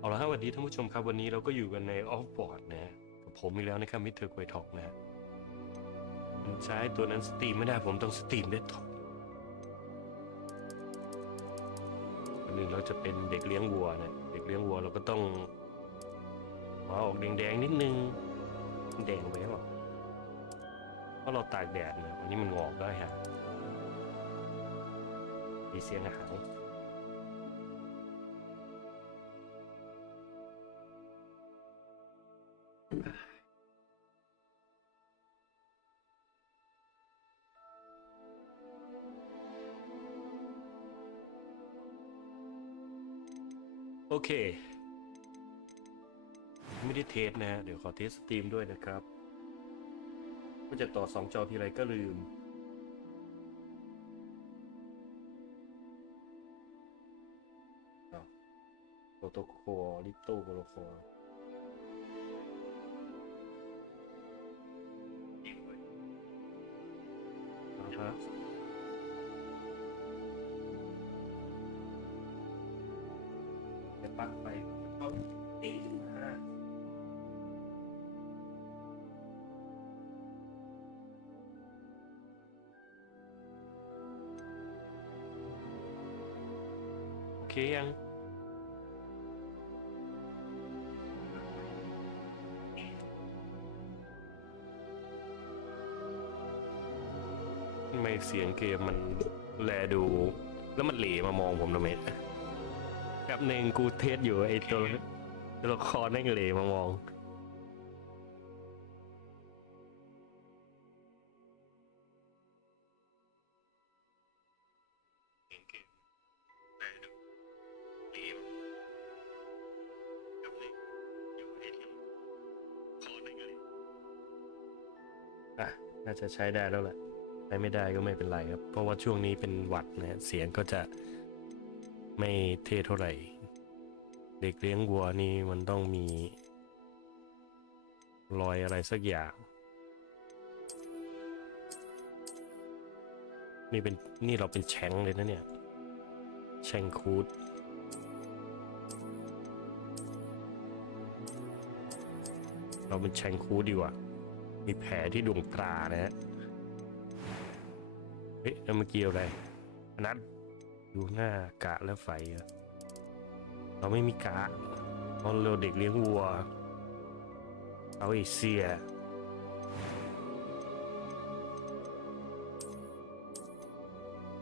เอาละครับสวัสดีท่านผู้ชมครับวันนี้เราก็อยู่กันในออฟบอร์ดนะฮะกับผมอีกแล้วนะครับมิสเตอร์ไกวท็อกนะฮะมันใช้ตัวนั้นสตรีมไม่ได้ผมต้องสตรีมเดสก์ท็อปอันหนึ่งเราจะเป็นเด็กเลี้ยงวัวนะเด็กเลี้ยงวัวเราก็ต้องหัวออกแดงๆนิดนึงแดงไปหรอเพราะเราตากแดดนะวันนี้มันงอกได้ฮะมีเสียงอาหารโอเคไม่ได้เทสนะฮะเดี๋ยวขอเทสสตรีมด้วยนะครับก็จะต่อ2 จอทีไรก็ลืมโปรโตคอลลิโตโปรโตคอลนะครับไปปักไปก็ตี5โอเคยังทำไมเสียงเกมมันแลดูแล้วมันเหล่มามองผมทำไมแบบหนึ่งกูเทสอยู่ไอ้ตัวละครนั่งเหล่มามองน่าจะใช้ได้แล้วแหละใช้ไม่ได้ก็ไม่เป็นไรครับเพราะว่าช่วงนี้เป็นหวัดนะเสียงก็จะไม่เท่เท่าไหร่เด็กเลี้ยงวัวนี่มันต้องมีรอยอะไรสักอย่างนี่เราเป็นแชงเลยนะเนี่ยแชงคูดเราเป็นแชงคูดดีกว่ามีแผลที่ดวงตานะฮะเฮ้ยเมื่อกี้อะไรนัดดูหน้ากะแล้วไฟเราไม่มีกะเราเด็กเลี้ยงวัวเอาเอเชีย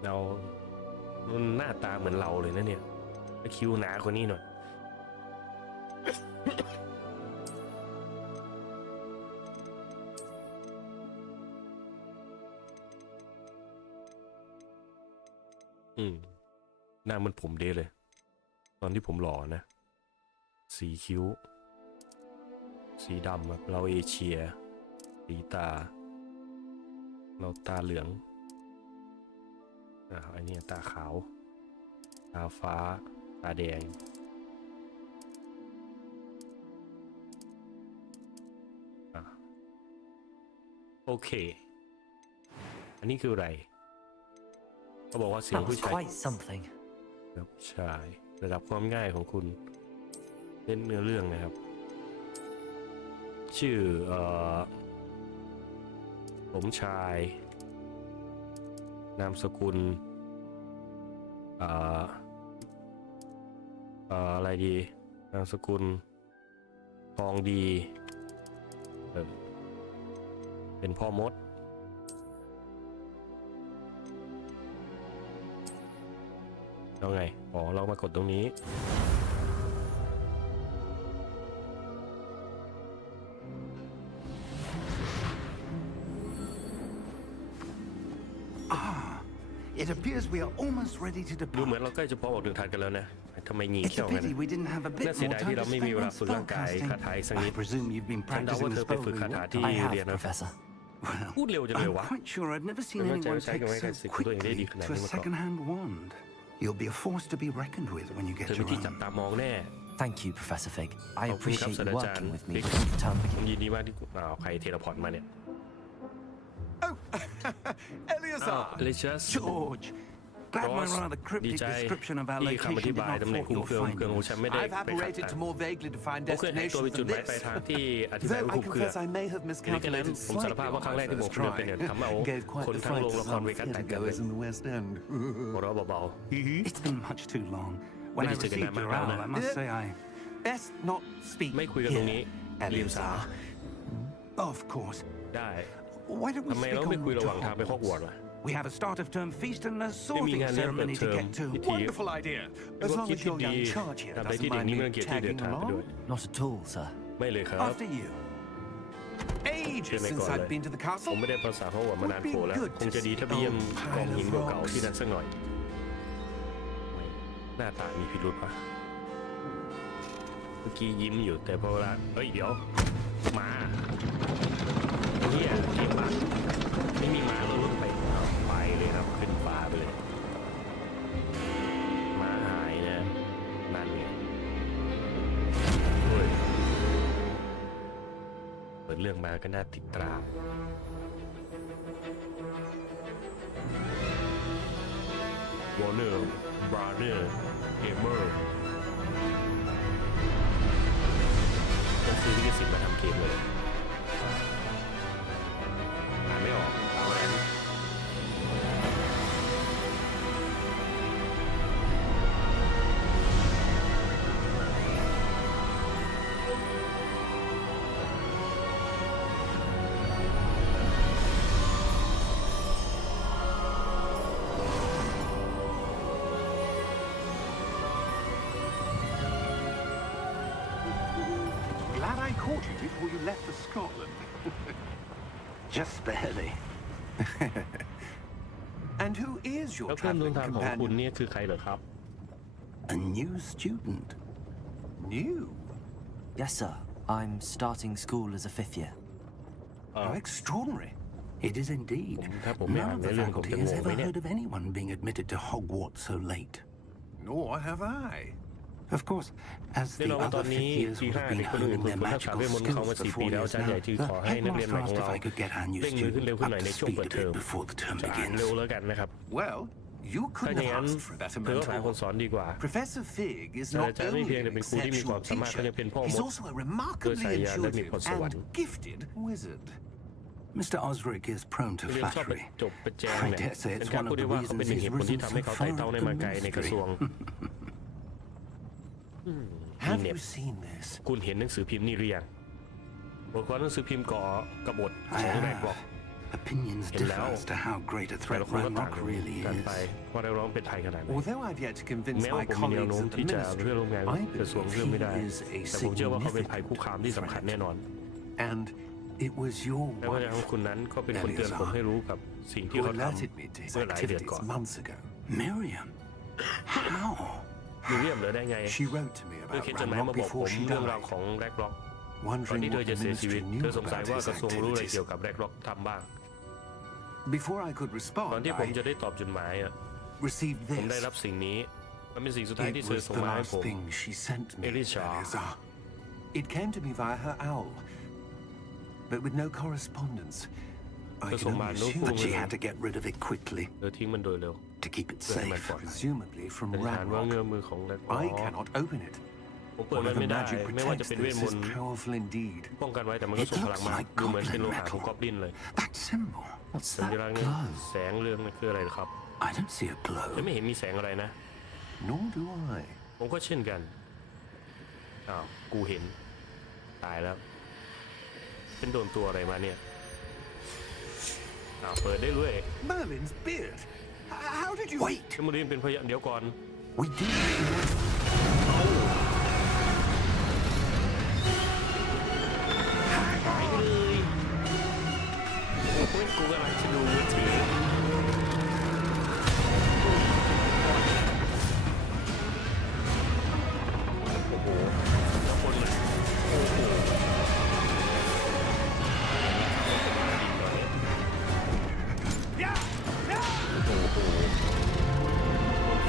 เราหน้าตาเหมือนเราเลยนะเนี่ยคิ้วหนาคนนี้หน่อยหน้ามันผมเดเลยตอนที่ผมหล่อนะสีคิ้วสีดำแบบเราเอเชียสีตาเราตาเหลืองอันนี้ตาขาวตาฟ้าตาแดงโอเคอันนี้คืออะไรเขาบอกว่าเสียงผู้ชายครับใช่ระดับความง่ายของคุณเล่นเนื้อเรื่องนะครับชื่อผมชายนามสกุลอะไรดีนามสกุลทองดีเป็นพ่อมดแล้วไงเรามากดตรงนี้ดูเหมือนเราใกล้จะพร้อมออกเดินทางกันแล้วนะทำไมงี่เขี้ยวกันน่าเสียดายที่เราไม่มีเวลาฝึกร่างกายคาถาอีกสักนิดฉันเดาว่าเธอไปฝึกคาถาที่เรียนนะพูดเร็วจังเลยวะไม่มั่นใจว่าใช้กับไม่ใครสิตัวเองได้ดีขนาดนี้มาก่อนเธอเป็นที่จับตามองแน่ Thank you, Professor Fig. I appreciate you working with me from the term ผมยินดีมากที่ใครเทเลพอร์ตมาเนี่ย Elias, Elias George, Glad my rather ดี cryptic ใจ description of our ที่คำอ location ธิ did บาย not ตำแหน่ง thwart คุม your เครื่องของ findings. ฉันไม่ได้ I've ไปขัด operated ข to more vaguely defined ผมเคยหายตัว destinations ไปจุด than หมายปลาย this. ทางที่อธิบาย Though ว่า I คุมเครือ confess I may have ดังนั้น miscalculated ผมสาร slightly ภาพว่า on ครั้งแร my กที่ผม first ขึ้นเรือเป็น try. เนี่ยทำเอา Gave ค quite น the ทั้ง fright โรง to ละคร some เวกัสแตกกันเลย theatregoers in the West End. หัวเราะเบา It's been much too long. When I What is it, received your Madam? owl, I must say I... Best not speak ๆไม่คุยกันตรงนี้ here, ริมสา Eleazar. Of course. ได้ Why don't we ทำไม speak เรา on ไม่คุย route ระห to ว่างทางไปฮอกวอตส์ Hogwarts? ล่ะ We have a start of term feast and a ไม่มี sorting งานเลี้ยงเปิด ceremony เท to อม get to. พิธี Wonderful idea. เป็น As ความ long คิด as ที่ your ดี young charge here ตราบใด doesn't ที่เด็ก mind นี้ me ไม่รังเกียจที่เดิน tagging ทางไปด้วย along. Not at all, sir. ไม่เลยครับ After you. เชิญ Ages ไป since ก่อน I've เลย been to the ผม castle. ไม่ได้ภาษาฮอกวอตส์มานานโผล่แล้ว คงจะดีถ้าไปเยี่ยมกองหินเก่าๆที่นั่นสักหน่อยหน้าตามีพิรุธปะเมื่อกี้ยิ้มอยู่แต่พอเวลาเฮ้ยเดี๋ยวมาเฮียเกมบักไม่มีมาเราลุกไปเอาไปเลยครับขึ้นฟ้าไปเลยม้าหายนะนั่นไงเฮ้ยเปิดเรื่องมาก็น่าติดตามวอร์เนอร์บราเนอร์เกมเมอร์ต้องซื้อลิขสิทธิ์มาทำเกมเลยอ่านไม่ออกเอาแอนGlad I caught you before you left for Scotland. Just barely. And who is แล้ your วเพื่อนร่วม traveling ทางของคุณ companion? เนี่ยคือใครเหรอครับ A new student. New? Yes, sir. I'm starting school as a fifth year. How extraordinary. It is indeed. ถ้าผมไม่อ่า None น of ใน the เรื่องผม faculty จะง has งไหม ever เนี่ย heard of anyone being admitted to Hogwarts so late. Nor have I. Of course, as แน่ the นอนว่าตอ other นนี้ fifth years ปี would have 5 been เด็กคนอื่น honing ฝึ their กทักษะ magical เวทมนต์เขามา skills 4 for ปี 4 แล้ว years อาจารย์ใหญ่ now, จึง the ขอให้นักเรียนใหม่ headmaster ของ asked เรา if I could get our new เร่งมือขึ้น student เร็วขึ้นหน่อย up ใน to ช่วง speed เปิด a เทอ bit ม before the term จะอ่าน begins. เร็วแล้วกันนะครับ Well, you ถ้า couldn't อย่าง have นั้น asked for a better เธอก็หาคน mentor. สอนดีกว่า Professor Fig is ศาสตรา not จารย์ไม่ only เพียง an แต่เป็นครูที่มีความ exceptional สามารถเขา teacher, ยังเป็นพ่อม he's ด also a remarkably ด้วยสายยานและมี intuitive พรสวรรค์ and gifted wizard. Mr. Osric is prone to เรียนชอบประ flattery. จบประแจง I เนี่ย dare say เป็น it's การ one พู of ดได้ the ว่าเขาเป็น reasons หนึ่ง he's เหตุผลที่ risen ทำให้ so เขาไต่ far เต้า up ใน the มาไกลในกระทรวง Have Nip. you seen this? คุณเห็นหนังสือพิมพ์นี่หรือยังบทความหนังสือพิมพ์ก่อกบฏของแรกบอก Opinions ห็น differ แล้ว as to how great a แต่ threat ละคนก็ต่าง Ranrock really กันไป is. ว่าเราร้องเป็นไทยขนาดไหน Although I've yet to convince แม้ว่า my ผมมีแนว colleagues โน้ม at the ที่จะ ministry, เพื่อนร่วมงาน I กระทรวง believe เรื่องไม่ได้ he is a แต่ผมเชื่อว่าเขาเป็นภัยคุก significant คามที่สำคัญแน่นอน And it was your แม้ว่า wife ทางคุณนั้นก็เป็นคนเตือนผมให้รู้กับสิ่งที่ who เขาทำ alerted me to his เมื่อหลายเดือน activities ก่อน months ago. Miriam? How? มิเรียมเหรือได้ไง She wrote to me เพื่อ about เขียนจดหมายมา Ranrock บอกผม before she เรื่องราว died, ของแร็กร็อกตอน wondering ที่เธอ what จะ the เสียชีวิต ministry เธ knew อสงสัย about ว่า his กระทรวงรู้อะไร activities. เกี่ยวกับแร็กร็อกทำบ้าง Before I could ตอน respond, ที่ผม I จะได้ตอบจดหมายอ่ะ received ผมได้ this. รับสิ่งนี้มันเป็นสิ่งสุดท้ายที่ It เธอ was ส่ง the มาให้ last ผม thing she sent me, Elisha. Eleazar. It came to me via her owl, but with no correspondence. I Pues can only Omar, no assume But that she she had to get rid of it quickly เธอทิ้งมันโดยเร็ว to keep it เพื่อให้มัน safe. ปลอดภัย presumably from สันนิษฐานว่าเงื้อ Ranrock. มือของแร็กร็อก I cannot open it. ผมเปิด One มัน of the ไม่ได้ magic ไม่ว่าจะ protects เป็นเวท this ม is นต์ powerful indeed. ป้องกันไว้แต่มันก็ It ส่งพลัง looks มา like ดูเหมือนเป็นโล goblin หะของ metal. กอบลินเลย That symbol. What's สัญ that ลักษณ์เนี่ย glow? แสงเรืองนั่นคืออะไรครับ I don't see a ฉัน glow. ไม่เห็นมีแสงอะไรนะ Nor do I. ผมก็เช่นกันอ้าวกูเห็นตายแล้วเป็นโดนตัวอะไรมาเนี่ยอ้าวเปิดได้ด้วย Merlin's beard. How did you? Wait, เทมโมรีนเป็นพยานเดี๋ยวก่อน we did. หายเลยโอ้ยกูกำลังจะดูมือถือโอ้โหแล้วคนเลยโอ้โหโอ้โหโดนไฟ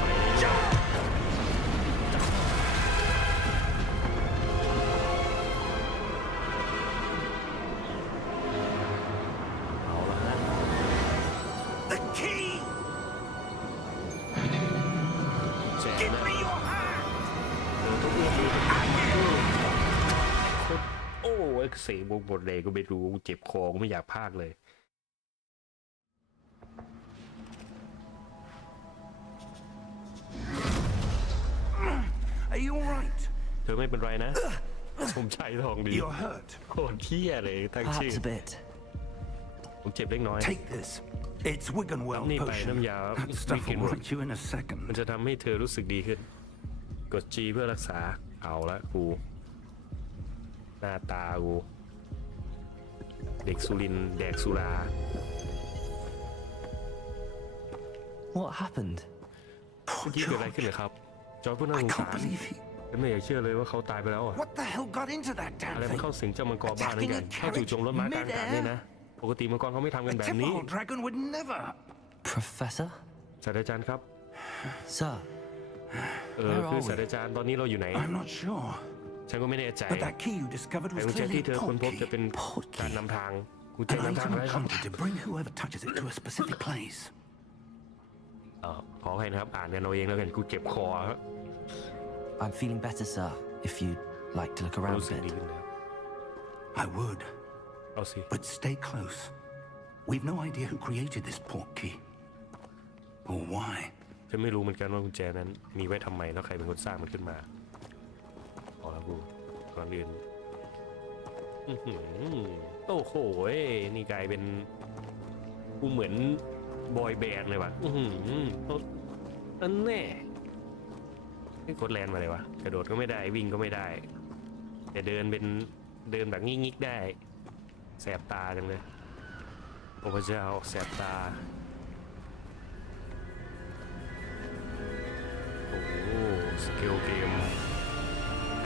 เสียงบทเลยก็ไม่รู้เจ็บคอก็ไม่อยากพากเลย Are you all right? เธอไม่เป็นไรนะผมชัยทองดี You're hurt. โคตรเที่ยเลยทั้งชื่อ Perhaps a bit. ผมเจ็บเล็กน้อย Take this. It's Wiggenweld นี่ไป potion. น้ำยา That วิ stuff กิน will หมด right you in a มัน second. จะทำให้เธอรู้สึกดีขึ้นกด G เพื่อรักษาเอาละกูหน้าตากูเด็กสุรินทร์แดกสุรา What happened? เมื่อกี้เกิดอะไรขึ้นเหรอครับจอยผู้น่า I สงสา can't ร believe he... ฉันไม่อยากเชื่อเลยว่าเขาตายไปแล้วอ่ะ What the hell got into that อะไร damn มัน thing? เข้าสิงเจ้ามังกรบ้านั่นกันเข้าจู่โจมรถม้ากลางอากาศนี่นะปกติมังกรเขาไม่ทำกัน A แบบนี้ typical dragon would never... Professor? ศาสตราจารย์ครับ Sir? คือศาสตราจารย์ตอนนี้เราอยู่ไหน I'm not sure. ฉันก็ไม่แน่ใจ But that key you discovered แต่ was กุญแจ clearly ที่ a เธอค้นพบ portkey. จะเป็นการนำทางกุญแจ An นำทาง item อะไรครับ enchanted to bring whoever touches it to a specific place. ขอให้นะครับอ่านกันเอาเองแล้วกันกูเจ็บคอครับ I'm feeling better, sir. If you'd like to look around รู้ a สึกดี bit. ขึ้นแล้ว I would, เอาสิ but stay close. We've no idea who created this portkey. Or why. ฉันไม่รู้เหมือนกันว่ากุญแจนั้นมีไว้ทำไมแล้วใครเป็นคนสร้างมันขึ้นมาเอาละกูก่อนอื่นโอ้โหนี่กลายเป็นกูเหมือนบอยแบนด์เลยวะอันแน่นี่กดแลนมาเลยวะกระโดดก็ไม่ได้วิ่งก็ไม่ได้แต่เดินแบบงิกๆได้แสบตาจังเลยโอ้พระเจ้าแสบตาโอ้สเกลเกม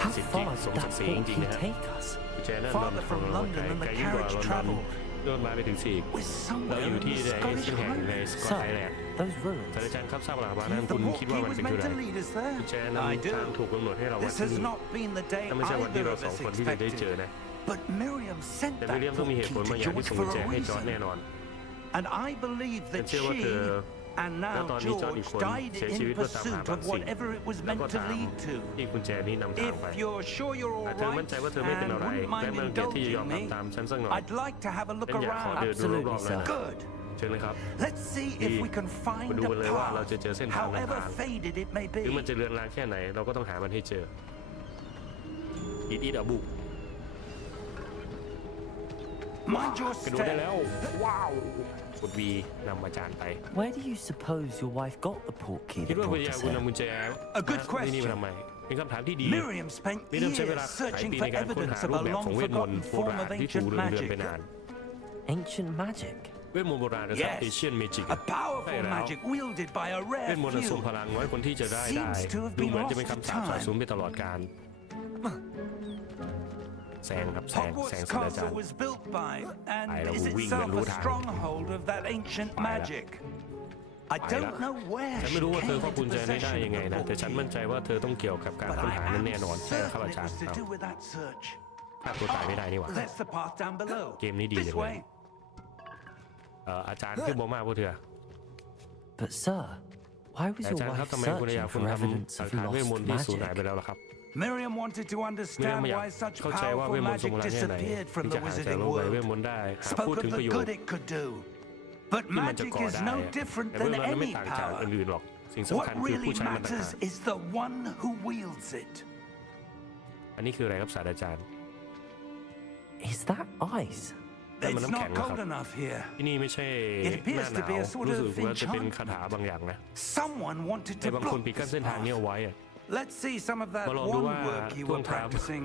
How Is it far deep? did Some that saying, portkey yeah. take us? แจนั่น Farther from London than the ไกลยิ่งกว่า carriage ลอนดอน travelled. เดินมาไปถึงสี่ We're เรา somewhere อยู่ in ที่ the เอ Scottish ซึ่งแห่งในส Highlands. กอตไอแลนด์ Those ศาสตรา ruins. จารย์ครับทราบหลักฐานนั้น The คุณคิดว่า portkey มัน was เป็นคือ meant อะไร to lead us there. กุญแจ I นำ do. ทางถูกกำหนดให้เรามา This ที่ has นี่ not been the day ถ้าไม่ใช่วันที่ either เรา of สอง us คนที่จะได้เจอ expected. นะ But Miriam sent แต่ that วิลเลียมต้องมีเหตุผ portkey ลบาง to อย่างที่ George ส่งกุ for ญแจ a ให้จอร์จแน่ reason. นอน And I believe ฉัน that เชื่อว่าเธ she อ and แล้ว now ตอนนี้จอร์จอีกคน George died เสียชี in วิตเพื่อตามหา pursuit บาง of สิ่ง whatever it was แล้ว meant ก็ to ตาม lead to. ที่กุญแจนี้นำทาง If ไป you're sure you're all เธอมั่น right ใจว่าเธอไม่เป็น and อะไร wouldn't และ mind มันเกียรติที่จะยอม indulging ทำตาม me, ฉันสักหน่อย I'd like to have a look ฉันอยากขอ around. เดินดูรอบๆเลยนะ Good. เชิญเลยครับ Let's see if we can มา find ดูกันเลย a ว่าเรา path, จะเจอเส้นทาง however ต่าง faded it may ๆหรือมัน be. จะเลือนลางแค่ไหนเราก็ต้องหามันให้เจออีดอะบุก Mind your กระโดดได้ step. แล้วว้าวกด V นำอาจารย์ไป Where do you suppose your wife got the portkey คิด that ว่าภรร brought ยา us คุณ here? นำกุญแจ A good ที่นี่มา question. ทำไมเป็นคำถามที่ดี Miriam spent มิเรียมใช้เว years ลาหลาย searching ปี for ในการค้น evidence หา of รู a ปแบบของ long เวทมนต์ forgotten โบ form ราณ of ที่ถูก ancient ลืมเลือน magic. ไปนาน Ancient magic. เวทมนต์โบราณนะครับ Yes. Asian Magic A ใช่ powerful แล้ว magic wielded by a เว rare ทมนต์อันทรง few. พลังน้อยคนที่จะได้ Seems to have ดู been เหมือนจะ lost เป็น to คำสาปสา time. สูญไปตลอดกาลแสงครับแสง Hogwarts ศาสตราจาร Castle ย์ was built by and Ai là is một viên itself ngân a lũ thang. stronghold of that ancient Ai là- magic. I don't know where ฉัน she ไม่รู้ว่าเธอ came ครอบ into กุญแจนี้ได้ possession ยังไง of นะ the แต่ฉันมั่นใจ portkey. ว่าเธอต้องเกี่ยวกับการ But ค้น I หานั้นแน่ am นอนใช่ครับ certain อา it จารย์ was to do with that search. ฆ่าตัวตายไม่ได้นี่หว่า That's the path down below. เกมนี้ดี This จังเลย way. อาจารย์คือบอกมากพวกเธอ But sir, why was แต่ your อาจารย์ครับ wife ทำไมภรรยา searching คุณ for ทำ evidence หลัก of ฐานเวท lost มนต์ที่สูญหายไป magic? แล้วล่ะครับ Miriam wanted to ไม่ understand อยาก why such เข้าใจว่าเว powerful ทมนต์ทรง magic พลังแค่ไหน disappeared from ที่ the จะหายจาก wizarding โลกใบเวท world. มนต์ได้หากพู Spoke ด of ถึงประ the โยช good น์ it could do. But ที่มันจะ magic ก่อ is ได้ no different แต่เว than ทมนต์นั้นไม่ any ต่างจาก power. อื่นๆหรอกสิ่งสำคัญ What คือผู้ really ใช้มันต่างหาก matters is the one who wields it. อันนี้คืออะไรครับศาสตราจารย์ Is that ice? นั่นมัน It's น้ำแข็ง not เหรอครับ cold enough here. ที่นี่ไม่ใช่ It ห appears น้าห to นา be ว a sort รู้ of สึกว่าจะเป็น enchantment. คาถาบางอย่างนะ Someone wanted แต่ to บางคน block ปิดกั้น this เส้นทางนี้ path. เอาไว้อะ Let's see some of that มาลองดู one ว่า work you ท่ว were งคราม practicing.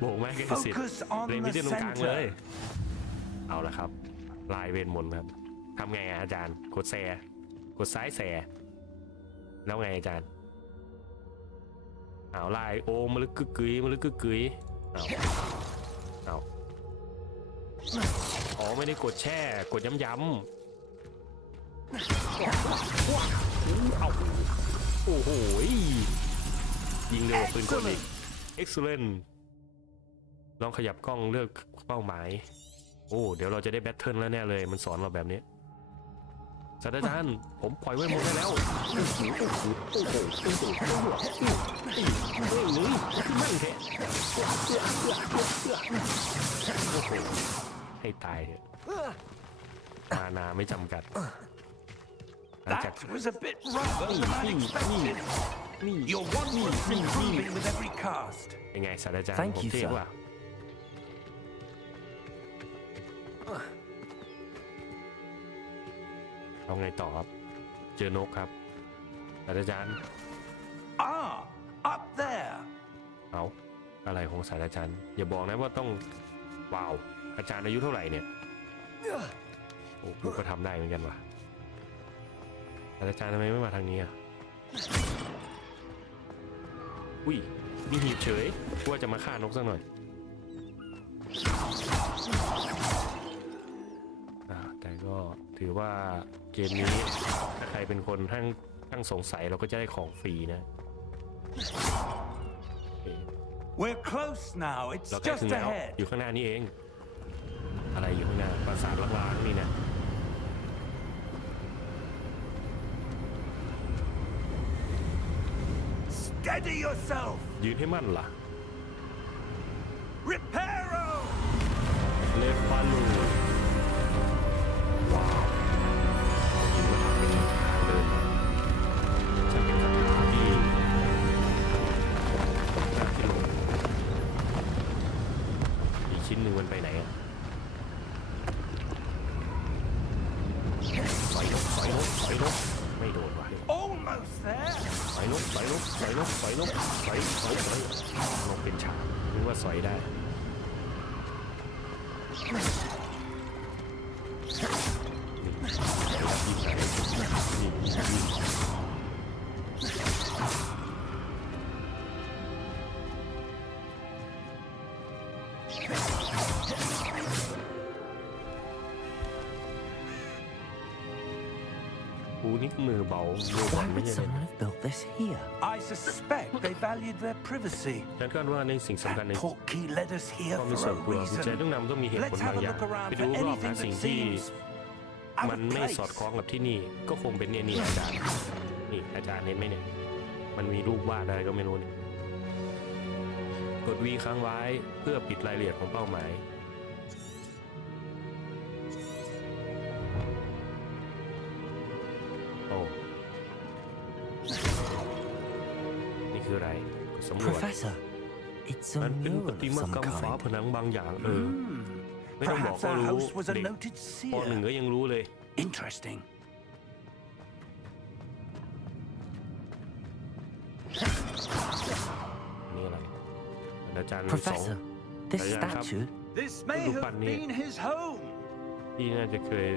โบกไม้กันสิทธิ์ Focus on เล็งไป the ที่ตรงกลางเลย center. เอาละครับ ลายเวทมนต์ครับทำไงอะอาจารย์กดแซกดซ้ายแซแล้วไงอาจารย์เอาลายโอมลึกกึกกึยมลึกกึกกึยเอาอ๋อไม่ได้กดแช่กดย้ำเอาโอ้โหยิงเร็วกว่าปืนกลอีก excellent ลองขยับกล้องเลือกเป้าหมายโอ้เดี๋ยวเราจะได้แบทเทิลแล้วแน่เลยมันสอนเราแบบนี้ศาสตราจารย์ผมปล่อยเวทมนต์ได้แล้วโอ้โหโอ้โหโอ้โหโอ้โหโอ้โหเฮ้ยเลยขึ้นมา มั่งเถอะโอ้โหให้ตายเถอะมานาไม่จำกัด That was a bit rougher than I expected. Your wand's improving with every cast. ยังไงศาสตราจารย์ Thank ผม you, เท่ sir. ว่ะเอาไงต่อครับเจอนกครับศาสตราจารย์ Ah, up there. เอาอะไรของศาสตราจารย์อย่าบอกนะว่าต้องว้าวอาจารย์อายุเท่าไหร่เนี่ยโอ้กูก็ทำได้เหมือนกันว่ะศาสตราจารย์ทำไมไม่มาทางนี้อ่ะอุ้ยมีหีบเฉยว่าจะมาฆ่านกสักหน่อยแต่ก็ถือว่าเกมนี้ถ้าใครเป็นคนทั้งสงสัยเราก็จะได้ของฟรีนะ We're close now. It's เราใกล้ถึ just งแล้ว ahead. อยู่ข้างหน้านี่เองอะไรอยู่ข้างหน้าปราสาทล้างๆนี่นะ Steady yourself. ยืนให้มั่นล่ะ Reparo. เลฟบาลูว้าวยิงมาทำเป็นทางเลยฉันเป็นคาถาที่น่าที่ลงอีกชิ้นหนึ่งมันไปไหนอะสอยนกไม่โดนว่ะ Almost there. สอยนกนกเป็นฉากนึกว่าสอยได้กูนี่มือเบามือบอ Why ลไม่ would ใช่เลย someone have built this here? I suspect they valued their privacy. ฉันคาดว่าในสิ่งสำคัญ That ใน portkey led us here ก็มี for ส่วน a ตัวกุญแจ reason. ต้องนำต้องมีเหตุผล Let's บาง have a อย่าง look around ไป for ดูรอบ anything หาสิ่ง that ที่ seems out มัน of ไม่ place. สอดคล้องกับที่นี่ก็คงเป็นเนี่ยอาจารย์นี่อาจารย์เห็นไหมเนี่ยมันมีรูปวาดอะไรก็ไม่รู้เนี่ยกด V ค้างไว้เพื่อปิดรายละเอียดของเป้าหมายโอ้นี่คืออะไรสำรวจ Professor, it's มั a นเป็นป mural ฏิ of มากรร some มฝา kind. ผนังบางอย่างไม่ต้องบอก Perhaps ก็ our รู้ host was a เด็ก noted ปหนึ่ง seer. ก็ยังรู้เลย Interesting. นี่อะไรอาจารย์สอง Professor, this Ayan, Kap. statue. This may Lupan have niya. been his home. พี่น่าจะเคย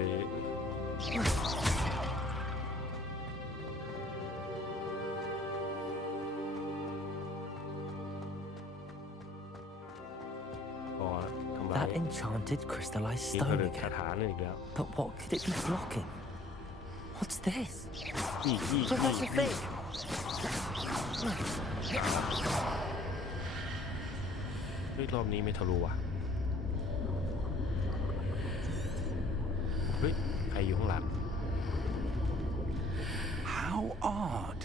พอทำไร That enchanted crystallized นี่ก็ stone เลยคา again. ถานั่นอีกแล้ว But what could it be blocking? What's this? นี่ Professor Fig! เฮ้ยรอบนี้ไม่ทะลุว่ะเฮ้ยใครอยู่ข้างหลัง How odd.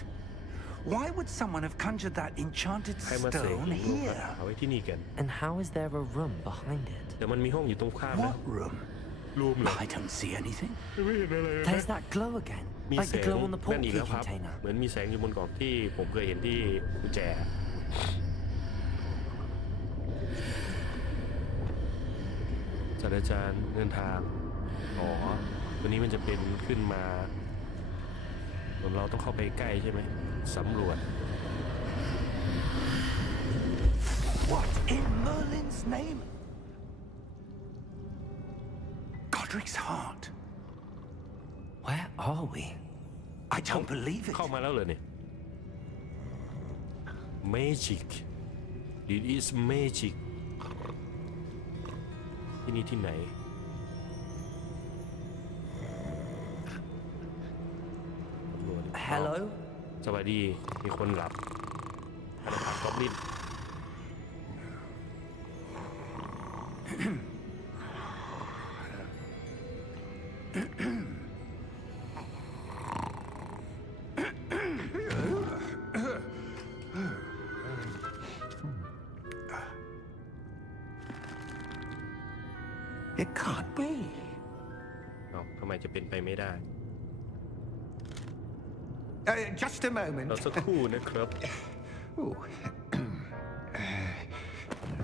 Why would someone have conjured that enchanted ใครมาเสก stone รูปคา here? ถาไว้ที่นี่กัน And how is there a room behind it? แต่มันมีห้องอยู่ตรงข้ามนะ What room? รูมเหรอ I don't see anything. ไม่เห็นอะไรเลย There's that glow again. มี Like แส the ง glow on the นั่นอีก portkey แล้วครับ container. เหมือนมีแสงอยู่บนกล่องที่ผมเคยเห็นที่กุญแจศาสตราจารย์เดินทางอ๋อตัวนี้มันจะเป็นขึ้นมาเหมือนเราต้องเข้าไปใกล้ใช่ไหมสำรวจ What in Merlin's name? Godric's heart. Where are we? I don't believe it. เข้ามาแล้วเลยเนี่ย Magic It is magic ที่นี่ที่ไหน Hello? สวัสดีมีคนหลับธนาคารก๊อบลิน It can't be. เอ้าทำไมจะเป็นไปไม่ได้ Just a moment. เราสักครู่นะครับ Ooh.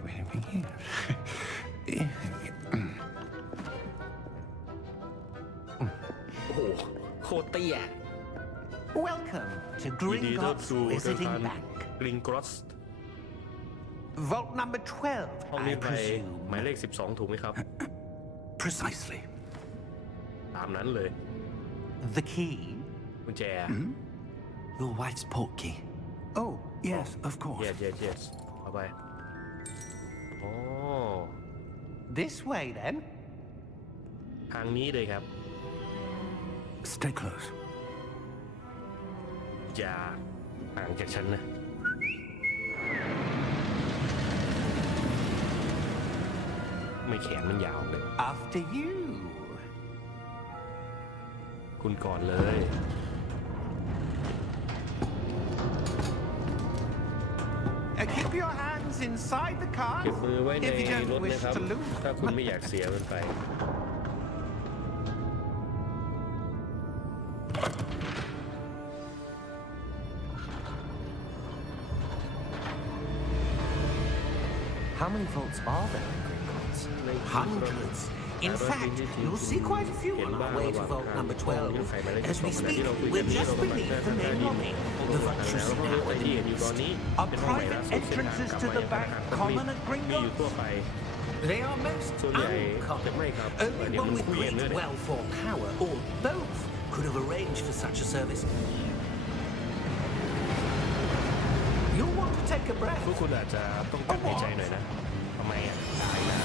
Wait. โอ้โหโคตรเตี้ย Welcome to ยินดีต้อนรับ Gringotts สู่เดิน Visiting ทาง Bank. กริงกรอส Vault number 12, ห้อง I นี้ไปหมาย presume. เลข 12 ถูกไหมครับ Precisely. ตามนั้นเลย The key? กุญแจ Your wife's portkey. Oh, yes, of course. yes เอาไปอ๋อ This way, then. ทางนี้เลยครับ Stay close. อย่าห่างจากฉันนะ ไม่แขนมันยาวเลย After you. คุณก่อนเลย Keep your hands inside the car เก็บมือไว้ใน if you รถ don't นะ wish ครับ to lose. ถ้าคุณไม่อยากเสียมันไป How many vaults are there in Gringotts? Hundreds. In fact, you'll see quite a few on our way to vault number 12. As we speak, we're just beneath the main lobby. The vaults you see now are are private entrances to the bank common at มีอยู่ Gringotts. ทั่วไป They are most ส่วนใหญ่ uncommon. จะไม่ครับ Only one with great wealth or power, or both, could have arranged for such a service. You'll want to take a พวก breath. คุณอาจจะต้องกั้นหายใจหน่อยนะทำไมอ่ะตายนะ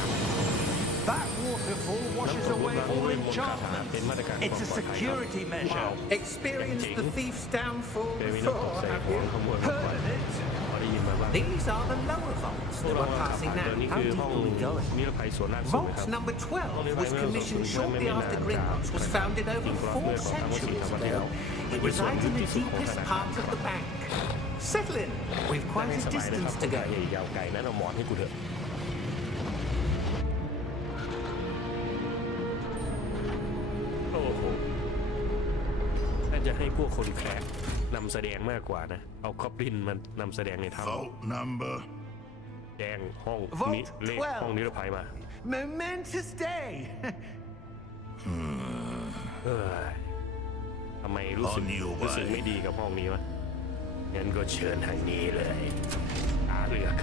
That waterfall washes away all เป็นคาถา enchantments. เป็นมาตรการ It's a security measure. Experienced the thief's downfall เคยมีนักตก before, ใส่ have ของ you? ขโมย Heard of it? พอได้ยินมาบ้าง These are the lower vaults พวก that เรา we're ขับ passing ผ่านตัวนี้ now. คือห้องนิรภัยสวนน้ำสูงค Vault รับ number 12 was commissioned shortly after Gringotts was founded over 4 centuries ago. It resides in the deepest part of the bank. Settle in. We've นั่ง quite ให้ a สบายนะครั distance บ to ใหญ่ go. ยาวไกลนั้นเอาหมอนให้กูเถอะโอ้โหน่าจะให้พวกคนแคร์นำแสดงมากกว่านะ เอาคอปลินมานำแสดงในถ้ Vault number. ำแจ้งห้อง Vault นี้เลข 12 ห้องนิรภัยมา Momentous day. เอ้ยทำไมรู้สึก On your way รู้สึกไม่ดีกับห้องนี้วะงั้นก็เชิญทางนี้เลยตาเลือก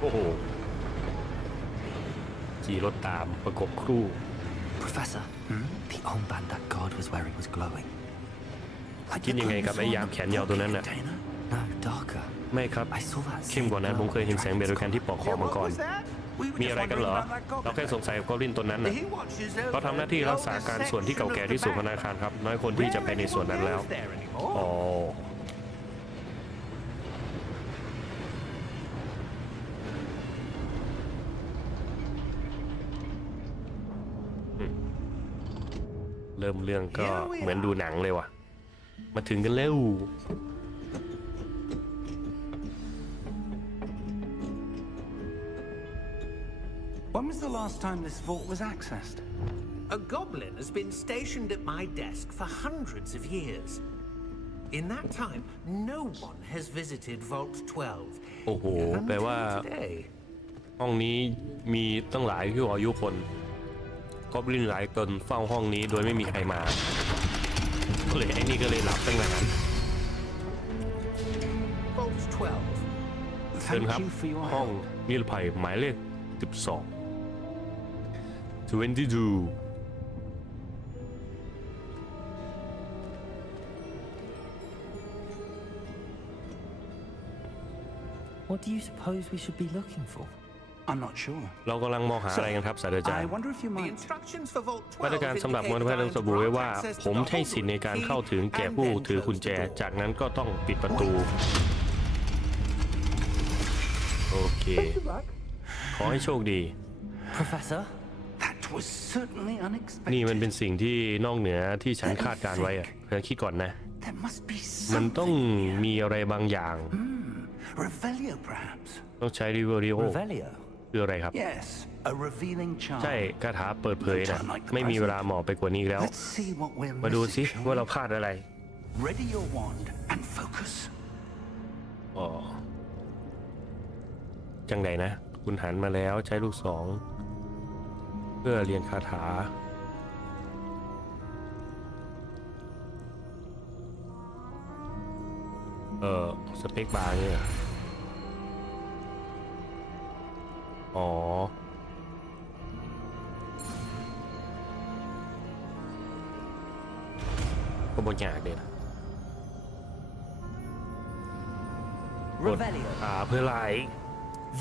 โอ้โหขี่รถตามประกบครู่ Professor, the armband that guard was wearing was glowing. คิดยังไงกับไอ้ยามแขนยาวตัวนั้นน่ะ No, darker. ไม่ครับ I saw that เข้มกว่านั้นผมเคยเห็นแสงเบลกันที่ปอกคอ Yeah, มัง what กร was that? We were มี just อะไรกัน wondering เหรอ about that เราแค่ goblin. สงสัยกับกอบลินตัวนั้นน่ะ He watches เขาทำหน้าที่ over รักษา the การส่วนที่เก่าแก่ที่สุดของธนาคารครับ น้อยคนที่จะไปในส่วนนั้นแล้ว Rarely anyone goes there อ๋อ anymore. เริ่มเรื่องก็เหมือนดูหนังเลยว่ะ มาถึงกันแล้ว When was the last time this vault was accessed? A goblin has been stationed at my desk for hundreds of years. In that time, no one has visited Vault 12. โอ้โห แปลว่า Until today. ห้องนี้มีตั้งหลายที่อายุคนกอบลินหลายตนเฝ้าห้องนี้โดยไม่มีใครมาก็เลยไอ้นี่ก็เลยหลับตั้งนาน Vault 12. เชิญ Thank ครับ you for your ห้อง help. นิรภัยหมายเลข 12 What do you suppose we should be looking for? I'm not sure. เรากำลังมองหาอะไรกันครับศาสตราจาร I ย์ wonder if you The might. instructions for Vault มาตรการ 12 สำหรับม indicate นุษย์ that ต้อง I'm ระบุไว้ว่า grant access ผม to the ให้สิทธิ์ในการ Hogwarts เข้าถึง key แก่ and ผู้ then ถือ close กุญแจ the door. จากนั้นก็ต้องปิดประตู โอเค ขอให้โชคดี Professor? That was certainly นี่ unexpected. มันเป็นสิ่งที่นอกเหนือที่ฉันคาดการไว้อะเพื่อนคิดก่อนนะ There must be มันต้อง something here. มีอะไรบางอย่าง Revelio, perhaps. ต้องใช้ริเวอริโอ Revelio. คืออะไรครับ Yes, a revealing charm. ใช่คาถาเปิดเผยนะไม่มีเวลาเหมาะไปกว่านี้แล้ว Let's see what we're มาดูสิ missing, shall ว่า we? เราพลาดอะไร Ready your wand and focus. อ๋อจังไหนนะ คุณหันมาแล้วใช้ลูกศรเพื่อเรียนคาถาสเปคบาร์เนี่ยอ๋อก็บ่ยากเด็ด Revelio. เพื่อไล่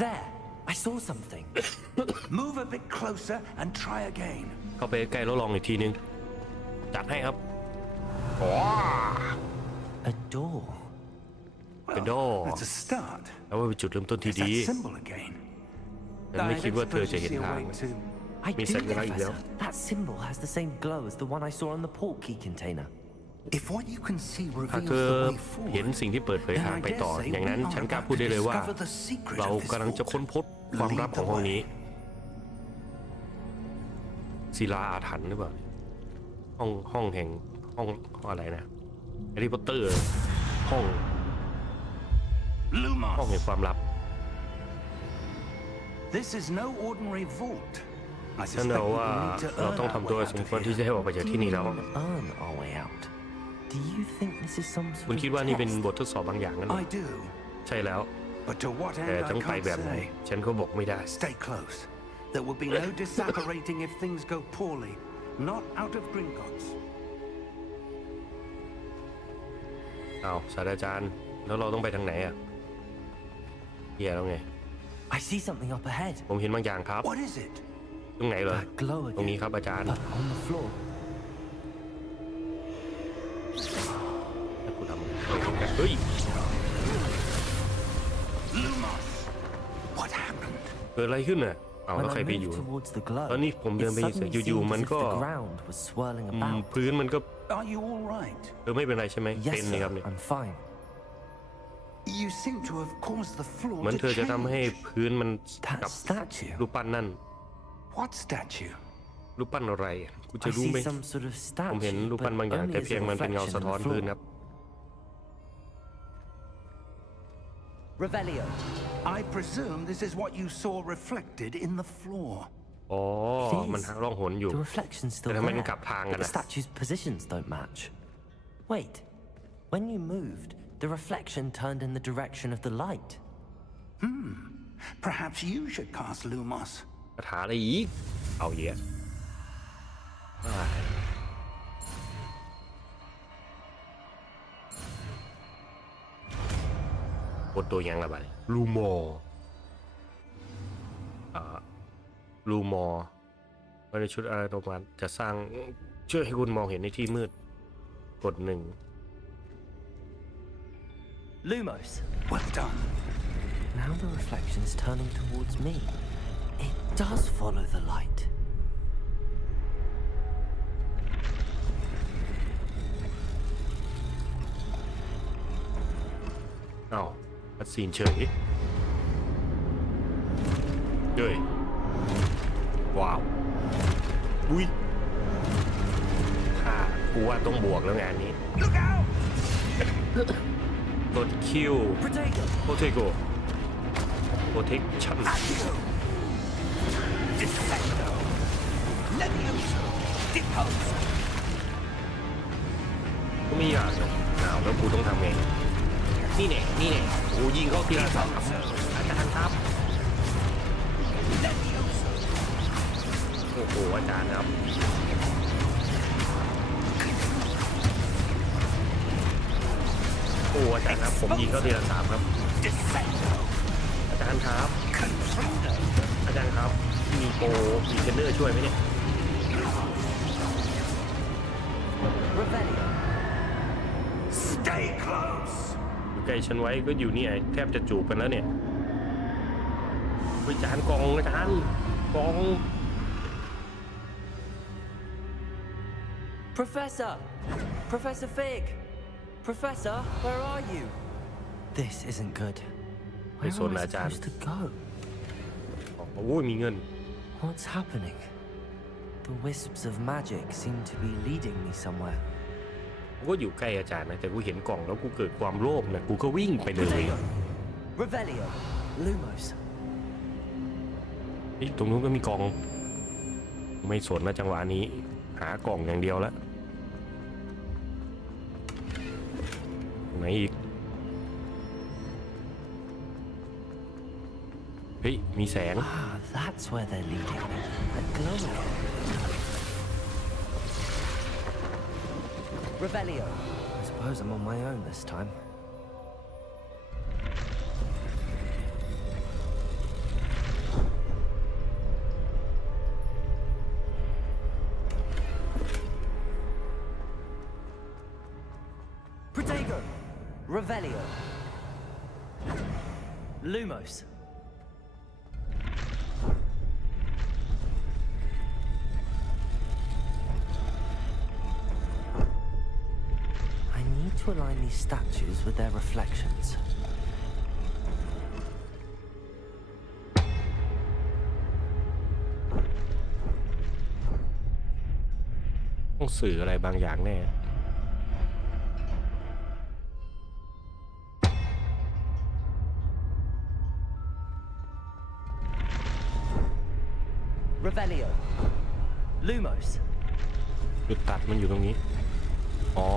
There. I saw something. Move a bit closer and try again. เข้าไปใกล้แล้วลองอีกทีนึงจัดให้ครับ A door. กระโดด That's a start. แล้วว่าเป็นจุดเริ่มต้นที่ There's ดี that symbol again. แต่ไม่คิดว่าเธอจะเห็นทาง I Mi do, sa nila Professor. ilaw. That symbol has the same glow as the one I saw on the port key container. If what you can see ถ้า reveals เธอ the way เห็น forward, สิ่งที่เปิดเผย then ทาง I ไป dare ต่อ say อย่าง we นั้น are ฉันกล้า about พูดได้ to เลยว่า discover the secret เรา of this กำลังจะ vault. ค้นพบความลับของห้องนี้ ศิลาอาถรรพ์หรือเปล่าห้องแห่งห้องอะไรนะแฮร์รี่พอตเตอร์ห้อง Lumos. แห่งความลับ This is no ordinary vault. I ฉัน suspect เดา we ว่า will need to เรา earn ต้อง our ทำตัว way ส out ม of ควรที่ here. จะให้ออกไปจากที่นี่แล้ว Earn our way out. Do you think this is some คุณ sort คิด of ว่านี่เป็น test? บททดสอบบางอย่างนั่นเหรอ I do, ใช่แล้ว but to what แต่ end ต้อง I ไป can't แบบไหน say. ฉันก็บอกไม่ได้ Stay close. There will be no disapparating if things go poorly. Not out of Gringotts. อ้าวศาสตราจารย์แล้วเราต้องไปทางไหนอ่ะเหี้ยแล้วไง I see something up ahead. ผมเห็นบางอย่างครับ What is it? ตรงไหนเหรอ That glow ตรงนี้ again. ครับอาจารย์ But on the floor. ถ้ากูทำเฮ้ย Lumos. What happened? เกิดอะไรขึ้นน่ะเอา When แล้วใคร I ไปอยู่ moved towards the glow, ตอนนี้ผมเดิน it ไป suddenly อยู่ seemed ๆมัน as if ก็ the ground was swirling อืม about. พื้นมันก็ Are you all right? ไม่เป็นไรใช่ไหมเป็ Yes, นนี่ครับ sir. เนี่ย I'm fine. You seem to have caused the floor เหมือน to เธอจะทำให้ change. พื้นมัน That กับ statue. รูปปั้นนั่น What statue? รูปปั้นอะไรกูจะ I รู้ไหม see some sort of ผมเห็น statue, รูปปั้น but บางอย่าง only แต่ as เพียง a มันเป็นเงา reflection สะ on ท้อน the พื้น floor. ครับ Revelio. I presume this is what you saw reflected in the floor. อ๋อ It มัน is. ร่องหนอยู่ The reflection's still แต่ทำไม there, มันกลับทาง but กัน the นะ statue's positions don't match. Wait. When you moved, the reflection turned in the direction of the light. Perhaps you should cast Lumos. คาถาอะไรอีกเอาเหี้ยกดตัวยังละบาดลูมอลูมอว่าในชุดอะไรตรงนั้นจะสร้างช่วยให้คุณมองเห็นในที่มืดกดหนึ่ง Lumos. Well done. Now the reflection's turning towards me. It does follow the light. อ้าวคัดซีนเฉยเฮ้ยว้าวอุ้ยค่ะกูว่าต้องบวกแล้วงานนี้ Look out! กดคิว Protego. โปรเทโกโปรเทคชั่น Defendo. Levioso. Deposo. ก็ไม่อยากเลยอ้าวแล้วกูต้องทำไงนี่แน่นี่แน่โอ้ยิงเข้าทีละสองอาจารย์ครับ Levioso. โอ้โหอาจารย์ครับโอ้อาจารย์ครับผมยิงเข้าทีละสามครับ Defendo. อาจารย์ครับ Confringo. อาจารย์ครับมีโปรมีเทรนเนอร์ช่วยไหมเนี่ย Revelio. Stay close. อยู่ใกล้ฉันไว้ก็อยู่เนี่ยแทบจะจูบกันแล้วเนี่ยอาจารย์กองอาจารย์กอง Professor. Professor Fig. Professor, where are you? This isn't good. ไป Where โซน am I อาจารย์ supposed to go? โอ้ยมีเงิน What's happening? The wisps of magic seem to be leading me somewhere. กูก็อยู่ใกล้อาจารย์นะแต่กูเห็นกล่องแล้วกูเกิดความโลภนะกูก็วิ่งไปเลย Protego, Revelio, Lumos. ตรงนู้นก็มีกล่องไม่สนนะจังหวะนี้หากล่องอย่างเดียวแล้วตรงไหนอีกเฮ้ยมีแสง Ah, that's where they're leading me. A glow again. Revelio. I suppose I'm on my own this time. Protego. Revelio. Lumos. I need to align these statues with their reflections. ต้องสื่ออะไรบางอย่างแน่ Revelio. Lumos. จุดตัดมันอยู่ตรงนี้อ๋อ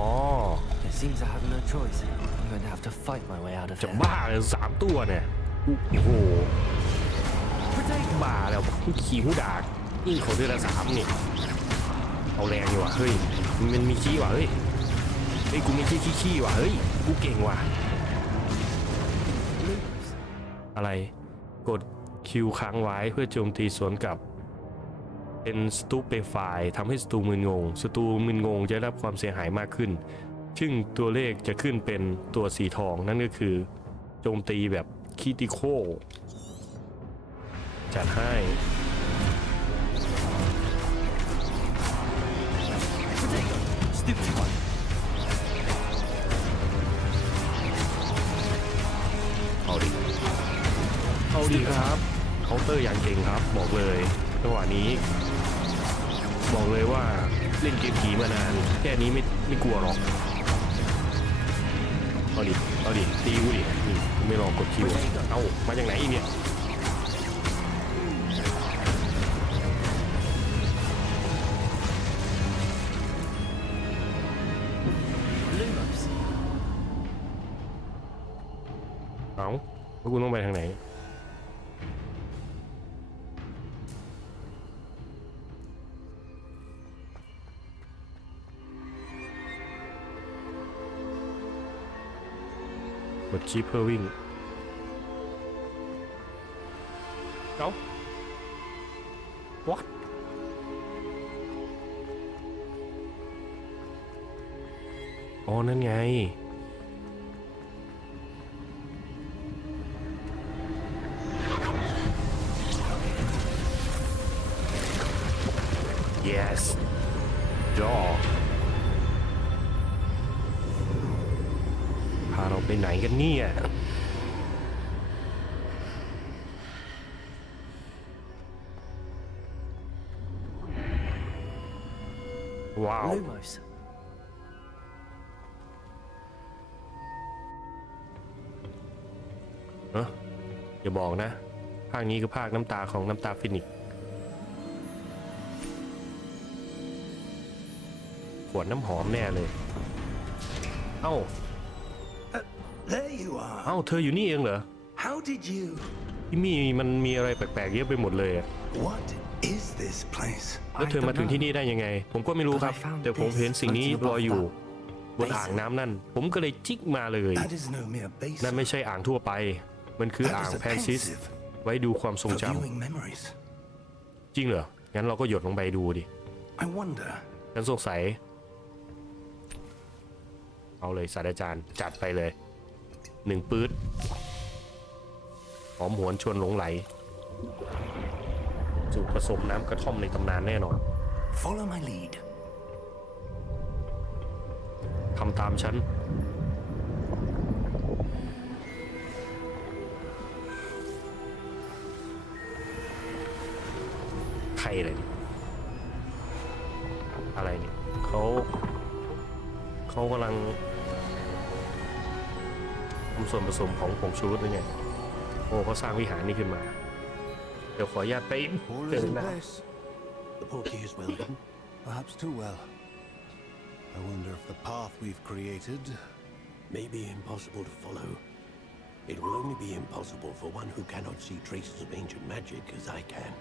It seems I have no choice. I'm going to have to fight my way out of จะ here. บ้าเลย3 ตัวเนี่ยโอ้โหบ้าแล้วขี่หูดากยิ่งเขาเดือนละ3นี่เอาแรงอยู่ว่ะเฮ้ยมันมีขี้ว่ะเฮ้ยกูไม่ใช่ขี้ว่ะเฮ้ยกูเก่งว่ะอะไรกดคิวค้างไว้เพื่อโจมตีสวนกลับเป็นสตูเปไฟทำให้ศัตรูมึนงงศัตรูมึนงงจะได้รับความเสียหายมากขึ้นซึ่งตัวเลขจะขึ้นเป็นตัวสีทองนั่นก็คือโจมตีแบบคิติโคจัดให้ Stupid one. เอาดิครับเคาน์เตอร์อย่างเก่งครับบอกเลยจังหวะนี้บอกเลยว่าเล่นเกมผีมานานแค่นี้ไม่กลัวหรอกเอาดิตีกูดินี่ไม่รอกดคิวเอ้ามาจากไหนอีกเนี่ยเอ้าแล้วกูต้องไปทางไหนกดชิปเพื่อวิ่งเอ้า what อ๋อนั่นไง yes draw พาเราไปไหนกันเนี่ยว้าว Lumos. อย่าบอกนะภาคนี้คือภาคน้ำตาของน้ำตาฟินิกซ์ขวดน้ำหอมแน่เลยเอ้า There you are. เอ้าเธออยู่นี่เองเหรอ How did you? ที่มันมีอะไรแปลกๆเยอะไปหมดเลยอะ What is this place? แล้วเธอมาถึงที่นี่ได้ยังไงผมก็ไม่รู้ครับแต่ผมเห็นสิ่งนี้ลอยอยู่บนอ่างน้ำนั่นผมก็เลยจิกมาเลย That is no mere basin นั่นไม่ใช่อ่างทั่วไปมันคือ That อ่าง is a แพนซิส pensive ไว้ดูความทรง for จ viewing memories. ำจริงเหรองั้นเราก็หยดลงไปดูดิ I wonder. ฉันสงสัยเอาเลยศาสตราจารย์จัดไปเลย1 ปื๊ดหอมหวนชวนหลงไหลสูตรผสมน้ำกระท่อมในตำนานแน่นอน Follow my lead. ทำตามฉัน เลยอะไรเนี่ยเขากำลังทำส่วนผสมของผงชูรสหรือไงโอ้เขาสร้างวิหารนี้ขึ้นมาเดี๋ยวขออนุญาตไปเดินนะ The portkey is well hidden. Perhaps too well. I wonder if the path we've created May be impossible to follow. It will only be impossible for one who cannot see traces of ancient magic as I can.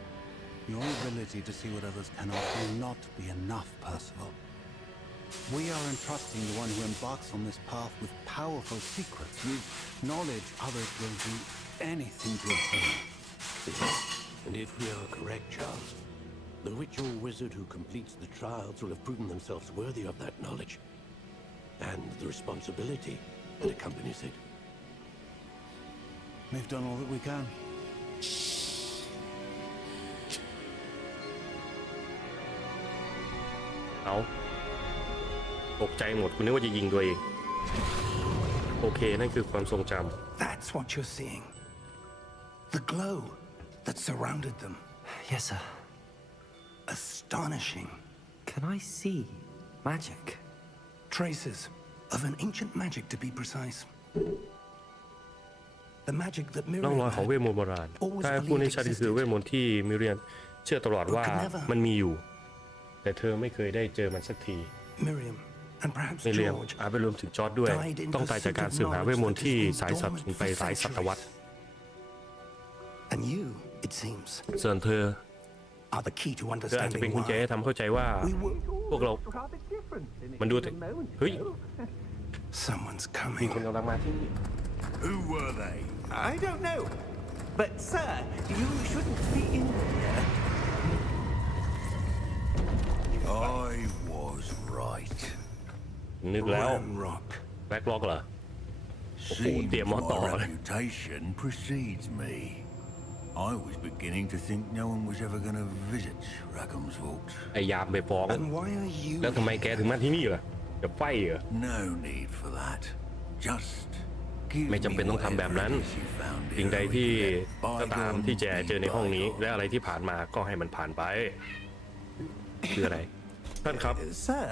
Your ability to see what others cannot will not be enough, Percival. We are entrusting the one who embarks on this path with powerful secrets, with knowledge others will do anything to obtain. And if we are correct, Charles, the witch or wizard who completes the trials will have proven themselves worthy of that knowledge and the responsibility that accompanies it. We've done all that we can. เอาตกใจหมดคุณนึกว่าจะยิงตัวเองโอเคนั่นคือความทรงจ That's what you're seeing. The glow that surrounded them. Yes, sir. Astonishing. Can I see magic? Traces of an ancient magic, to be precise. The magic that ำร่องรอยของเวทมนต์โบราณถ้าพูดให้ชัดก็คือเวทมนต์ที่มิเรียนเชื่อตลอดว่ามันมีอยู่แต่เธอไม่เคยได้เจอมันสักที Miriam and perhaps มิเรียม George อาจไปรวมถึงจอร์จด้วยต้องตายจากการสืบหาเวทมนต์ที่สายสับสนไปหลายศตวรรษ and you, it seems, ส่วนเธอ are the key to เธออาจจะเป็น understanding กุญแจให้ why ทำเข้าใจว่าพวกเรามันดูแต่เฮ้ย someone's มี coming. คนกำลังมาที่นี่ Who were they? I don't know. But, sir, you shouldn't be in here. I was right. นึกแล้ว Rock. แบ็กล็อกเหรอ Seems dear, my my God. reputation precedes me. I was beginning to think no one was ever going to visit Rackham's Vault. ไอยามไปฟ้อง And why are you แล้วทำไมแกถึงมาที่นี่ล่ะจะไฟเหรอ No need for that. Just give ไม่จำเป็นต้องทำแบบนั้น สิ่งใดที่ก็ตามที่แจเจอในห้องนี้ และอะไรที่ผ่านมาก็ให้มันผ่านไป คืออะไร ท่านครับ Sir,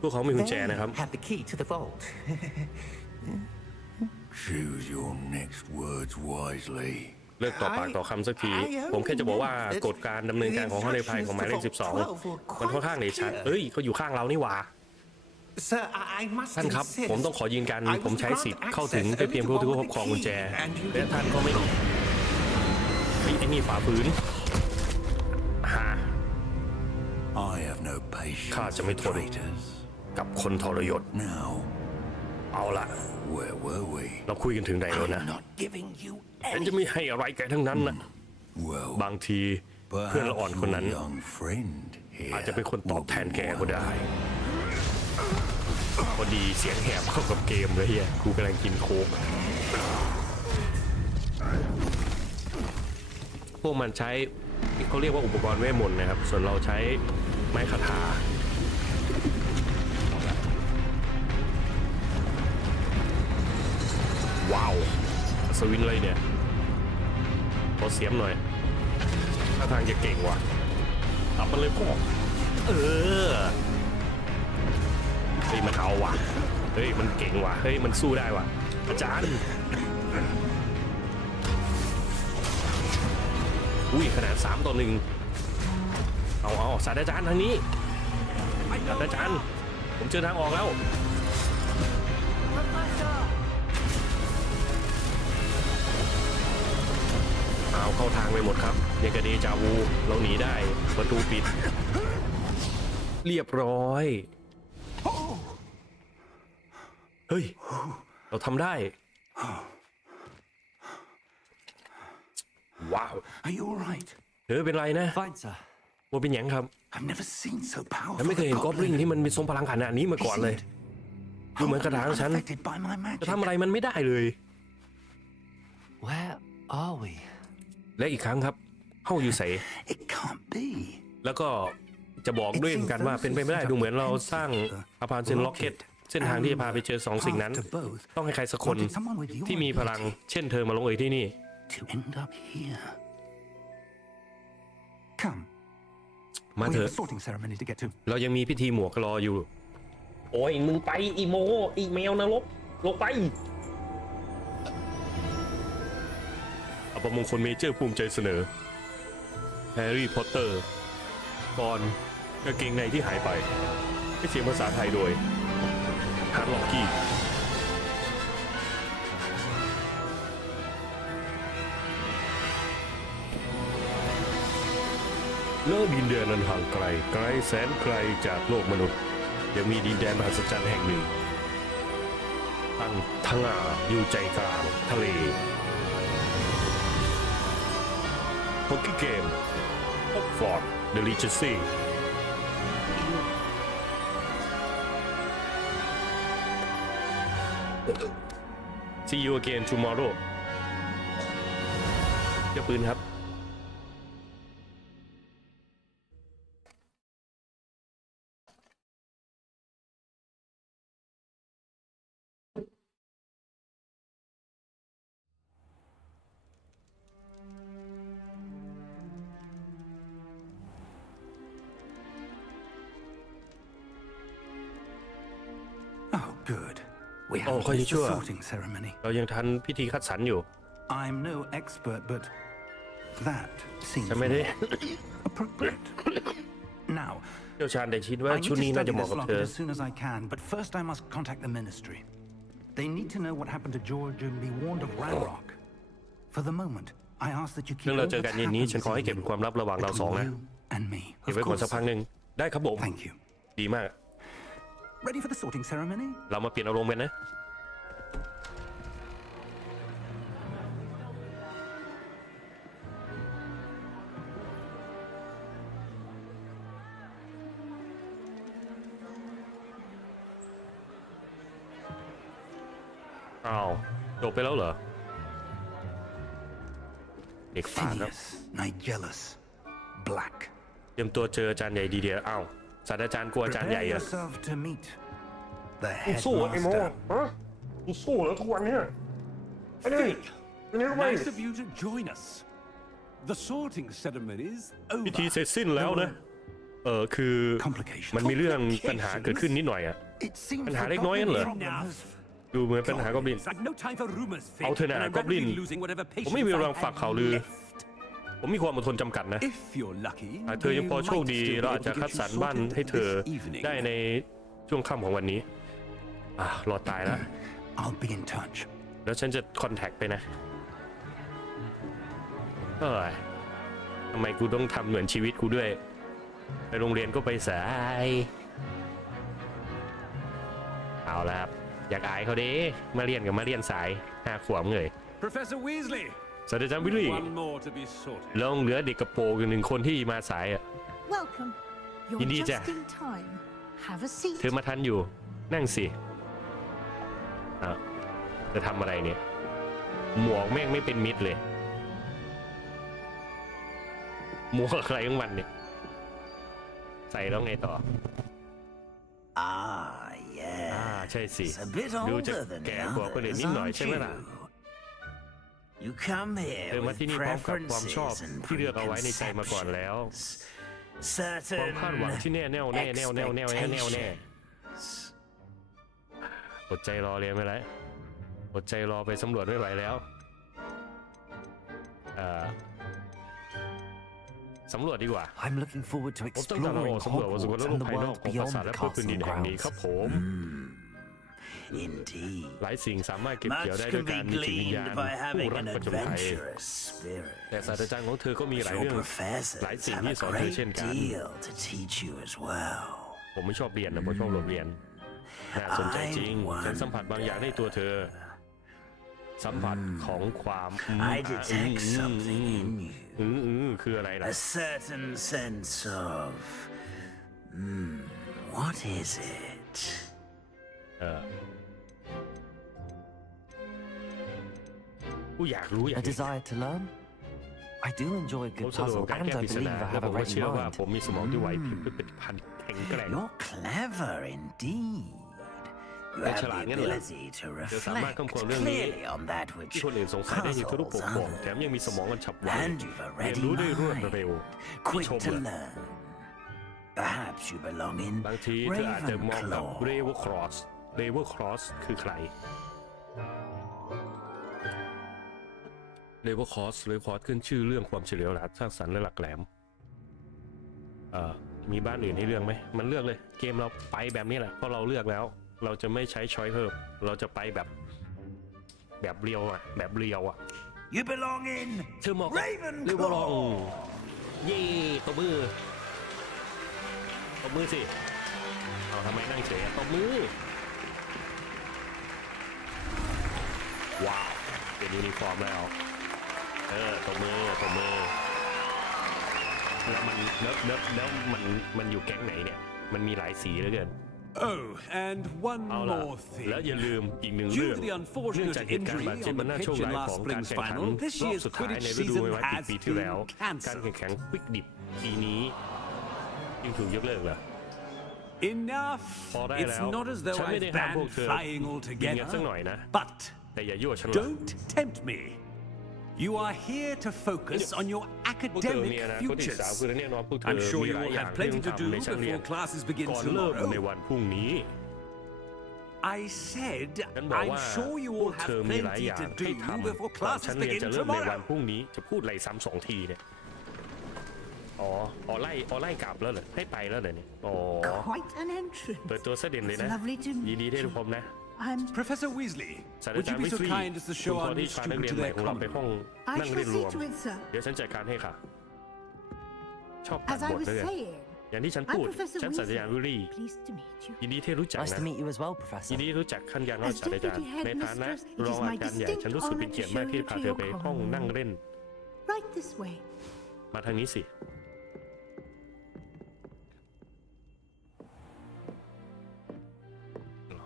พวกเขามีกุญแจนะครับ have the key to the vault. Choose your next words wisely. เลิกต่อปากต่อคำสักที ผมแค่จะบอกว่ากฎการดำเนินการของห้องในภัยของหมายเลข12 มันค่อนข้างเดชัดเอ้ยเขาอยู่ข้างเรานี่หว่า Sir, I must ท่านครับ insist. ผมต้องขอยืนยันผมใช้สิทธิ์เข้าถึงไปเพียงผู้ที่ครอบครองกุญแจ และท่านก็ไม่ไอ้นี่ฝ่าฝืนหา I have no patience ข้าจะไม่ for ทน traitors. กับคนทรยศ Now, เอาล่ะ where were we? เราคุยกันถึงไหนแล้วนะ not giving you ฉันจะไม่ให้อะไรแกทั้งนั้นนะ Well, บางทีเพื่อนละอ่อน perhaps คนนั้น your young friend อาจ here จะเป็นคนตอบ will แทน be แกก็ one. ได้พอดีเสียงแหบเข้ากับเกมเลยเฮียกูกำลังกินโค้กพวกมันใช้เขาเรียกว่าอุปกรณ์เวทมนต์นะครับ ส่วนเราใช้ไม้คาถาว้าวสวินเลยเนี่ยขอเสียมหน่อยท่าทางจะเก่งว่ะตับมันเลยพ่อเฮ้ยมันเอาว่ะเฮ้ยมันเก่งว่ะเฮ้ยมันสู้ได้ว่ะอาจารย์อุ้ยขนาด3 ต่อ 1เอาศาสตราจารย์ทางนี้ศาสตราจารย์ผมเจอทางออกแล้วเอาเข้าทางไปหมดครับยังกระเดจาวูเราหนีได้ประตูปิดเรียบร้อยเฮ้ยเราทำได้ว้าว Are you all right? เธอเป็นไรนะ Fine, sir. ว่าเป็นหยังครับ I've never seen so ฉันไม่เคย powerful เห็น a กอบลิง goblin. ที่มันมีทรงพลังขนาดนี้มาก่อนเลย ดูเหมือนกระถางของฉัน Unaffected by my จะ magic. ทำอะไรมันไม่ได้เลย Where are we? และอีกครั้งครับเฮ้าอยู่ใส It can't be. แล้วก็จะบอกด้วยเหมือนกันว่าเป็นไปไม่ได้ดูเหมือนเราสร้างอาพาร์เซนล็อกเก็ตเส้นทางที่จะพาไปเจอ2 สิ่งนั้น ต้องให้ใครสักคนที่มีพลังเช่นเธอมาลงเอยที่นี่ To end up here. Come, มาเถ We อะ have a sorting ceremony to get to. เรายังมีพิธีหมวกรออยู่ โอ้ยมึงไปอีโมอีแมวนรกลงไป อัปมงคลเมเจอร์ภูมิใจเสนอแฮร์รี่พอตเตอร์ตอนกางเกงในที่หายไปให้เสียงภาษาไทยโดยฮาร์ดล็อกกี้เลิกดินแดนนั้นห่างไกลไกลแสนไกลจากโลกมนุษย์ยังมีดินแดนมหัศจรรย์แห่งหนึ่งตั้งทงาอยู่ใจกลางทะเลฮอกกี้เกมฮอกฟอร์ดเดลิเจซี่See you again tomorrow เจ้าปืนครับ Oh, good. We โอ้ haven't ค่อย missed ชั่ว the sorting ceremony. เรายังทันพิธีคัดสรรอยู่ I'm no expert, but that seems ฉันไม่ได้ appropriate. Now, เชี่ยวชาญแต่คิดว่า I need ชุด to นี้น่า study จะเหมาะ this กับเธ locket อ as soon as I can, but first I must contact the ministry. They need to know what happened to George and be warned of Ranrock. For the moment, I ask that you keep เรื่องเรา all เจอ that กันเย็นนี้ happens ฉันขอให้ this เก็บเป็น evening ความลับระหว่างเราสอง between นะ you and me. เก็บ Of ไว้ก่อนสัก course. พักหนึ่งได้ครับผม Thank you. ดีมาก Ready for the sorting ceremony? เรามาเปลี่ยนอารมณ์กันนะอ้าวจบไปแล้วเหรอ เด็กฝากครับ Phineas, Nigellus, Black. เตรียมตัวเจออาจารย์ใหญ่ดีเดียอ้าวศาสตราจารย์กลัวอาจารย์ใหญ่ Prepare เหรอ yourself to meet the สู้ไอ้โม headmaster. ฮะกูสู้แล้วทุกวันเนี่ยไอ้นี่ไอ้นี่ไป Nice of you to join us. The sorting ceremony's พิธี over. เสร็จสิ้นแล้วนะ คือ Complication. มันมีเรื่องปัญหาเกิดขึ้นนิดหน่อยอะ It seems ปัญหา the เล็กน้อยนั่นเหรอ goblin problem has ดูเหมือนปัญหากอบลิน I've no time for rumors, Finn. เอาเถอะนะ and I'd กอบ rather ลิน be losing whatever ผมไม่มี patience เวลา I ฝาก have ข่าวลือ left. ผมมีความอดทนจำกัดนะ If you're lucky, หากเธอยังพอโชคดี we เรา might อาจจะ still be คั able ด to สรร get บ้าน you ให้เธอ sorted this evening. ได้ในช่วงค่ำของวันนี้รอดตายแล้ว I'll be in touch. แล้วฉันจะคอนแทคไปนะเอ้ยทำไมกูต้องทำเหมือนชีวิตกูด้วย ไปโรงเรียนก็ไปสายเอาละครับอยากอายเขาดิมาเรียนกับมาเรียนสาย5 ขวบเลย Professor Weasley, ศาสตราจารย์วิลลี่ one more to be sorted. ลองเหลือเด็กกระโปรงอีก1 คนที่มาสายอ่ะ Welcome. You're Indeed, just yeah. in time. Have a seat. เธอมาทันอยู่นั่งสิจะทำอะไรเนี่ยหมวกแม่งไม่เป็นมิตรเลยหมวกอะไรของมันเนี่ยใส่แล้วไงต่อ Ah, yes. ใช่สิ It's a bit ดูจะ older than แก่ the กว่าคนอื่น others, นิดหน่อย aren't ใช่ไหมล่ะ you? You come เธ here อมา with ที่นี่พร้อมกับความชอบ preferences and ที่เลือกเอาไว้ในใจมาก่อนแล้ว preconceptions. ความคาดหวัง Certain ที่แน่แน่วแน่แน่วแน่วแน่วแน่แน่วแน่ expectations. อดใจรอเรียนไม่ไรอดใจรอไปสำรวจไม่ไหวแล้วสำรวจดีกว่า I'm looking forward to ผมต้องการลอง exploring สำรวจว่าสมมติ Hogwarts โลก and the ภายนอก world ของปรา beyond สาท the และพื้น castle ดิน and แห่งนี้ครับ grounds. ผม Indeed. หลายสิ่งสามารถเก็บ Much เกี่ยวได้ด้ว can ย be การมีจิตวิญญาณ gleaned by ผู้ having รัก an ประจนภัย adventurous spirit. แต่ศาสตราจารย์ของเธอก็มีหลาย Your เรื่อง professors หลายสิ่ง have ที่ a สอนเธอเช่น great กัน deal to teach you as well. ผมไม่ชอบเรียนนะผมชอบโรงเรียนน่าสนใจจริง ฉันสัมผัสบางอย่างในตัวเธอ สัมผัสของความ I detect something in you. คืออะไรล่ะ A certain sense of. What is it? กูอยากรู้อยา A กรู้ desire to learn? I do enjoy a ผม good สนุก puzzle, กับการ and แก้ I ปริศ believe นา I และ have ผ a มก็ ready เชื่อว่า mind. ผมมีสมองที่ไหวพริบเป็นพันแข็งแกร่ง You're clever indeed. You Cái haveฉลาด the งั้นเหรอ ability to เธอสามารถ reflect ค้นคว้าเรื่องนี้ clearly on that ที่ which คนอื่นสงสัยได้อย่างทะลุ puzzles โปร่งๆ แถ others. มยังมีสมองอันฉับไว And you've a เรียน ready รู้ได้รวด mind, เร็วที่ quick ชม to เลย learn. Perhaps you belong in บางทีเธออาจจะมองแบบเรเวอร์ครอสคือใครเรเวอร์ครอสขึ้นชื่อเรื่องความเฉลียวฉลาดสร้างสรรค์และหลักแหลมมีบ้านอื่นให้เลือกไหมมันเลือกเลยเกมเราไปแบบนี้แหละเพราะเราเลือกแล้วเราจะไม่ใช้ช้อยเพิ่มเราจะไปแบบเรียวอ่ะแบบเรียวอ่ะ You belong in เธอบอกเรเวอร์ลองเย่ตบมือสิเอาทำไมนั่งเฉยตบมือว้าวเป็นยูนิฟอร์มแล้วตบมือแล้วมันอยู่แก๊งไหนเนี่ยมันมีหลายสีเหลือเกิน Oh, and one เอาล่ะ more thing. แล้วอย่าลืมอีกหนึ่งเรื่อง Due to the เนื่อง unfortunate จากเหตุการณ์ injury บาดเจ็บ on มัน the น่า pitch โชค in ร้ายข last องการ spring's แข่งขัน final, this รอบ year's สุดท้าย Quidditch ในฤดู season ไว้กี่ has ปีที่แล้ว been การ cancelled. แข่งขันควิกดิบปีนี้ยังถูกยกเลิกเหรอ Enough. พอได้ It's แล้ว not as though ฉันไม่ได้ I've ห้ามพวก banned เธอ flying ยิงกันสักหน่อยนะ altogether. But แต่อย่ายั่วฉันเลย don't tempt me. You are here to focus on your พวกเธอ academic เนี่ยนะคนที่สาว futures. คือแน่นอนพวกเธอ I'm sure มี you หลาย will อย่าง have ที่ต้อ plenty ง to ทำใน do ชั้นเรียน before classes begin ก่อนเริ่มใน tomorrow. วันพรุ่งนี้ I said ฉันบอก I'm ว่า sure you พว will ก have เธอมีหลาย plenty อย่าง to ให้ do ทำ before ก่อน classes ชั้นเรียน begin จะเริ่มในวัน tomorrow. พรุ่งนี้จะพูดอะไรซ้ำ2 ทีเนี่ยอ๋อไล่กลับแล้วเหรอให้ไปแล้วเหรอเนี่ยอ๋อ Quite an entrance. เปิดตัวเสด็จเลย It's นะ lovely to ยินดี meet ที่ได้ you. พบนะ I'm Professor Weasley, ศาสต would ราจาร you ย์ be วิ so สลีย์ kind as to คุณ show พอ our ที่ new พานัก student เรียน to ใหม่ their ของเราไป common ห้อง I นั่ง shall เรียนร see วม to it, sir. เดี๋ยวฉันจัดการให้ค่ะ ชอบตัด As บ I ท was เลย saying, อย่างที่ฉัน I'm พูด Professor ฉันศาสตราจารย์วิลลี่ Weasley. Pleased to meet you. ยินดีที่รู้จัก Nice นะ to meet you as well, Professor. ยินดีรู้จักขั้นยานรอด As ศาสตราจารย์ Deputy ในฐานะ Headmistress, it รอง is อา my จารย์ใหญ่ distinct ฉันรู้สึกเป็น honor เกียร to ติมาก show ที่ you พา to เธอ your ไปห้อง common นั่ง room. เล่น Right this way. มาทางนี้สิ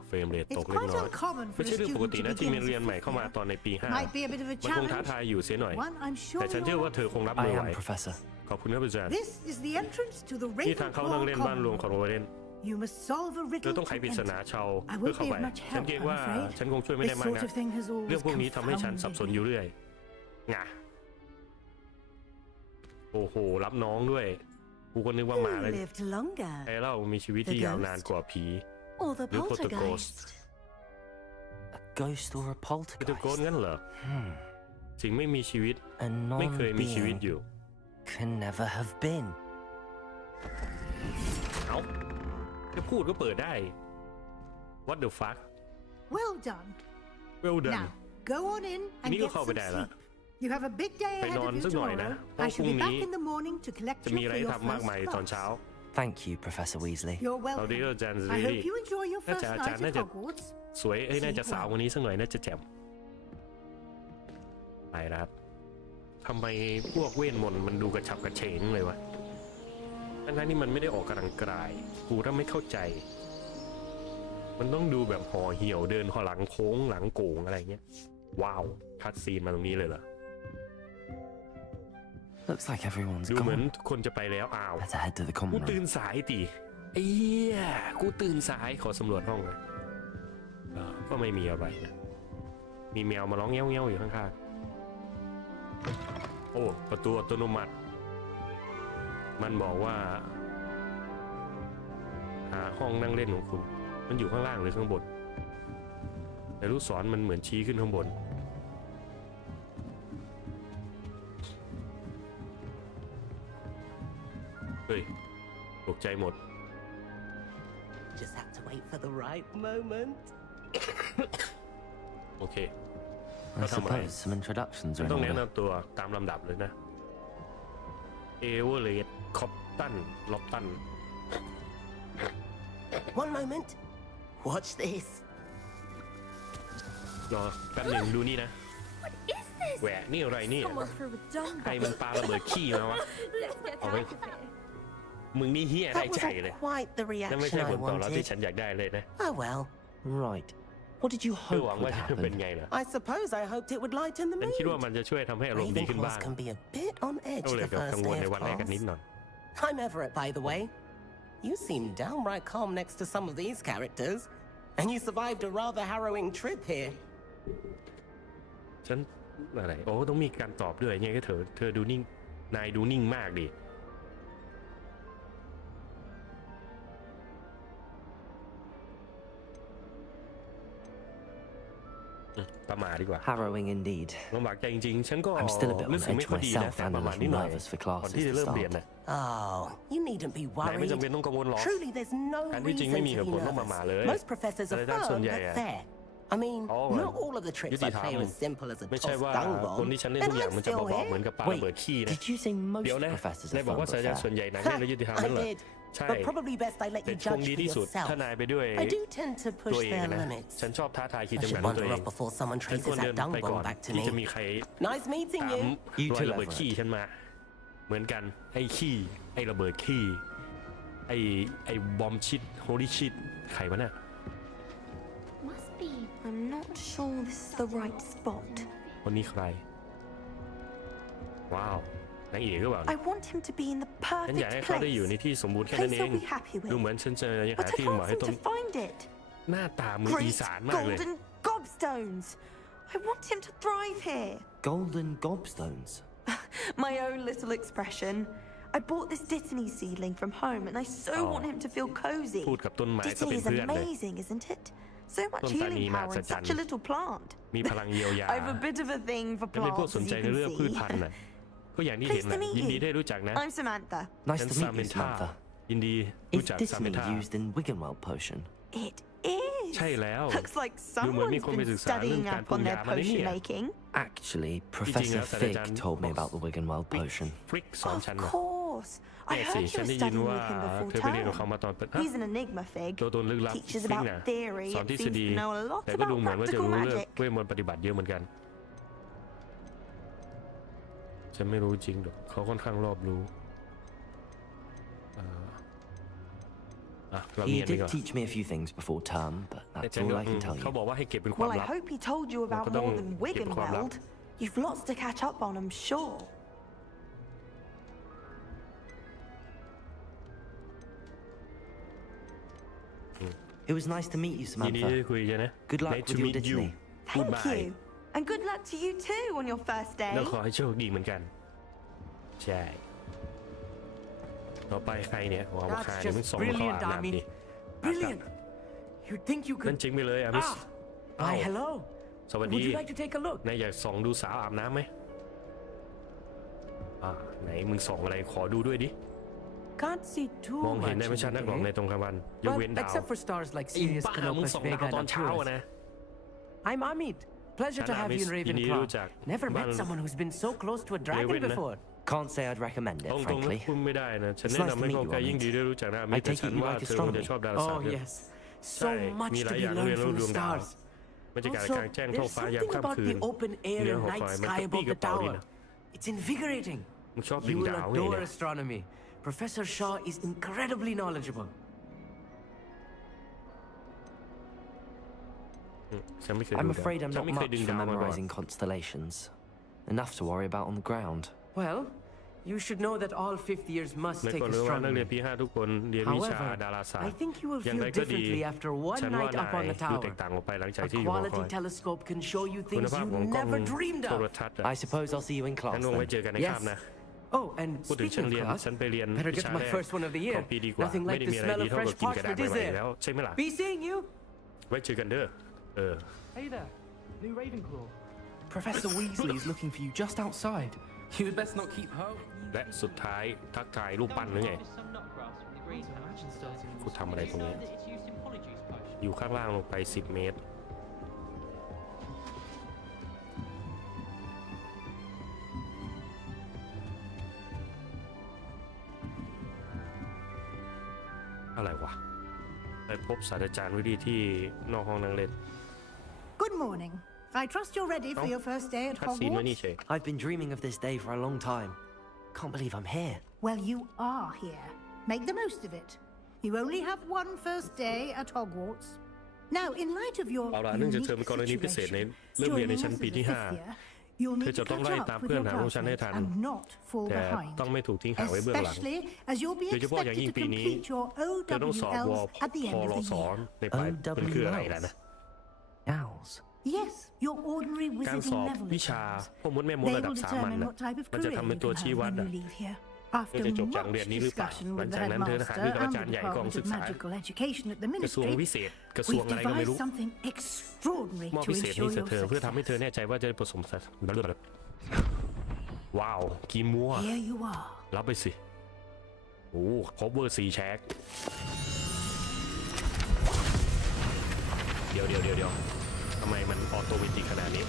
เฟรมเรทต It's กเล็ก quite น้อย uncommon ไม่ for a ใช่เรื่องปก student ติ to นะที่มี begin เรียน as a ใหม่เข้ามา fifth ตอนในปี year. 5 Might be a bit of a มันคงท้า challenge. ทายอยู่เสียหน่อย One I'm แต่ sure ฉัน you'll เชื่อว่าเธอคงรับ I มือไหว am, Professor. ขอบคุณครับอาจารย์ This is the entrance to the นี่ทางเข้านั่งเล่น Ravenclaw บ้านรวมของ common โรเดน room. You must solve a เรา riddle ต้องไข to ปริศนา enter. ชาว I เพื่อ won't เข้า be ไป of much ฉัน help, เกรง I'm ว่า afraid. ฉันคงช่วยไม่ได้ This มาก sort นะ of thing has เรื่อง always พวกนี้ทำให้ฉันสับสนอยู่ confounded me. เรื่อยโอ้โหรับน้องด้วยกูก็นึกว่ามาเลย lived longer? ไอ้เล่ามีชีวิตที่ยาวนานกว่าผี Or the หรือโปรโตโกส A ghost or a โปรโตโกส poltergeist? งั้นเหรอสิ่งไม่มีชีวิต A ไม่เคยมีชีวิต non-being อยู่ can never have been. เอ้าจะพูดก็เปิดได้ What the fuck Well done. well done Now, go on in and Ini kau get kau some berdaya lah. sleep. You have a big day ไป ahead นอน of you สักหน่อยนะ tomorrow. เพราะ I พรุ่ shall ง be นี้ back in the morning to collect จะ you มีอะไร for ให้ your ทำมาก first มายตอนเช้า class. Thank you, Professor Weasley. You're เอาดี welcome. อาจารย์ I ซีรี hope you enjoy your น่า first จะอาจาร night ย์น่า at จะ Hogwarts. สวยน่าจะสาววันนี้สักหน่อยน่าจะแจ่มไปนะครับทำไมพวกเวทมนต์มันดูกระฉับกระเฉงเลยวะทั้งที่มันไม่ได้ออกกำลังกายกูถ้าไม่เข้าใจ มันต้องดูแบบห่อเหี่ยวเดินหลังโค้งหลังโก่งอะไรเงี้ยว้าวคัดซีนมาตรงนี้เลยเหรอ Looks like everyone's ดูเหมือน gone. คนจะไปแล้วอ้าว Better head to the กู common ตื่ room. นสายตีไอ้เหี้ยกูตื่นสายขอสำรวจห้องเลยก็ไม่มีอะไรนะมีแมวมาร้องเงี้ยวๆอยู่ข้างๆโอ้ประตูอัตโนมัติมันบอกว่าหาห้องนั่งเล่นของคุณมันอยู่ข้างล่างหรือข้างบนแต่ลูกศรมันเหมือนชี้ขึ้นข้างบนเฮ้ยตกใจหมด Just have to wait for the right moment. โอเค I suppose some introductions are ต้อ in งแนะ order. นำตัวตามลำดับเลยนะเอเวอร์เรสคอปตันล็อบตัน One moment. Watch this. รอแป๊บหนึ่งดูนี่นะ What is this? แหวะนี่อะไรเนี่ย Someone threw a dung ใครมันปาระเบิดขี้มาวะ Let's get Oh, out wait. of here. มึงนี่เฮียได้ That ใจ wasn't เลย quite the นั่นไม่ reaction ใช่ผ I ลตอบรับที่ wanted. ฉันอยากได้เลยนะ Oh well. Right. What did you เพื่อ hope หวัง would ว่าจะเป็น happen? ไงล่ะ I suppose I hoped it would lighten the ฉันคิดว่า mood. มันจะช่วยทำให้อารมณ์ดีขึ้นบ้าง Ravenclaws can be a bit on edge ก็เลย the กับกัง first วล day ใน of วันแรกกันนิด class. หน่อย I'm Everett, by the way. You seem downright calm next to some of these characters, and you survived a rather harrowing trip here. ฉันอะไรโอ้ต้องมีการตอบด้วยไงก็เธอดูนิ่งนายดูนิ่งมากดิ ประมาทดีกว่า Harrowing indeed. ลำบากใจจริงๆฉันก็ I'm still a bit on รู้สึกไม่ edge ค่อยดีนะ myself แต่ and ป a ระมาท little นิดหน่อย nervous for ก่อน classes ที่จะ to เริ่มเรียน Oh, นะ you needn't be นายไม่ worried. จำเป็นต้องกังวลหรอก Truly, there's no การที่จริง reason ไม่มี to เห be ตุผลต้องมาหมาเลย nervous. Most professors แต่ are ด้าน firm ส่วนใหญ่ but fair. I mean, not all of the ยุ tricks ติ I ธรร play ม are as simple as a ไม่ใช่ tossed ว่า dung คน bomb. ที่ฉันเล่น And ทุกอย่าง I'm มันจะ still เบาๆเหมือน here. กับปลาระเบิดขี้นะ Did you say most เดี๋ยวนะ professors นาย are บอก firm ว่า but ศาสตราจารย์ส่วน fair? ใหญ่นายเล่นแล้วยุติธรรม I นั่นเหรอ did. ใช่ But probably best I let แต่ you คง judge ดี for ที่สุด yourself. ถ้านายไปด้วย I do tend to ตัว push เอง their นะ limits. ฉันชอบท้าทายขีด I จำกัด should ของตัว wander เอง off before someone ฉันควร traces เดิน that dung ไปก่อน bomb back to ที่จะ me. มีใคร Nice meeting ตาม you. รอยระเบิดขี้ฉันมาเหมือนกันไอ้ขี้ไอ้ระเบิดขี้ไอ้บอมชิดโฮลี่ชิดใครวะเนี่ย Must be. I'm not sure this is the right spot. คนนี้ใครว้าวนางเอกก็แบบ I want him to be in the ฉันอยากให้ perfect เขาได้อยู่ place. ในที่สมบูรณ์แค่นั้น Place เอง he'll be happy ดู with. เหมือนฉันจะยัง But หา I ที่เหมาะ can't ให้ seem ต้น to find it. หน้าตามืออี Great สานมากเลย golden gobstones. I want him to thrive here. Golden gobstones. My own little expression. I bought this Dittany seedling from home and I so want him to feel cozy. พูดกับต้นไม้ก็ Dittany เป็น is เพื่อนเลย amazing, isn't it? So much ต้นตานี healing มหั power ศ in จรรย์ such a little plant. มีพลังเยียวยา I have a bit of a thing for ฉันเป็นพวก plants, สน as ใจ you ในเรื่อง can พืช see. พันธุ์น่ะก็อย่างที่เห็น Pleased to น่ะ meet ยินดี you. ได้รู้จักนะ I'm Samantha. Nice ฉัน to ซา meet เม you, นธา Samantha. ยินดี Is รู้จักซาเมน Dittany ธา used in Wiggenweld potion? It is. ใช่แล้ว Looks like ดูเหมือนมี someone's คนไป been ศึกษาเรื่อง studying การ up ปรุง on ยา their มาได้เนี่ potion ย making. Actually, Professor Fig told me about the Wiggenweld potion. ฟริกสอน Of ฉันนะ course. I แน่สิ heard ฉั you น were ได้ยิน studying ว่า with him เธอ before ไปเรียนกับเขา term. มาตอนเปิด He's an enigma fig. ตัวตนลึกลับ Teaches ฟิก about นะ theory สอน and ทฤษ seems ฎี to know a lot แต่ก็ดู about เหมือนว่าจะ practical รู้เรื่อง magic. เวทมนต์ปฏิบัติเยอะเหมือนกันฉันไม่รู้จริงหรอกเขาค่อนข้างรอบรู้เรา He เรียนดี did กว่า teach me a few things before term, but แต่ that's ฉันก็ all I can tell เขา you. บอกว่าให้เก็บเป็นความ Well, I ลับ hope he told you about Well, more than keep it quiet, Wiggenweld. You've lots to catch up on, I'm sure. It was nice to meet you, ยินดีที่ Samantha. ได้คุยกันนะ Good luck Nice with to your meet you Dittany. Thank Goodbye you. And good luck to you too on your first day. แล้วขอให้โชคดีเหมือนกันใช่ต่อไปใครเนี่ยหัวมาคาเนี่ยมึงส่งมาเข้าอาบน้ำดิ Brilliant. You'd think you นั่น could. จริงไปเลยอะมิส Why, hello. สวัส Would ดี you like to take a look? นายอยากส่องดูสาวอาบน้ำไหมไหนมึงส่องอะไรขอดูด้วยดิ Can't see too มองเห็น much ได้ไม่ in ชัด the นักหรอกใน day. ตรงกลางวันยก But เว้นดาว except for stars like ไอ้ Sirius, บ้ามึง Canopus, ส่องดาว Vega, ตอน and เช้าอะ Arcturus. นะ I'm Amit. Pleasure to Shana have you in Amit,ยินดีรู้จัก Ravenclaw. Never met Ban- someone who's been so close to a dragon Raven นะ before. Can't say I'd recommend it, ตรงๆนะ frankly. พูดไม่ได้นะฉัน It's แนะ nice นำ to ให้ meet เข้า you, ใกล้ยิ่ง Amit. ดีได้รู้จักนะมิ I แต่ take ฉัน it you ว่า like เธอคงจะ astronomy. ชอบดาราศาสต Oh ร์ด้วย yes. ใช่ So much มีห to ลาย be อย่างเรียน learned รู้ from ดวง the ดาว stars. บรรยากาศ Also, กลางแจ้งท้อง there's ฟ้ายาม something ค่ำ about คืน the open air เนื้อ and หอ night คอยมัน sky กระปี้ above ก the ระเป๋าดี tower. นะ It's invigorating. มึงชอบบิน You will ดาวไง adore เนี่ย astronomy. Professor Shaw is incredibly knowledgeable. ฉันไม่เคย I'm ดูดาว afraid I'm ฉัน not ไม่เคย much ดึง for ดาวมาก่อน memorizing constellations. Enough to worry about on the ground. Well, you should know that all fifth years must ใน take ก่อนรู้ว่านักเรียน astronomy. ปี 5 ทุกคนเรียนวิชา However, ดาราศาสต I ร์ think you will อย่าง feel ไรก็ดี differently after one ฉันว่า night นา up on ย the ดูแตก tower. ต่างออกไปหลังจาก A ที่อยู่หอคอย quality telescope can show you คุณ things ภาพ you ของกล้อง never dreamed โทร of. ทัศน์ I suppose I'll see you in งั้ class นลงไว้ then. เจอกันในคาบนะ Oh, and พูดถึงฉัน speaking เรียน of class, ฉันไปเรียน better วิ get ชา to แร my ก first one of the ข year. องปีดีกว่า Nothing ไม่ like ได้ the มีอะไร smell ดี of เท่ากับ fresh กินกระดาษ parchment, ให is ม่ๆ there? แล้วใช่ไหมล่ะ Be seeing you. ไว้เจอกันเด้อHey there, new Ravenclaw. Professor Weasley is looking for you just outside. You'd best not keep home. และสุดท้ายทักทายรูปปั้นหรือไง Imagine starting กูทำอะไรตรงนี้อยู่ข้างล่างลงไป10 เมตรอะไรวะไปพบศาสตราจารย์วิดีที่นอกห้องนั่งเล่น Good morning. I trust you're ready for your first day at คัดซีนไว้นี่ Hogwarts. เฉย I've been dreaming of this day for a long time. Can't believe I'm here. Well, you are here. Make the most of it. You only have one first day at Hogwarts. Now, in light of your เอาล่ะเนื่องจากเธอเป็นกรณีพิเศษในเริ่มเรียนในชั้นปีที่ you'll เธอ need จะ to ต้อง catch ไล่ up ตาม with เพื่อน your หาของฉันให้ classmates ทัน and not fall แต่ behind. ต้องไม่ถูกทิ้งห่างไว้เบื้องหลัง Especially as you'll be โดยเฉพาะอย่างยิ่ง expected to ปีนี้ complete your เธอต้องสอบว OWLs at the พ end ล of ส the year. ในปลายมันคืออะไรล่ะนะ Owls. Yes, your ordinary การส wizarding อบ level วิชา exams. พวกมดแม่มด They ระดับ will สามัญ determine น่ะ what type of มันจะ career ทำเป็น you ตัว can ชี้ have วัด when อ่ะ you leave here. After จะจบจาก much เรียนนี้หรือเปล่า discussion หลัง with the จากนั้นเธอหา headmaster รือกับอา and จาร the ย์ใหญ่กอง Department ศึ of กษา Magical Education at the กระทรวง Ministry, วิเศษกระทรวง we've อะไรก็ไม่รู้ devised something extraordinary มอบ to พิเศษ ensure นี้ your เธอเพื่อทำให้เธอ success. แน่ใจว่าจะผสมสัตว์ว้าวกีมัว Here you are. รับไปสิโอ้คอเวอร์4แช็คเดี๋ยวทำไมมันออโตเมติกขนาดนี้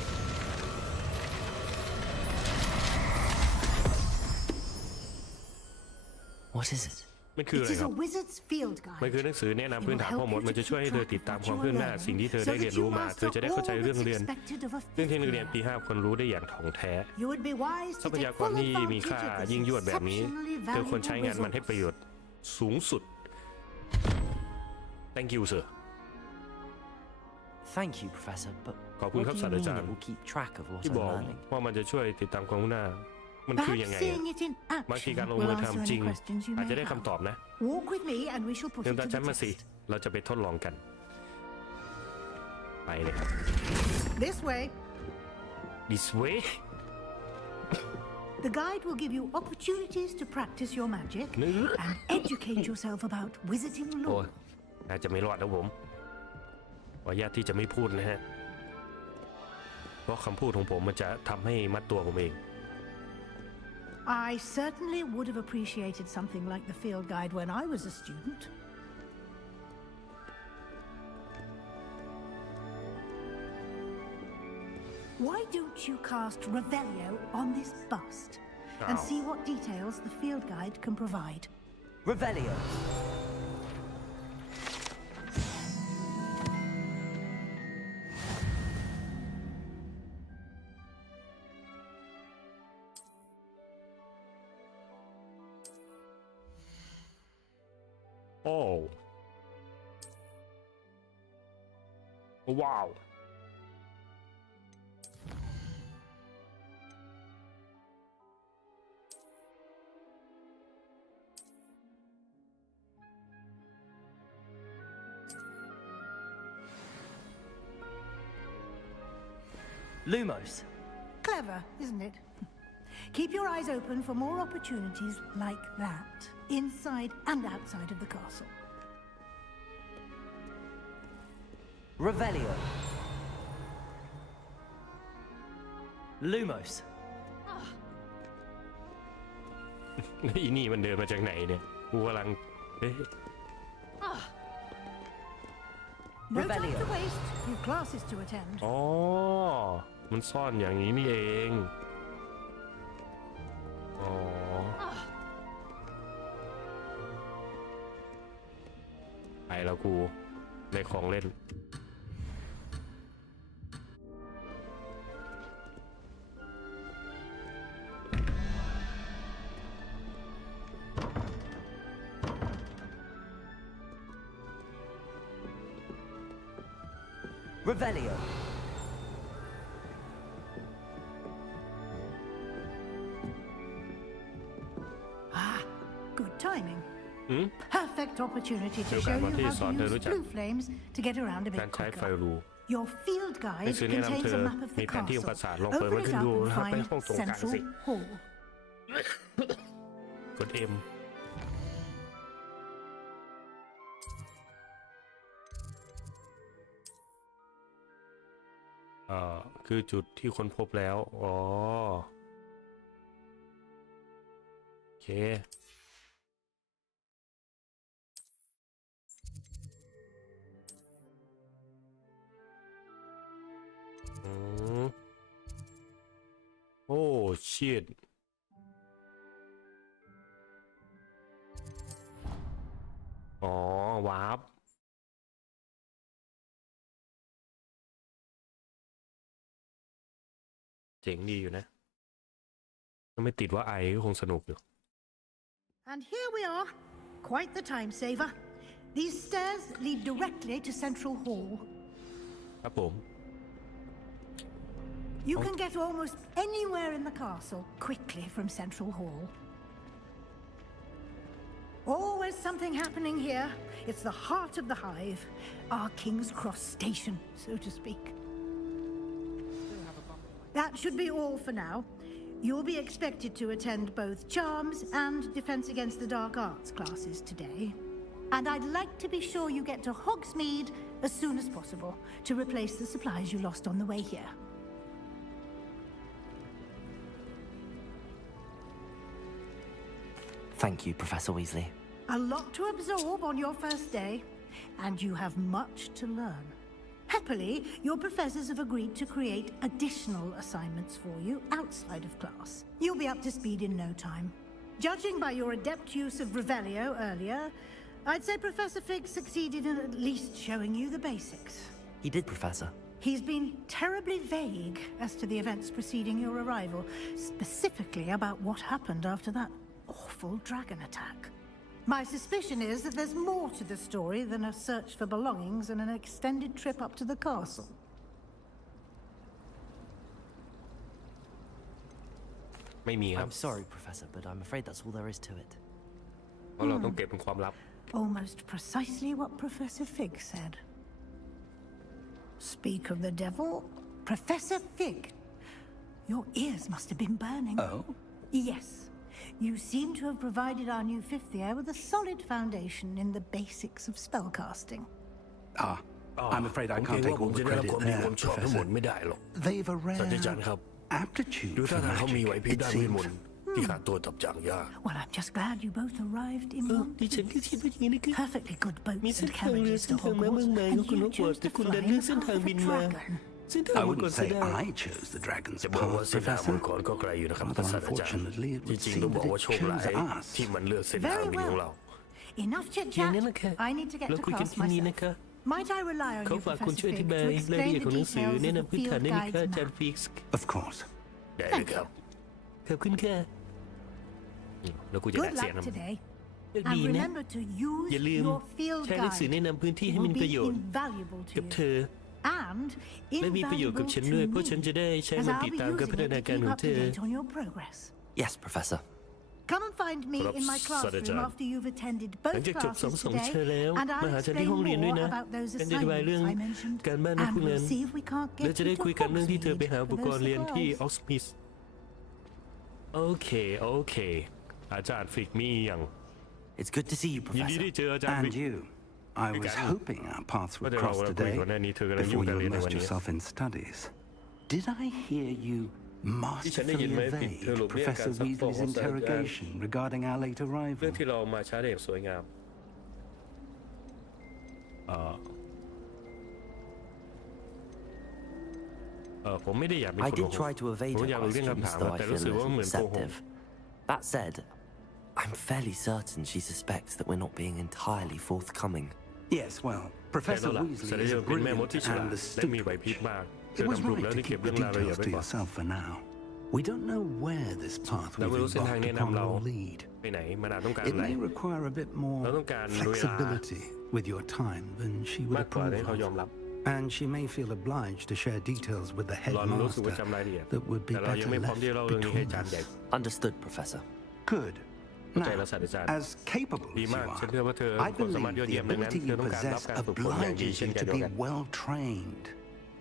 What is it? มันคือ It อะไร is ครั a บ wizard's field มัน guide. คือหนังสือแนะนำพื้นฐานข้อมูลมันจะช่วยให้เธอติดตามความคืบหน้าสิ่งที่เธอได้เรียนรู้มาเธอจะได้เข้าใจเรื่องเรียนที่นักเรียนปี 5คนรู้ได้อย่างถ่องแท้ You would be wise ทรั to พ take ยากร full ที่มี advantage ค่า of this ยิ่งยวดแบบนี้ exceptionally เธอควรใช้งานมันให้ valuable ประโยชน์สูงสุด Thank you sir Thank you, Professor, but ขอบคุณ what ครับ do ศาส you ตรา mean จาร it ย์ will keep track of what ที่ I'm บอก learning? ว่ามันจะช่วยติดตามความคืบหน้ามันคือ Perhaps ยังไง seeing it in บางที action การลง will มือ answer ทำจริ any ง questions you อาจ may จะได้คำ have. ตอบนะ Walk with me and we shall put เดิน it ตาม to ฉัน the มาสิ test. เราจะไปทดลองกันไปเลยครับ This way. This way The guide will give you opportunities to practice your magic and educate yourself about wizarding โอ้ย lore. น่าจะไม่รอดนะผมขออนุญาตที่จะไม่พูดนะฮะเพราะคำพูดของผมมันจะทำให้มัดตัวผมเอง I certainly would have appreciated something like the field guide when I was a student. Why don't you cast Revelio on this bust and see what details the field guide can provide? Revelio. Oh wow Lumos. Clever, isn't it? Keep your eyes open for more opportunities like that, inside and outside of the castle. Revelio. Lumos. อีนี่มันเดินมาจากไหนเนี่ยกูกำลังเอ๊ะ No time to waste. You've classes to attend. อ๋อมันซ่อนอย่างนี้นี่เองอ๋อไปแล้วกูได้ของเล่นRevelio. Ah, good timing. หืม Perfect opportunity to เดี๋ยว show การมา you ที่ how สอน to เธอ use รู้จัก blue flames to get around a การ bit ใช้ไฟ quicker. รู Your field หนัง guide สือแนะนำ contains เธ a อ map of มี the แผนที่ของปรา castle. สาทลองเปิด Open มัน it ขึ้น up ดู and นะครับไป find ห้องตรงกลาง Central สิ Hall. กด M คือจุดที่ค้นพบแล้วอ๋อโอเคโอ้ชิตอ๋อวาร์ปเจ๋งดีอยู่นะถ้าไม่ติดว่าไอก็คงสนุกอยู่ And here we are. Quite the time saver. These stairs lead directly to Central Hall. ครับผม You can get almost anywhere in the castle quickly from Central Hall. Always something happening here. It's the heart of the hive, our King's Cross station, so to speak. That should be all for now. You'll be expected to attend both Charms and Defense Against the Dark Arts classes today. And I'd like to be sure you get to Hogsmeade as soon as possible to replace the supplies you lost on the way here. Thank you, Professor Weasley. A lot to absorb on your first day, and you have much to learn. Happily, your professors have agreed to create additional assignments for you outside of class. You'll be up to speed in no time. Judging by your adept use of Revelio earlier, I'd say Professor Fig succeeded in at least showing you the basics. He did, Professor. He's been terribly vague as to the events preceding your arrival, specifically about what happened after that awful dragon attack. My suspicion is that there's more to the story than a search for belongings and an extended trip up to the castle. ไม่มีครับ I'm sorry, Professor, but I'm afraid that's all there is to it. เพราะเราต้องเก็บเป็นความลับ Almost precisely what Professor Fig said. Speak of the devil, Professor Fig. Your ears must have been burning. Oh? Yes. You seem to have provided our new fifth year with a solid foundation in the basics of spellcasting. I'm afraid I can't take all the credit there, Professor. They've a rare aptitude ดูท่า for ทางเขามีไหว magic, พริบ it ด้านเวทมน seems. ต์ที่ขาดตัวตับอย่างยาก Well, I'm just glad you both arrived in one ดิฉันก็คิดว่าอย่างนี้นะครับ perfectly good มี boats เส้น and ทางเรือ carriages เส้ to นทางม้ามาก Hogwarts, มาย and ของคุณ you ฮอกวอต chose ส์แต่ to คุณ fly ดัน in เลือก the เส้น path ทาง of บิ a นมา dragon. เส้นทาง I มัง wouldn't กรเส say ดา I chose the dragon's จะบอกว่า path, เส้นทางมัง Professor. กรก็ไกลอยู่นะครับ But ท่านศาสตราจารย์ unfortunately, it จ would ริงๆ seem ต้องบอก that ว่า it โชคร้าย chose us. ที่มันเลือกเส้นทาง Very บินของเรา well. Enough chit อย่าง chat. นั้นนะคะ I need to get เรา to คุยกัน class แค่นี้นะ myself. คะ Might I rely on เขา you, ฝากคุณ Professor ช่วยอ Fig, ธิบาย to รายละ explain เอียด the ของหนังสือ details แนะ of the นำพื้นฐาน field ได้ไหมคะ guides อาจารย์ map? ฟิกซ์ Of course. ได้เลยครับขอบคุณค่ะแล้วกูจะ Good ดัดเสียง luck ทำ today. เลือก And ดีนะ remember to use อย่าลืม your field ใช้หนังสือ guide. แนะนำพื้นที่ It ให้ will มีประ be โยชน์ invaluable to กับเธ you. อ And และมีประโยชน์กับ invaluable ฉัน to ด้วย เพราะฉัน me, จะได้ใช้ as มัน I'll ติด be ตามการ using พัฒ it นา to การ keep ของ up เธ to อ date on your progress. Yes, Professor. Come and find me in my classroom after you've attended both หลังจากจบสอง classes สองเชอ today, แล้ว and มา I'll หาฉันที่ explain ห้องเรียนด้วย more นะ about those ฉันจะอธิบายเรื่อง assignments I mentioned, การบ้านในพว and กนั้น we'll see if we can't และ get จะได้ you คุย to กันเรื่องที่เธอไปหา Hogsmeade อุป for กร those ณ์เรียนที่ supplies. ออกสมิธโอเคโอเคอาจารย์ฟิกมีอย่าง It's good to see you, ยินดี Professor. ได้เจออาจารย์ฟิ And ก you. I was hoping our paths ก็ would ได้เรา cross คุย today ก่อนหน้านี้เธอกำลัง before ยุ่ง you การเรียนในวัน immersed นี้ yourself in studies. Did I hear you ที่ฉันได้ยิน masterfully ไหมผิด evade เธอหลบเลี่ยงการ Professor ซักฟอก Weasley's ของศาสตราจารย์ interrogation regarding our late เรื่อง arrival? ที่เรามาช้าได้อย่างสวยงามผมไม่ได้อยากเป็น I คน did try to evade ผม her อยากรู้เรื่อง questions, คำถาม though แต่ I รู้สึก feel ว่า a เหมือน little โกหก deceptive. That said, I'm fairly certain she suspects that we're not being entirely forthcoming. Yes, well, แค่ Professor นั้นแหละ Weasley แต่ได้ is เจ a อเป็นแม่มด brilliant ที่ฉลาด and และมีไหว astute พริบ witch. มากเธ It อ was ทำถูก right แล้ว to ที่เก็บ keep เรื่ the องรายละเอียด details ไว้ to ก่อน yourself for now. We don't know where this path เรา we've ไม่รู้เส้นทาง embarked แนะนำ upon เรา will lead. ไปไหนมันอาจต้องการ It อะไร may require a bit more เราต้องการเวลา flexibility with your time than she would มากกว่า approve ที่เขายอม of. รับ And she may feel obliged to share details with the หลอนรู้สึกว่า headmaster จำรายละเอียด that would be แต่เรายัง better ไม่พร้อม left ที่จะเล่าเรื่องนี้ให้ between อาจารย์ใหญ่ us. Understood, Professor. Good. เข้าใจ Now, แล้วศาสตราจารย์ as capable ดี as you มาก ฉัน are, เชื่อว่าเธอ I ความสามารถ believe ยอด the เยี่ยมดังนั้น ability เธ you อต้องการรับ possess การฝึกฝนอย่างดี obliges เช่น you กัน to เดียว be กัน well trained.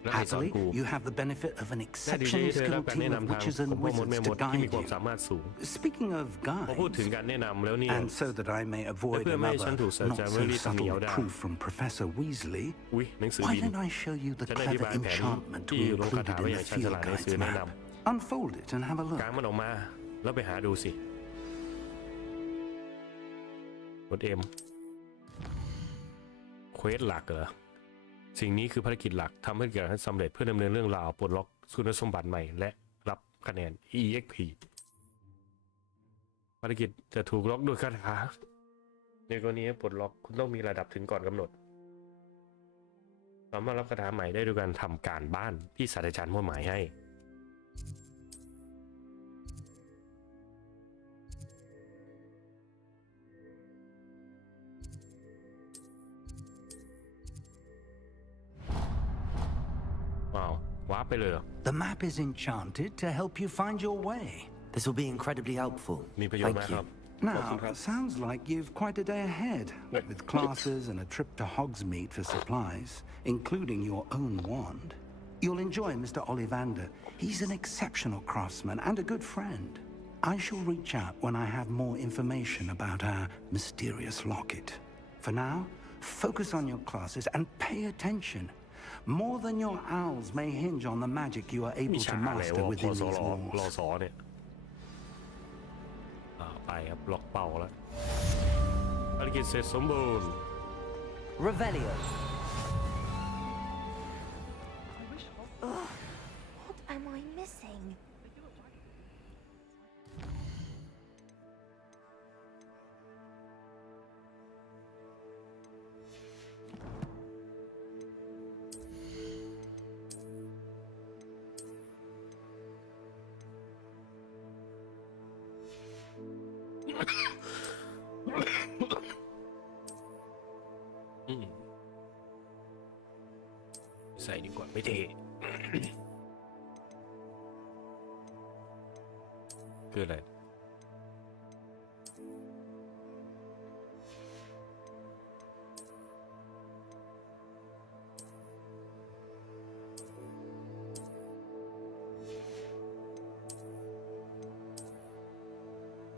และให้สอน Happily, ครู you have the benefit of an และดีที่ exceptionally เธอได้รับ skilled การ team แนะ of นำทาง witches ของ and พ่อมด wizards แม่ม to ดที่มี guide ความ you. สามารถสูง Speaking of พอพูดถึง guides, การแนะนำแล้วเนี่ย and so that I may avoid เพื่อไม่ให้ฉัน another ถูกศาสตรา not จารย์ so เวอรี่ตำหนิ subtle เอาได้ proof from Professor Weasley, อุ้ยหนังสือ why บิน don't I show you the ฉันได้อธิ clever บายแผน enchantment ที่ we ลงคา included ถาไว้ in อย่า the งชาญฉ field ลาดในหนัง guides สือแนะน map? Unfold it and have a ำ look. กางมันออกมา แล้วไปหาดูสิกดเอ็มเควสหลักเหรอสิ่งนี้คือภารกิจหลักทำให้เกิดให้สำเร็จเพื่อดำเนินเรื่องราวปลดล็อกคุณสมบัติใหม่และรับคะแนน EXP ภารกิจจะถูกล็อกด้วยคาถาในกรณีปลดล็อกคุณต้องมีระดับถึงก่อนกำหนดสามารถรับคาถาใหม่ได้ด้วยการทำการบ้านที่ศาสตราจารย์มอบหมายให้ว้าวว้าไปเลย The map is enchanted to help you find your way. This will be incredibly helpful. มีประโยชน์ Thank มากครั you. บ Now, it sounds like you've quite a day ahead, with classes and a trip to Hogsmeade for supplies, including your own wand. You'll enjoy Mr. Ollivander. He's an exceptional craftsman and a good friend. I shall reach out when I have more information about our mysterious locket. For now, focus on your classes and pay attention. More than your owls may hinge on the magic you are able to master within these walls. รอสอเนี่ยไปครับล็อกเป่าแล้วภารกิจเสร็จสมบูรณ์ Revelio. What am I missing?อืมใส่ดีกว่าไม่เท่คืออะไร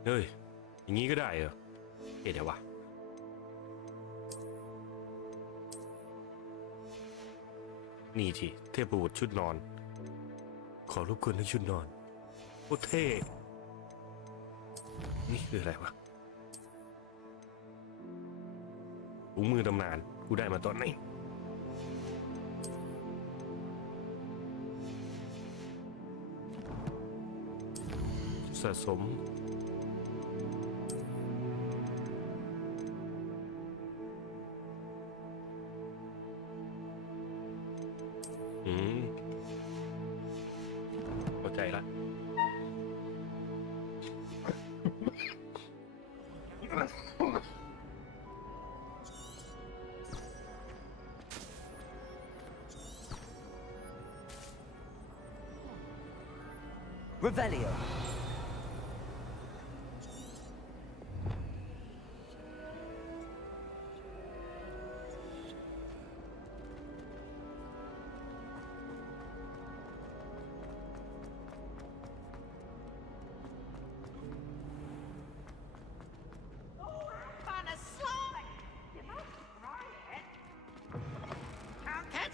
เฮ้ยอย่างนี้ก็ได้เหรอเดี๋ยววะนี่ทีเทพบุตรชุดนอนขอรบกวนให้ชุดนอนโคตรเท่นี่คืออะไรวะถุงมือตำนานกูได้มาตอนไหนสะสมเข้าใจละRevelio.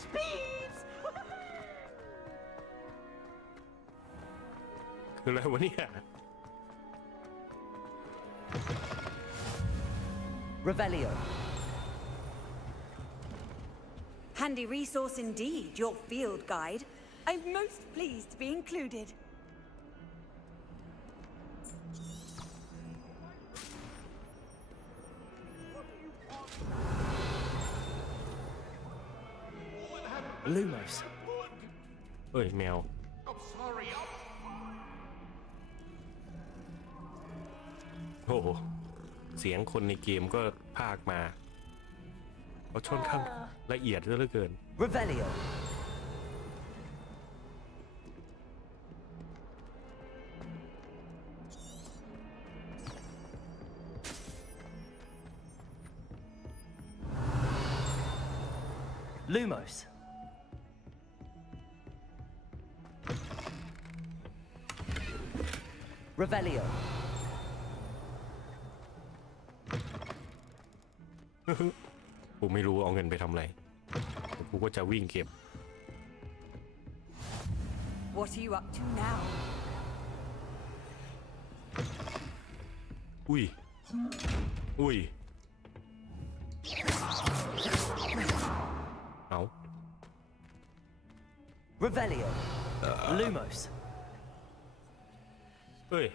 Speeds! คืออะไรวะเนี่ย Revelio. Handy resource indeed, your field guide. I'm most pleased to be included. Lumos. เอ้ยแมวโอ้โหเสียงคนในเกมก็พากมาเขาค่อนข้างละเอียดเหลือเกิน Revelio. Lumos. Revelio. กูไม่รู้เอาเงินไปทำอะไรกูก็จะวิ่งเก็บ What are you up to now? อุ้ยอุ้ยเอา Revelio. Lumos. เฮ้ย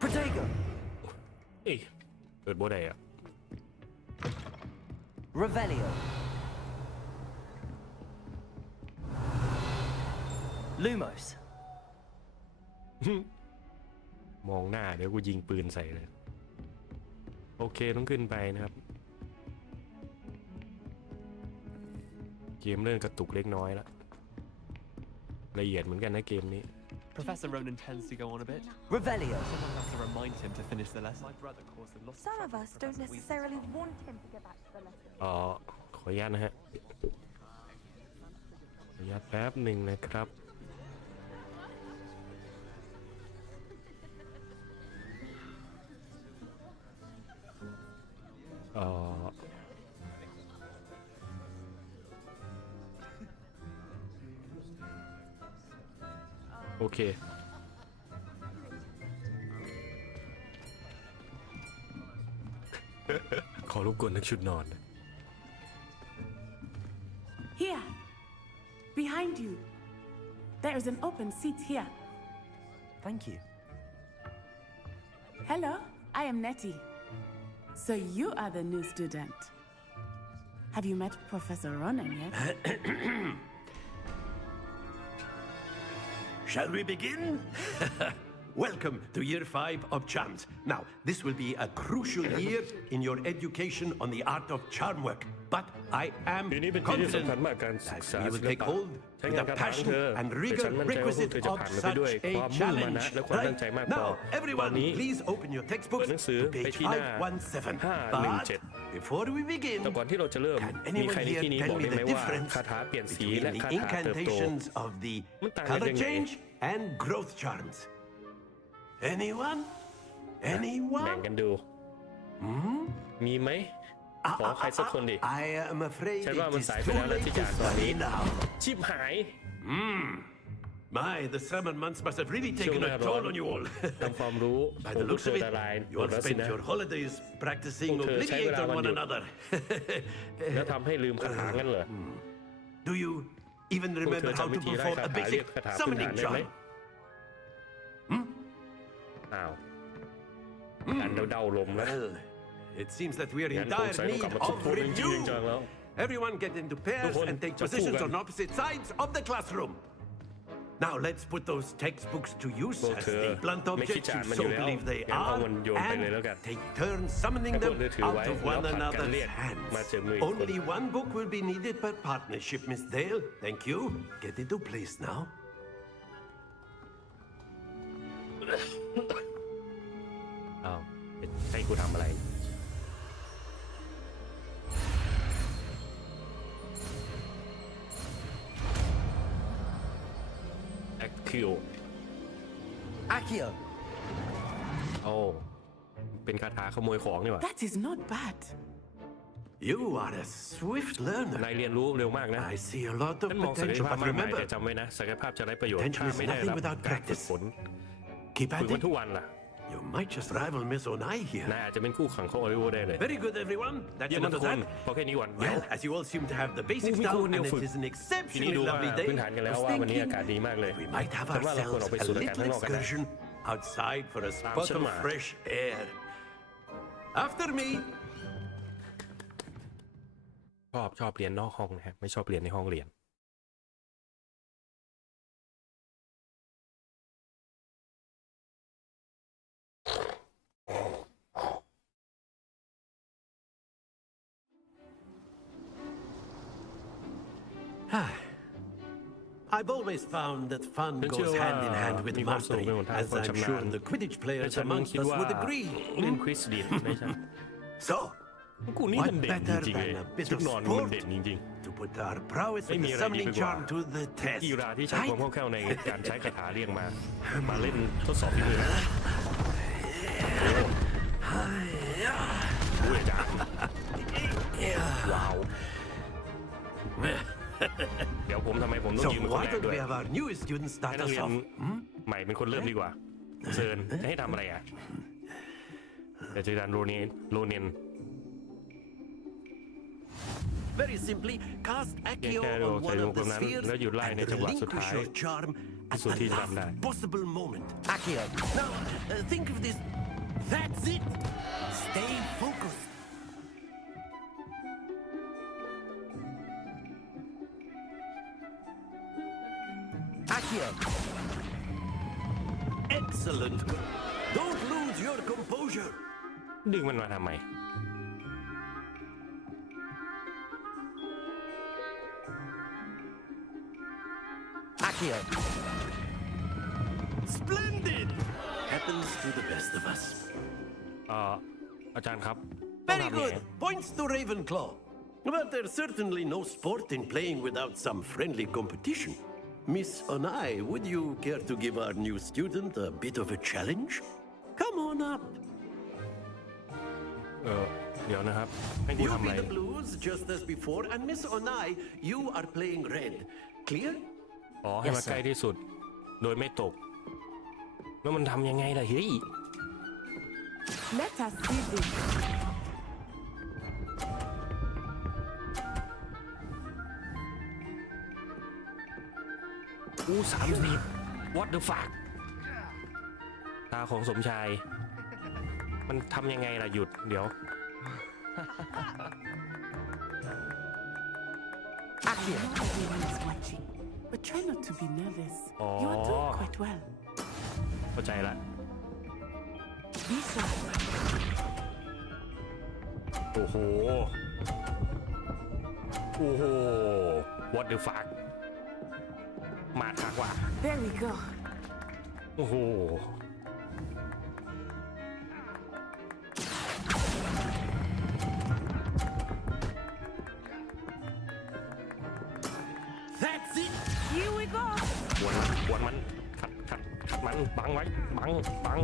Protego. เอ้ยเปิดโบได้อะ Revelio. Lumos. มองหน้าเดี๋ยวกูยิงปืนใส่เลยโอเคต้องขึ้นไปนะครับเกมเริ่มกระตุกเล็กน้อยแล้วละเอียดเหมือนกันนะเกมนี้ Professor Ronan tends to go on a bit. Revelio. Someone has to remind him to finish the lesson. My brother caused a lot of Some of trouble us for don't Professor Weasley. necessarily want him to get back to the lesson. ขออนุญาตนะฮะขออนุญาตแป๊บหนึ่งนะครับโอเคขอรบกวนนักชุดนอน Here, behind you. There is an open seat here. Thank you. Hello, I am Nettie. So you are the new student. Have you met Professor Ronan yet? Shall we begin? Welcome to Year 5 of Charms. Now, this will be a crucial year in your education on the art of charm work. But I am confident that you will take hold with the passion and rigor requisite of such a challenge. Right? Now, everyone, please open your textbooks to page 517. But before we begin, can anyone here tell me the difference between the incantations of the color change and growth charms? Anyone? แบ่ง Anyone? กันดู มีไหม ขอใครสักคนดิ I am afraid ฉัน it ว่ามัน is สายไป too แล้วนะ late ที่ to จะอ่านตอนนี้ study now. ชิบหาย My, the summer months must have really ช่วง taken หน้า a ร้อน toll on you all. ทำความรู้ By พว the ก looks เธ of อ it, ละลายหม you ด all แล้วสิ spent นะ your holidays practicing พวกเธอใช้เวลา obliviate วัน on หยุ one ด another. แล้วทำให้ลืมคาถางั้นเหรอ Do you even พวกเธ remember อ how จำวิ to ธีไล่ perform คา a ถาเรีย basic กคาถาพื้น summoning ฐานได้ไหม charm? อ้าวการเดาๆลมแล้ว Well, it seems that we are งั้ in นสง dire สัยต้อง need กลับมาฝึก of พูดจริง review. จังแล้ว Everyone get into pairs Tuhan, and take campur positions kan? on opposite sides of the classroom. Now let's put those textbooks to use พวก as เธอ the blunt ไม่คิด objects จะอ่าน you มันอ so ยู่แล้ว believe they งั้นเอา are, มันโยนไปเลยแล้วกัน and take turns summoning ให้พว them กเธอถือ out ไว้ of แล้ว one ผัดกัน another's เรียก hands. มาเจอมืออีกคน Only one book will be needed per partnership, Miss Dale. Thank you. Get into place now. อ้าวให้กูทำอะไร Accio Accio. โอ้เป็นคาถาขโมยของนี่หว่า That is not bad. You are a swift learner. นายเรียนรู้เร็วมากนะ I see a lot of ฉันมองศักย potential, ภาพ but มากมาย remember, แต่จำไว้นะศักยภาพจะไร้ประโยชน์ potential ถ้า is ไม่ได้ nothing รับ without การฝึก practice. ฝน Keep ฝึ at กมัน it. ทุกวันล่ะ You might just rival Miss Onai here. นายอาจจะเป็นคู่ขังของโอริโอได้เลย Very good, everyone. That's เยี่ยม enough ทุ of กคน that. พอแค่นี้ก่อน Well, as you all seem to have the ผู้ basics มีครู down, แนว and ฝึก it is an ทีนี้ exceptionally ดูว่า lovely day, พื้นฐานกันแล้ว I was ว่าวันนี้ thinking อากาศดีมากเลย we might have ฉันว่าเราควร ourselves ออกไป a สูดอากาศ little ข้างนอกกันนะ excursion outside for a spot of Sama. fresh air. After me. ชอบเรียนนอกห้องนะฮะไม่ชอบเรียนในห้องเรียน I've always found that fun ฉัน goes เชื่อว่า hand in hand with มีความสนุก mastery, เป็นหนทาง as ความ I'm ชำนา sure ญ the Quidditch แต่ players ฉัน amongst คิด us ว่า would agree. เล่นควิสดีดไม่ใช่ So, กูนี่มัน what เด่นจ better ริงๆเลย than a bit ชุด of นอนมัน sport เด่นจริง to put our prowess ไม่ with มี the อะไรดี summoning ไปกว่า charm to the test. กีฬาที่ใช้ความ Right? คล่องแคล่วในการใช้คาถาเรียกมาเล่นทดสอบฝีมือดูเลยจ้ะว้าว เดี๋ยวผมทำไมผมต้อง So ยืนเป็นคน why แรก don't ด้วย we have our newest student ให้ start นัก us เรียน off? ใหม่เป็นคนเริ่มดีกว่าเชิญจะให้ทำอะไรอ่ะแต่อาจารย์โรเนน Very simply, cast เพียง Accio แค่ on ใส่ one วง of กล the มนั้น spheres แล้วหยุดไล่ and ในจังหวะสุดท้าย relinquish your charm at สุด the ที่จะทำได้ last possible moment. Accio. Now, think of this. That's it. Stay focused. Accio. Excellent. Don't lose your composure. ดึงมันมาทำไม Accio. Splendid! Happens to the best of us. อาจารย์ครับ Very good. Points to Ravenclaw. But there's certainly no sport in playing without some friendly competition. Miss Onai, would you care to give our new student a bit of a challenge? Come on up. เดี๋ยวนะครับให้กู You ทำอะไร be the blues just as before, and Miss Onai, you are playing red. Clear? อ๋อให้มาใกล้ที่สุดโดยไม่ตกแล้วมันทำยังไงล่ะเฮ้ย Let us see this. อู้30 What the fuck ตาของสมชายมันทำยังไงล่ะหยุดเดี๋ยว I know everyone is watching, but try not to be nervous. You are doing quite well. เข้าใจละ Be sharp. โอ้โห โอ้โห What the fuck มาทักว่ะ There we go. โอ้โห That's it. Here we go. กวนมันขัดมันบังไว้บัง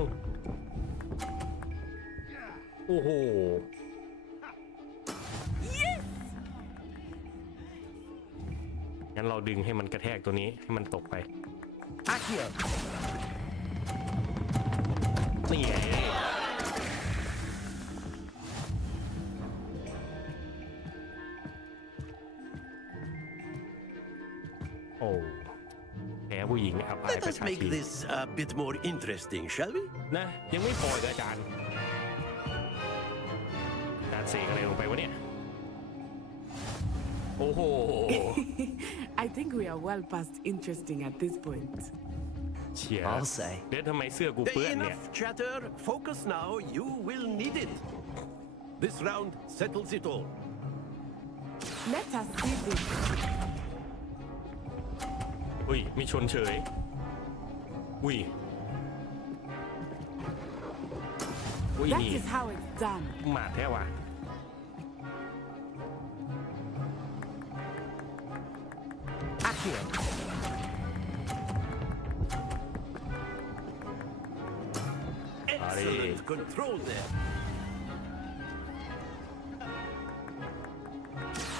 โอ้โห Yes. งั้นเราดึงให้มันกระแทกตัวนี้ให้มันตกไป Accio. นี่ไงโอ้แพ้ผู้หญิงอับอาย Let ประ us ชา make ชี this a bit more interesting, shall we? นะยังไม่พออีกอาจารย์เสกอะไรลงไปวะเนี่ยโอ้โห I think we are well past interesting at this point. เชีย I'll say. เด็ดทำไมเสื้อกูเปื้อนเนี่ย Enough chatter. Focus now. You will need it. This round settles it all. Let us see this. อุ้ยมีชนเฉยอุ้ย That นี่ is how it's done. หมาดแท้ว่ะ Accio. Excellent control there.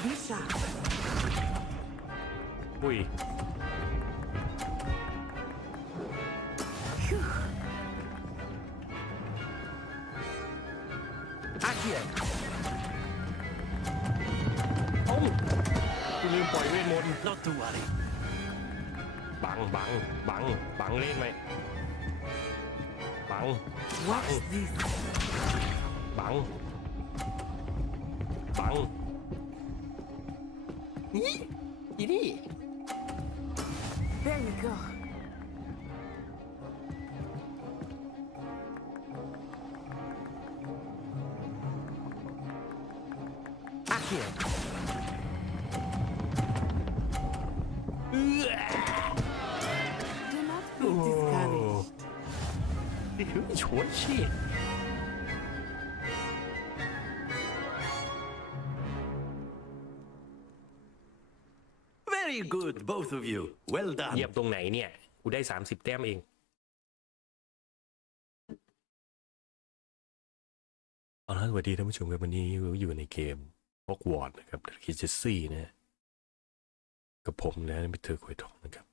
Be sharp. อุ้ย Accio. เอ้ากูลืมปล่อยเวทมนต์ Not to worry. บังเล่นไหมบัง Watch this. บังนี่อีนี่ There we go. Accio. Do not be discouraged. ชวนชีด Very good, both of you. Well เหยียบ done. ตรงไหนเนี่ยกูได้30 แต้มเองเอาละสวัสดีท่านผู้ชมครับวันนี้เราอยู่ในเกม hogwarts นะครับคิดเจสซี่นะกับผมนะไม่เธอคุยทองนะครับ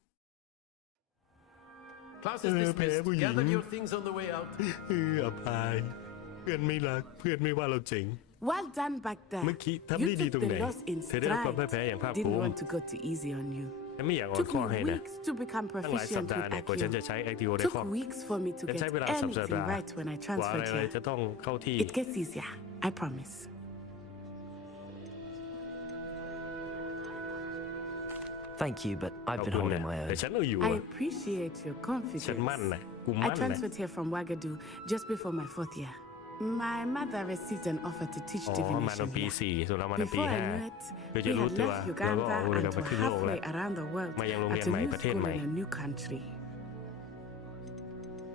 Class is dismissed. Gather your things on the way out. อับอายเพื่อนไม่รักเพื่อนไม่ว่าเราเจ๋ง Well done back there. เมื่อกี้ทำ You ได้ดี took ตรงไหน the loss in เธอได้รับความพ่ายแพ้อย่างภาค stride. ภู Didn't มิ want to go too easy on you. ฉันไม่อยากอ่อน Took ข้อ me ให้นะ weeks to become ตั้งหลายสัป proficient ดาห์ with เนี่ยกว่าฉันจะ Accio. ใช้ Actio ได้ Took คล่อง weeks for me to ฉัน get ใช้เวลาสัปดา anything ห์ right when I กว่า transferred อะไร here. จะต้องเข้าที่ It gets easier, I promise. Thank you, but I've ขอบ been คุณ holding นะ my แต่ own. ฉันเอาอยู่ I อะ appreciate your ฉัน confidence. มั่นนะกู I มั่นนะ transferred here from Wagadu just before my 4th year. My mother received an offer to teach อ๋อมาใน divination ปี here. 4ส่วนเรามาในปี Before I 5 knew it, เพื่อ we จะรู้ had ตัว left แล้วก็ Uganda ออกเดิน and ไป were ครึ่งโลกแล้ว halfway around the world มายังโรงเรีย at น a ใหม่ new ประเทศ school ใหม่ in a new country.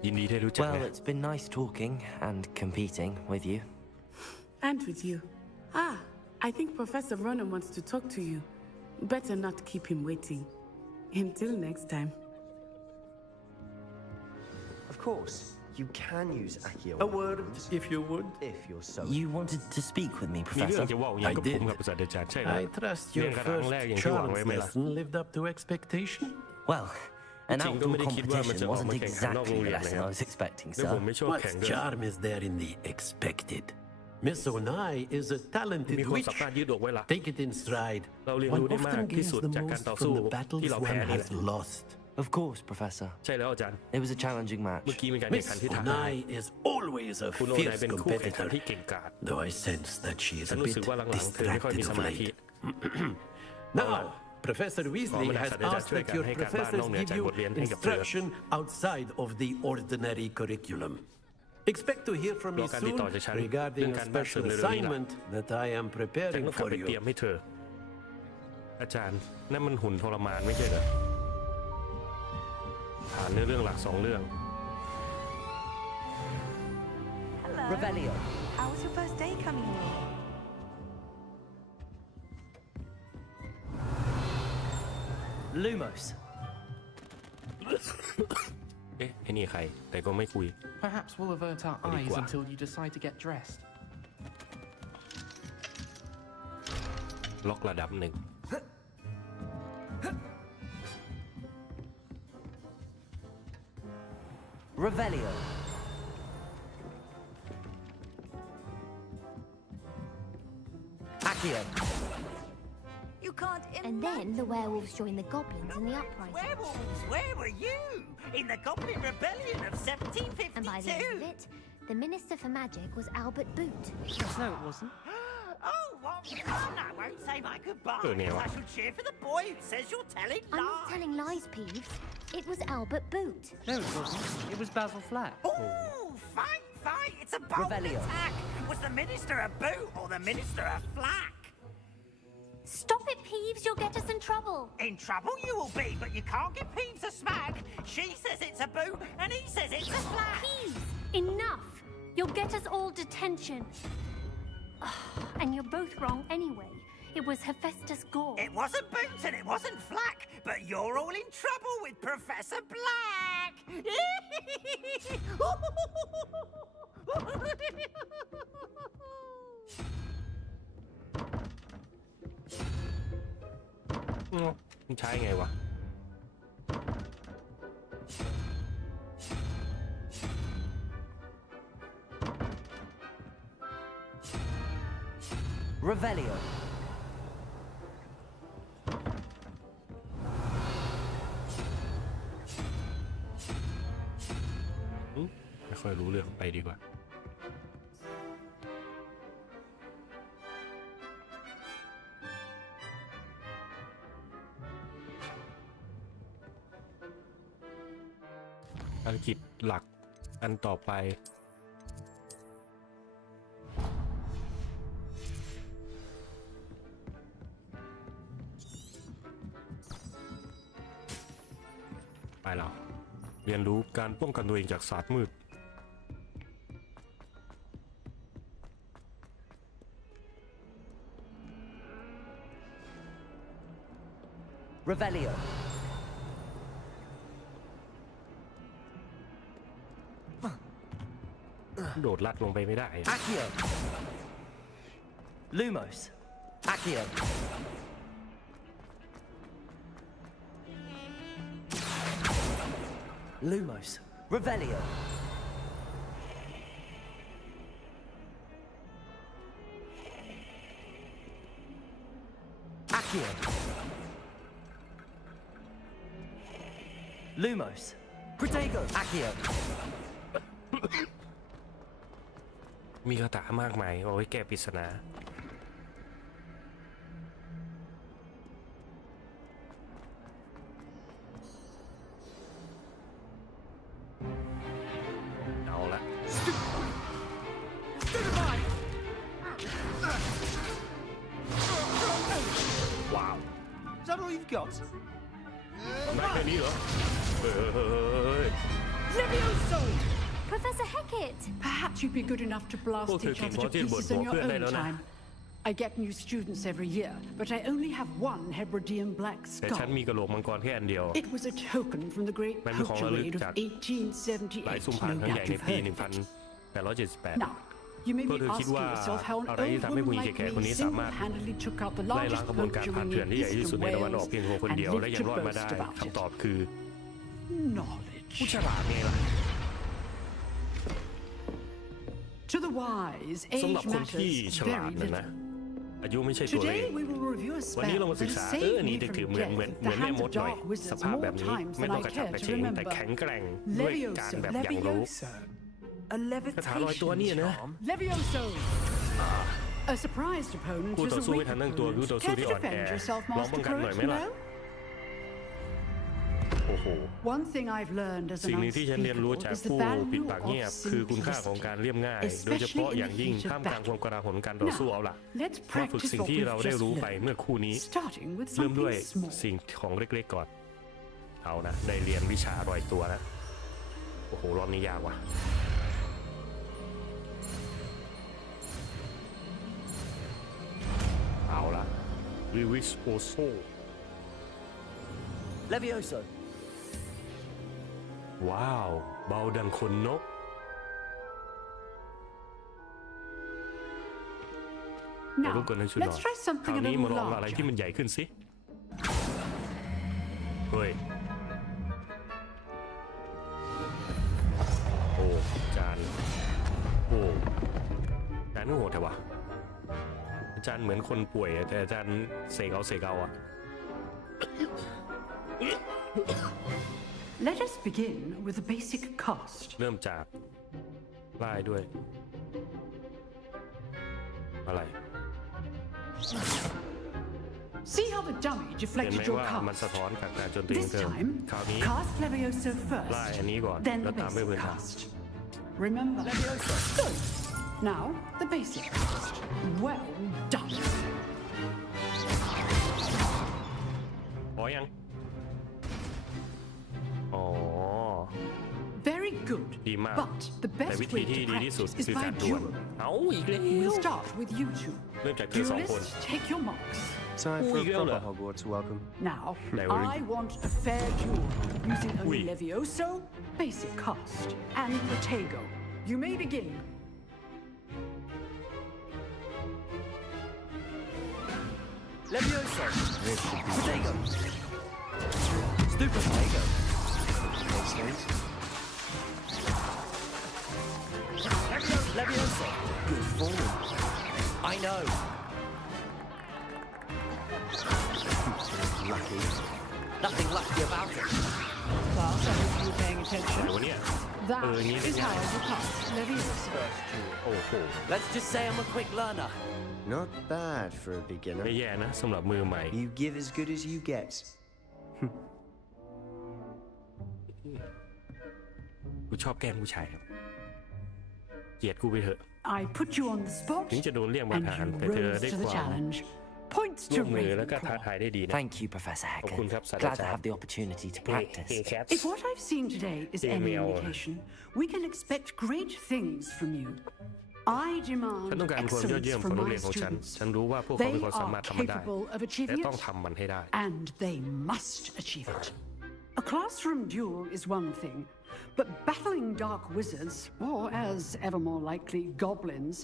ยินดีที่รู้จัก Well, นะ it's been nice talking and competing with you. And with you. Ah, I think Professor Ronan wants to talk to you. Better not keep him waiting. Until next time. Of course, you can use Accio. A word, if you would. If you're so. You wanted to speak with me, มีเรื่อง Professor. จะว่าอย่าง I กับ did. ผมกับศาสตราจารย์ใช่ไหม I trust เรีย your นคาถาครั้ง first แรกอย่างที่หวัง charms ไว้ไหมล่ะ lesson lived up to expectation. Well, an จริงก็ outdoor ไม่ได้คิดว่ามันจะ competition ออกมา wasn't แข่งขันนอกโรง exactly เรี the ยนนะ lesson ค I รับ was expecting, แล้วผม sir. ไม่ชอบ What แข่งด้วย charm is there in the expected? Miss Onai is a มี talented ความ witch. สามารถยืดอกไว้ล่ะ Take it in stride. เราเรียน One รู้ได้มาก often ที่สุด gains the จากการ most ต่อสู้ from the battles ที่เรา one แพ้นี่แห has ละ lost. Of course, Professor. ใช่แล้วอาจารย์ It was a challenging match. เมื่อกี้มีการแข่ง Miss ขันที่ท้าทาย Onai is always a คุณโอนาย fierce เป็นคู่แข่งขัน competitor. ที่เก่งกาจ Though I sense that she is ฉัน a รู้ bit สึกว่าหลังๆเธอไม่ค่อยมี distracted ส of มาธิ late. Now, Professor Weasley has asked that your professors give you instruction outside of the ordinary curriculum. Expect to hear from me soon regarding a special assignment that I am ฉัน preparing ต้องกลับ for ไปเตรีย you. มให้เธอ อาจารย์นั่นมันหุ่นทรมานไม่ใช่เหรอผ่านเรื่องหลัก2เรื่อง Hello. Revelio. How was your first day coming along? Lumos. เอ๊ะไอ้นี่ใคร แต่ก็ไม่คุย Perhaps we'll avert our eyes until you decide to get dressed. ล็อกระดับ1 Revelio. Accio. You can't And then the werewolves joined the goblins in the uprising. Werewolves, where were you? In the Goblin Rebellion of 1752? And by the end of it, the Minister for Magic was Albert Boot. No, it wasn't. Oh, well, I won't say my goodbyes. Oh, no. I shall cheer for the boy who says you're telling lies. I'm not telling lies, Peeves. It was Albert Boot. No, it wasn't. It was Basil Flack. Oh, fight! It's a bold Revelio. attack. Was the Minister a boot or the Minister a flack? Stop it, Peeves. You'll get us in trouble. In trouble you will be, but you can't give Peeves a smack. She says it's a boot, and he says it's a flack. Peeves, enough. You'll get us all detention. And you're both wrong anyway. It was Hephaestus Gore. It wasn't boot and it wasn't flack, but you're all in trouble with Professor Black. Ừ, มันใช้ไงวะ Revelio. ไม่ค่อยรู้เรื่องไปดีกว่า ภารกิจหลักอันต่อไปไปแล้วเรียนรู้การป้องกันตัวเองจากศาสตร์มืด Revelio. โดดลัดลงไปไม่ได้ Accio. Lumos. Accio. Lumos. Revelio. Accio. Lumos. Protego. Accio. มีคาถามากมายเอาไว้แก้ปริศนาเอาละว้าว Is that all you've got? ได้แค่นี้เหรอเฮ้ย Levioso! Professor Hecat! Perhaps you'd be good enough to blast each other to pieces in your own time. I get new students every year, but I only have one Hebridean black แต่ skull. ฉันมีกระโหลกมังกรแค่อันเดียว It was a token from the great มันเป็นของ poacher ระลึก raid of จากหลาย 1878. ซุ่มพรางครั้ง No ใหญ่ doubt ใน you've ปี heard of it. 1878 Now, you may พวก be เธอคิด asking ว่า yourself how an อะไรที่ old ทำให้ผู้หญิ woman ง like แก่ๆคน me นี้สามารถ single-handedly took out the ไล่ล้าง largest ขบวนการ poacher ผ่าน in เถื่อน the ที่ใหญ่ที่สุด eastern ในตะวันออก Wales เพียงคน and เดียวและ lived ยัง to รอดมาได้ boast about คำตอบ it. คือ Knowledge. ผู้ฉลาดไงล่ะ To the wise, สำหรับ age คนที่ matters ฉลาด very นะ little. อายุไม่ใช่ตัวเลข Today we will review a วันนี้ spell เรามาศึ that กษา has saved นี่ me จะถือ from เหมือน death เหมือน at เหมือน the แม่ hands ม of ดหน่อย dark ส wizards ภาพแบ more บนี้ times ไม่ than ต้อง I กระฉับ care กระ to เฉงแต่ remember. แข็งแกร่งด้วยการแบบอย่างรู้ A คาถาลอยตัว levitation นี่นะ charm. Levioso! A surprised opponent คู่ is ต่อ a สู้ไม่ weak ทันตั้งตัว opponent. คู่ต่อสู้ Care ที่ to อ่อนแอ defend yourself, ลองป้อง Master กันหน่อยไหม Poet? ล่ะ No? โอ้โห One thing I've learned as สิ่ง an หนึ่งที่ฉันเรียนรู้จาก unspeakable is the ผู้ปิด value ปากเงียบ of คือคุณค่าของ simplicity. การเรียบง่าย โดยเฉพาะอย่างยิ่งท่ามกลางความกระหนการต่อสู้เอาล่ะ Let's มาฝึก practice สิ่ง what ที่ we've เราได้ just รู้ไป learned, เมื่อครู่นี้ starting with เริ่มด้วย something small. สิ่งของเล็กๆก่อน เอานะ ได้เรียนวิชารอยตัวแล้ว โอ้โห รอบนี้ยากว่ะ เอาละวิวิสโอโซ Levioso. ว้าว เบาดังขนนก Now, รูปกันให้ชุดหน่อย let's try ค something ราว a นี้ little มาลองอะไร larger. ที่มันใหญ่ขึ้นสิ เฮ้ย โอ้จานโอ้จานนี่โหดแต่วะอาจารย์เหมือนคนป่วยอะแต่อาจารย์เสกเอาอะ Let us begin with the basic cast. เริ่มจากไล่ด้วย อะไร See how the dummy เห็นไหม deflected your ว่ามัน cast? สะท้อนกับการโจมตีของ This เธอ time, คราวนี้ cast Levioso ไล่ first, อันนี้ก่อน then แล้ the วตามด้วย basic พื้นฐาน cast. Remember, Levioso. Good. Now, the basic cast. Well done. อ๋อยัง อ๋อ Very good. ดีมาก But the แต่ best วิธี way ที่ to ดีที่สุด practice is คือ by การดวล dueling. เอาอีกแล้ว We'll start with you two. เริ่มจากเธอสองคน Duelists, take your marks. Time for a Ui, proper Gilda. Hogwarts welcome. Now, There we I want a fair duel using only Ui. Levioso, basic cast, and Protego. You may begin. Levioso. Protego. Stupid Protego. Levioso. Good form. I know. Lucky. Nothing lucky about it. Class, I hope you were paying ไหน attention. วะเนี่ย That อย่างนี้ได้ is ไง how you cast Levioso. โอ้โห Let's just say I'm a quick learner. Not bad for a beginner. ไม่แย่นะสำหรับมือใหม่ You give as good as you get. กูชอบแกล้งผู้ชายครับเกลียดกูไปเถอะ I put you on the spot, ถึงจะโดนเลี่ยงประ and ธาน you แต่เธอ rose ได้ to ค the วาม challenge. Points ร่ to วมมือแล้วก็ท้า Ravenclaw. ทายได้ดีนะ Thank you, Professor ขอบคุณ Hecat. ครับศาสตรา Glad จา to ร have ย์ the opportunity to เฮ้ practice. แคท If what I've seen today is any Email. indication, we can expect great things from you. I ฉัน demand ต้องการความยอด excellence เยี่ยมของ from นัก my เรียนของฉัน students. ฉันรู้ว่าพวกเขามี They ความสา are มารถทำมันได้ capable of และ achieving ต้อง it, ทำมันให้ได้ and they must achieve it. A classroom duel is one thing, but battling dark wizards, or as ever more likely, goblins,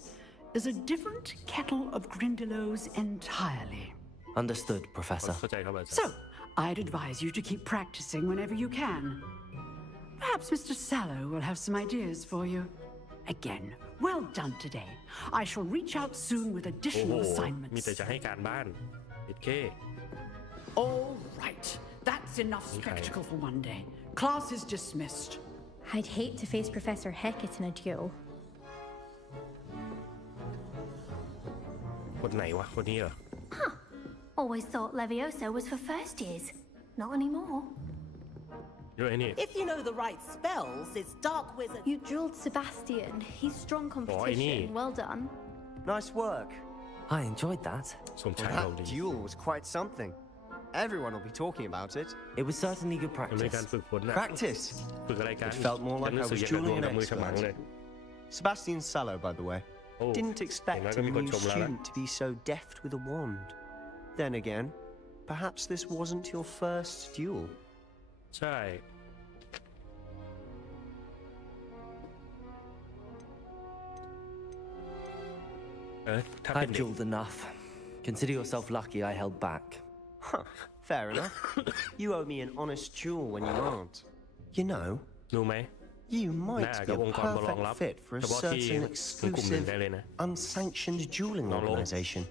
is a different kettle of Grindylows entirely. Understood, Professor. เข้าใจครับอาจารย์ So, I'd advise you to keep practicing whenever you can. Perhaps Mr. Sallow will have some ideas for you. Again, well done today. I shall reach out soon with โอ้โห additional มี assignments. แต่จะให้การบ้านเอ็ดเค All right, that's enough spectacle for one day. Class is dismissed. I'd hate to face Professor Hecat in a duel. คนไหนวะ คนนี้เหรอ Always thought Levioso was for first years. Not anymore. เยอะไอ้นี่ If you know the right spells, it's dark wizard. You drilled Sebastian. He's strong competition. Well done. Nice work. I enjoyed that. สมชาย Well, เรา that ดี duel was quite something. Everyone will be talking about it. It was certainly good มันเป็นการ practice. ฝึกฝนนะ Practice. ฝึกอะไรกัน It felt more ฉั like น I รู้สึก was อย่างกับดว dueling ง an กับมือฉมังเลย expert. Sebastian Sallow, by the way. Oh, Didn't expect aมีคน new ชมแล้วนะ student to be so deft with a wand. Then again, perhaps this wasn't your first duel. ใช่ถ้าเป็น I've dueled enough. Consider yourself lucky I held back. Huh, fair enough. You owe me an honest duel when you aren't. You know, รู้ไหม you ห might น้า be กับ a องค์กรมาลองรับ perfect fit for a เฉพาะที่ certain กลุ่มหนึ่ง exclusive, ได้เลยนะ unsanctioned dueling Lol. organization.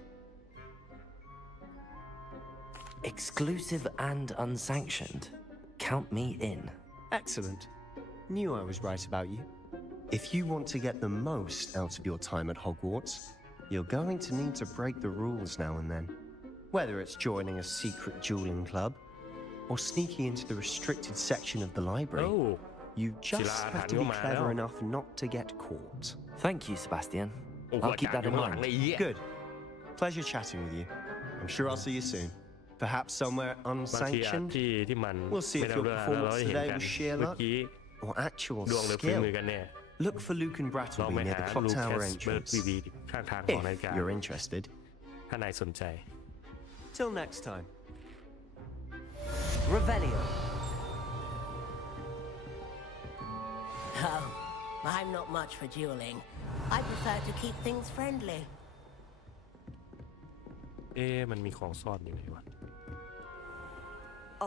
Exclusive and unsanctioned. Count me in. Excellent. Knew I was right about you. If you want to get the most out of your time at Hogwarts, you're going to need to break the rules now and then. Whether it's joining a secret dueling club or sneaking into the restricted section of the library, you just have to be clever enough not to get caught. Thank you, Sebastian. I'll keep that in mind. Good. Pleasure chatting with you. I'm sure I'll see you soon. Perhaps somewhere บางทีอาจ unsanctioned. ที่มัน We'll see ไม่ if ได้ your เรื่องแล้วเรา performance ได้เห็น today กัน was sheer เมื่อ luck กี้ or actual ดวงหรือฝี skill. มือกันแน่ Look for Luke and ลอง Brattleby ไป near หา the clock ลู tower แคสเบิร์ด entrance. บีบีข้างทางของนาฬิกา If you're interested. ถ้านายสนใจ Till next time. Revelio. Oh, I'm not much for dueling. I prefer to keep things friendly. มันมีของซ่อนอยู่ไหนวะ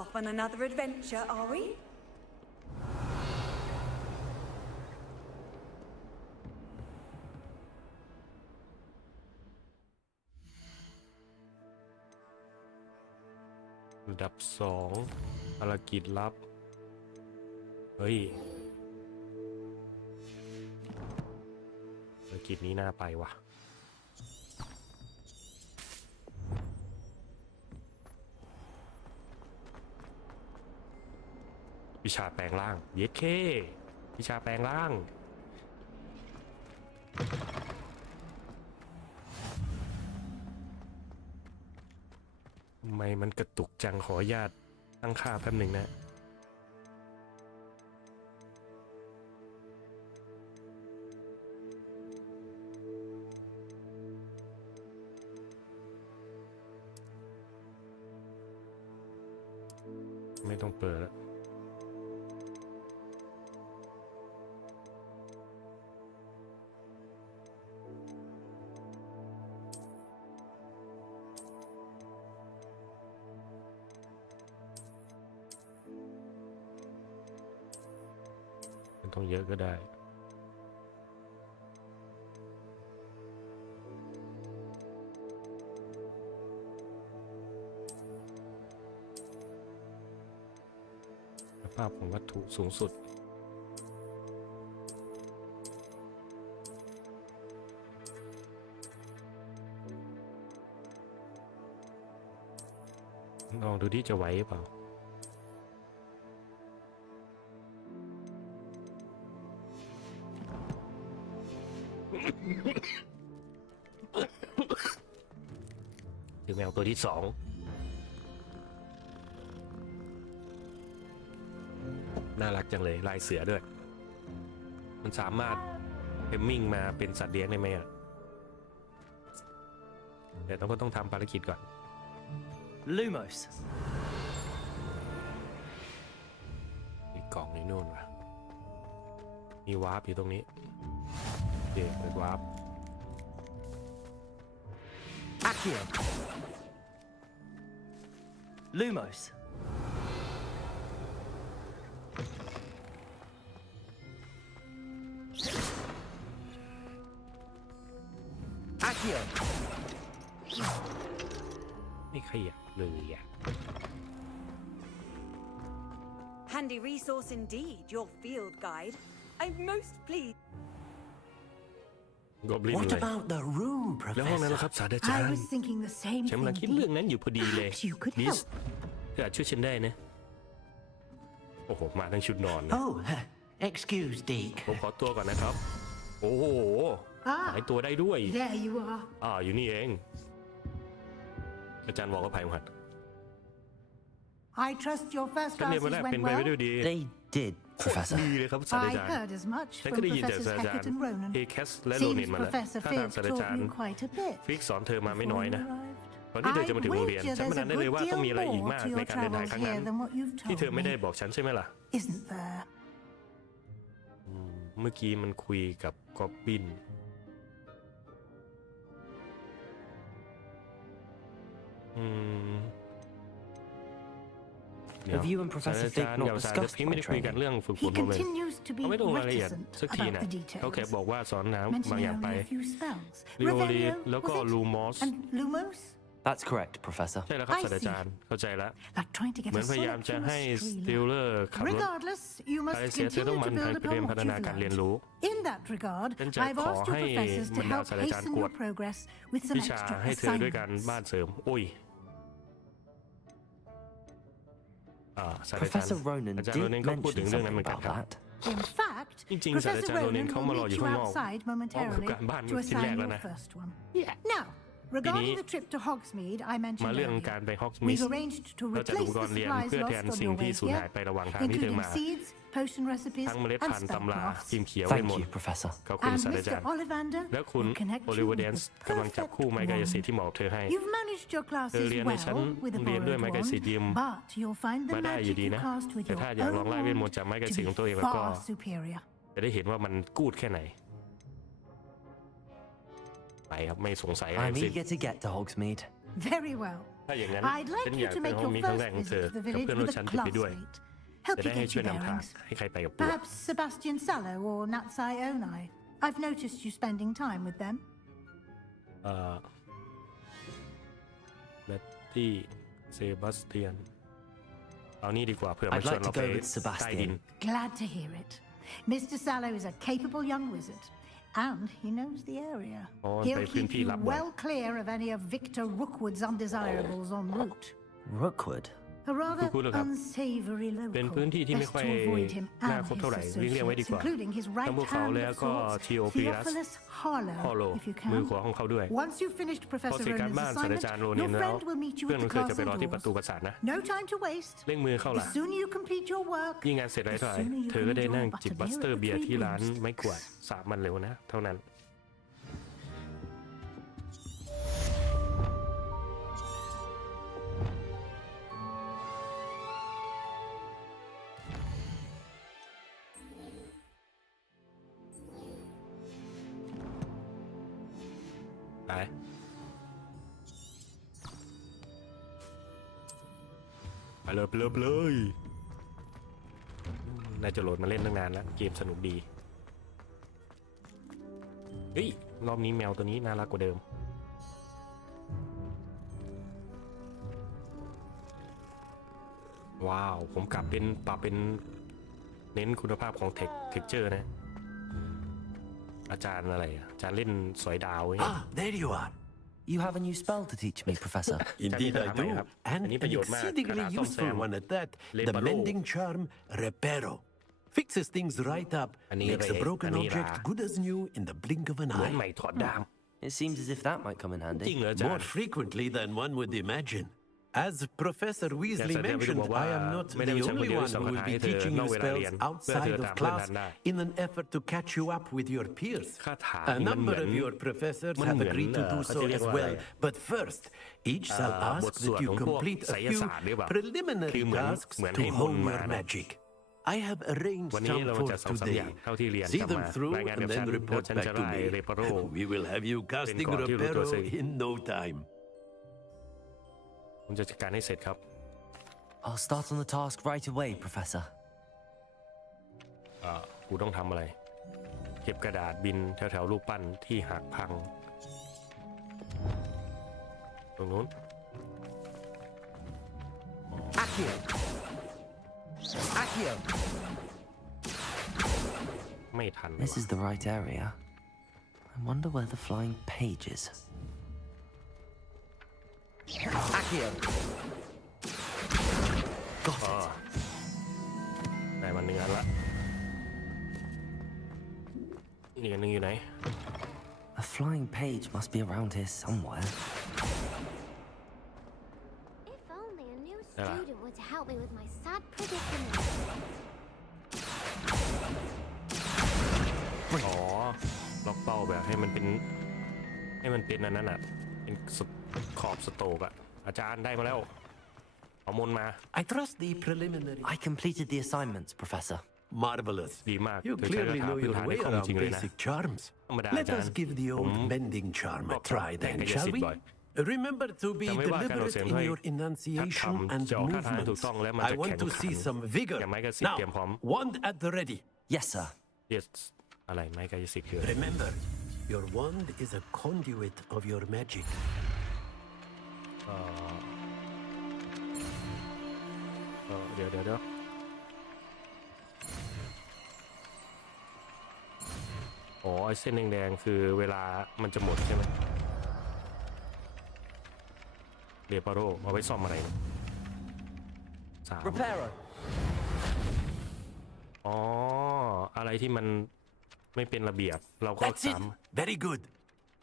Off on another adventure, are we? ระดับ2ภารกิจลับ เฮ้ยภารกิจนี้น่าไปว่ะ วิชาแปลงร่าง เย็ดเควิชาแปลงร่าง ทำไมมันกระตุกจังขออนุญาตตั้งค่าแป๊บหนึ่งนะ ไม่ต้องเปิดแล้วไม่ต้องเยอะก็ได้ ภาพของวัตถุสูงสุดลองดูที่จะไหวหรือเปล่า ถึงแมวตัวที่2น่ารักจังเลยลายเสือด้วย มันสามารถเทมมิ่งมาเป็นสัตว์เลี้ยงได้ไหมอ่ะแต่ก็ต้องทำภารกิจก่อน Lumos. มีกล่องในนู่นว่ะมีวาร์ปอยู่ตรงนี้โอเคเปิดวาร์ป Accio. Lumos. Accio. ไม่ขยับเลยอ่ะ Handy resource indeed, your field guide. I'm most pleased. What about the room, แล้วห้องนั้น Professor? ล่ะครับศาสตราจาร I ย์ was thinking the same ฉันกำลัง thing. คิดเรื่องนั้นอยู่พอดีเลย Perhaps you could ลิส help. เธออาจช่วยฉันได้นะ โอ้โห มาทั้งชุดนอนนะ Oh, excuse, Deke. ผมขอตัวก่อนนะครับ โอ้โห หายตัวได้ด้วย There you are. อยู่นี่เอง อาจารย์บอกว่าภัยหัด I trust your first ก็เรียน classes มาแรก went เป็นไปไม่ด้วย well. ดี They did, โคตร Professor. ดีเลยครับศาสตรา I จารย์ heard as much ฉัน from ก็ได้ยินจาก Professors ศาสตราจาร Hackett ย์ and Ronan. เอแคสและโรนิน Seems มาแล้ว Professor ถ้าทาง Fig ศาสตราจาร taught ย์ you quite a bit ฟิกสอนเธอมาไม่น้อย before นะ you arrived. ก่อนที่เธอจะมาถึงโรงเรียน I ฉันมานั้นได้เลย wager ว่าต้องมีอะไรอีก there's มาก a good ใน deal การเดินทาง more ครั้ง to นั้ your น travels here than what you've ที่ told เธอไม่ได้ me. บอกฉันใช่ไหมล่ะ Isn't there? เมื่อกี้มันคุยกับกอบบินHave you and Professor Fig not discussed พิงไม่ได้คุยกันเรื่องฝึกฝ He นผมเลย continues to be เขาไม่ลงรายละเอียด reticent สักที about นะ the เขาแค่ details, บอกว่าสอนน้ำบาง mentioning อย่างไป only a few spells. ลิโอลี Revelio, แล้วก็ was it? ลูมอส And Lumos? That's correct, Professor. ใช่แล้วครับ I ศาสตราจารย์ เข้าใจแล้ว Like trying to get เหมือ a นพยายาม solid จะให้ chemistry สติล lab. เลอร์ขับรถ Regardless, you อะไร must เสียเธอต้อง continue มัน to ให้ build ไปเรียน upon พั what ฒนา you've การเรียน learned. รู้ In that regard, ฉันจะ I've ขอ asked your ให้ professors บ to รรดา help ศาสตราจารย์ hasten กว your ด progress with some วิชา extra ให้เธอด้วยการ assignments. บ้านเสริมอุ้ยศาสตราจารย์ Professor Ronan อาจารย์โร did นินเขาพูดถึง mention เรื่องนั้นเหมือ something นกันครับ about that. In fact, จริงๆศาสตรา Professor จารย์โรนิน Ronan เขามารอ will อยู่ meet you ข้างนอก outside พร้อม momentarily กับการบ้าน to ชิ้นแรก assign แล้ว your นะ first one. Now, regarding the trip to Hogsmeade I มา mentioned เรื่อง earlier, การไปฮอกส์มิส we've arranged to เราจัดอุป replace ก the รณ์เรียน supplies เพื่อแทน lost on สิ่ง your ที่ way สูญ here, หายไประหว่างทางที่เธอ including มา seeds, potion recipes, ทั้งเมล็ด and พันธุ์ตำรา spellcrafts. พิมพ์เขียวเวท Thank มน you, ต์ Professor. ขอบคุณ And ศาสตราจาร Mr. ย์ Ollivander แล้วคุณ will connect โอ you ลิเว with เดน the ส์กำลังจับ perfect คู่ไม้กายสิท one. ธิ์ที่เหมาะเธอให้ You've managed your เธ classes อเรียนในชั้น well with a เรียนด้วย borrowed ไม้กายสิทธิ์ wand, ยืม but you'll find the มาได้อยู่ magic ดี you นะ cast with แต่ your ถ้าอยากลอง own ไล่เวทมน wand ต์จากไม้กาย to สิทธิ์ของตัวเอง be แล้วก็ far superior. จะได้เห็นว่ามันกูดแค่ไหนไปครับไม่สงสัยอะไร I'm สิ eager to get to Hogsmeade. Very well. ถ้าอย่างนั้น I'd like ฉันอ you ยาก to เป็น make ห้อง your มีครั้ง first แรกของเธ visit อ to the กับ village เพื่อน with ร่วม a ชั้นติดไปด้วย classmate. Help จะ you ได้ให้ get ช่วย your นำทาง bearings. ให้ใครไปกับตัว Perhaps Sebastian Sallow or Natsai Onai. I've noticed you spending time with them. แบตตี้เซบาสเตียนเอานี่ดีกว่าเผื่อมา I'd ชวน like เรา to ไป go with ใต้ดิน Sebastian. Glad to hear it. Mr. Sallow is a capable young wizard, and he knows the area. Oh, He'll by keep you Flint well clear of any of Victor Rookwood's undesirables en route. Rookwood? A rather คุณครับ unsavory เป็น local. พื้นที่ที่ไม่ Best ค่อย to avoid him น่า and คบเท่าไหร่ his เลี่ยงไว้ดี associates, กว่า including his ทั้ง right พวกเขา hand แล้ว of ก็ sorts, ทีโอพีรัส Theophilus Harlow, ฮอลโล if you มือ can. ขวาของเขาด้วย Once you've finished พอ Professor เสร็จการ Ronan's บ้านศาสตรา assignment, จารย์โรนิ your นแล้ว friend will meet you เพื่อน at มั the นเคยจะไปรอ castle ที่ประตู doors. ปราสาทนะ No time to waste. เร่งมือเข้าล่ะ The sooner you complete your work, ยิ่งงานเสร็จไรเท่าไหร่ the sooner you เธอก็ can ได้ enjoy นั่ง a จิบ butterbeer บัสเตอ at ร์ the เบียร์ Three ที่ร้าน Broomsticks. ไม้กวาดสามมันเร็วนะ เท่านั้นไปเลยน่าจะโหลดมาเล่นตั้งนานแล้วเกมสนุกดีเฮ้ยรอบนี้แมวตัวนี้น่ารักกว่าเดิมว้าวผมปรับเป็นเน้นคุณภาพของเท็กเจอร์นะอาจารย์อะไรอาจารย์เล่นสอยดาว there you are. You have a new spell to teach me, Professor. Indeed I do, and an exceedingly useful one at that. The mending charm, Reparo. Fixes things right up, makes a broken object good as new in the blink of an eye. It seems as if that might come in handy. More frequently than one would imagine. As Professor Weasley mentioned, I am not the only one who will be teaching you spells outside of class in an effort to catch you up with your peers. A number of your professors have agreed to do so as well, but first, each shall ask that you complete a few preliminary tasks to hone your magic. I have arranged some for today. See them through and then report back to me. We will have you casting Reparo in no time. ผมจะจัดการให้เสร็จครับ I'll start on the task right away, Professor. กูต้องทำอะไร เก็บกระดาษบินแถวๆรูปปั้นที่หักพัง ตรงนู้น Accio! ไม่ทัน This is the right area. I wonder where the flying page is. Accio! Got it. ได้มันหนึ่งอันละนี่อันหนึ่งอยู่ไหน A flying page must be around here somewhere. If only a new student were to help help me with my sad predicament. อ๋อล็อกเป้าแบบให้มันเป็นอันนั้นอ่ะเป็นขอบสโตกอ่ะอาจารย์ได้มาแล้วเอามนมา I trust the preliminary. I completed the assignments, Professor. Marvelous. ดีมาก You เธอใช้ clearly คาถา know พื้น your ฐานได้ way คล่อง around จริงเลยนะ basic charms. ธรรมดา Let อาจาร us ย์ give the ผม old mending charm a try แก then, กาย shall สิทธิ์ we? บ่อย Remember to be จำไว้ว่าการออก deliberate เสียง in ให้ your enunciation ถ้า and ทำจะออกท่าทางให้ถูก movements. ต้องแล้วมัน I จะ want แข็ง to ขัน see some vigor. อย่าไม้กายสิทธิ์ Now, เตรียมพร้อม wand at the ready. Yes, sir. yes อะไรไม้กายสิทธิ์คืออะไร Remember, your wand is a conduit of your magic. เดี๋ยวอ๋อไอ้เส้นแดงๆคือเวลามันจะหมดใช่ไหมเรียปาโรเอาไว้ซ่อมอะไรนะ3 Reparo. อ๋ออะไรที่มันไม่เป็นระเบียบเราก็ That's it. Very good.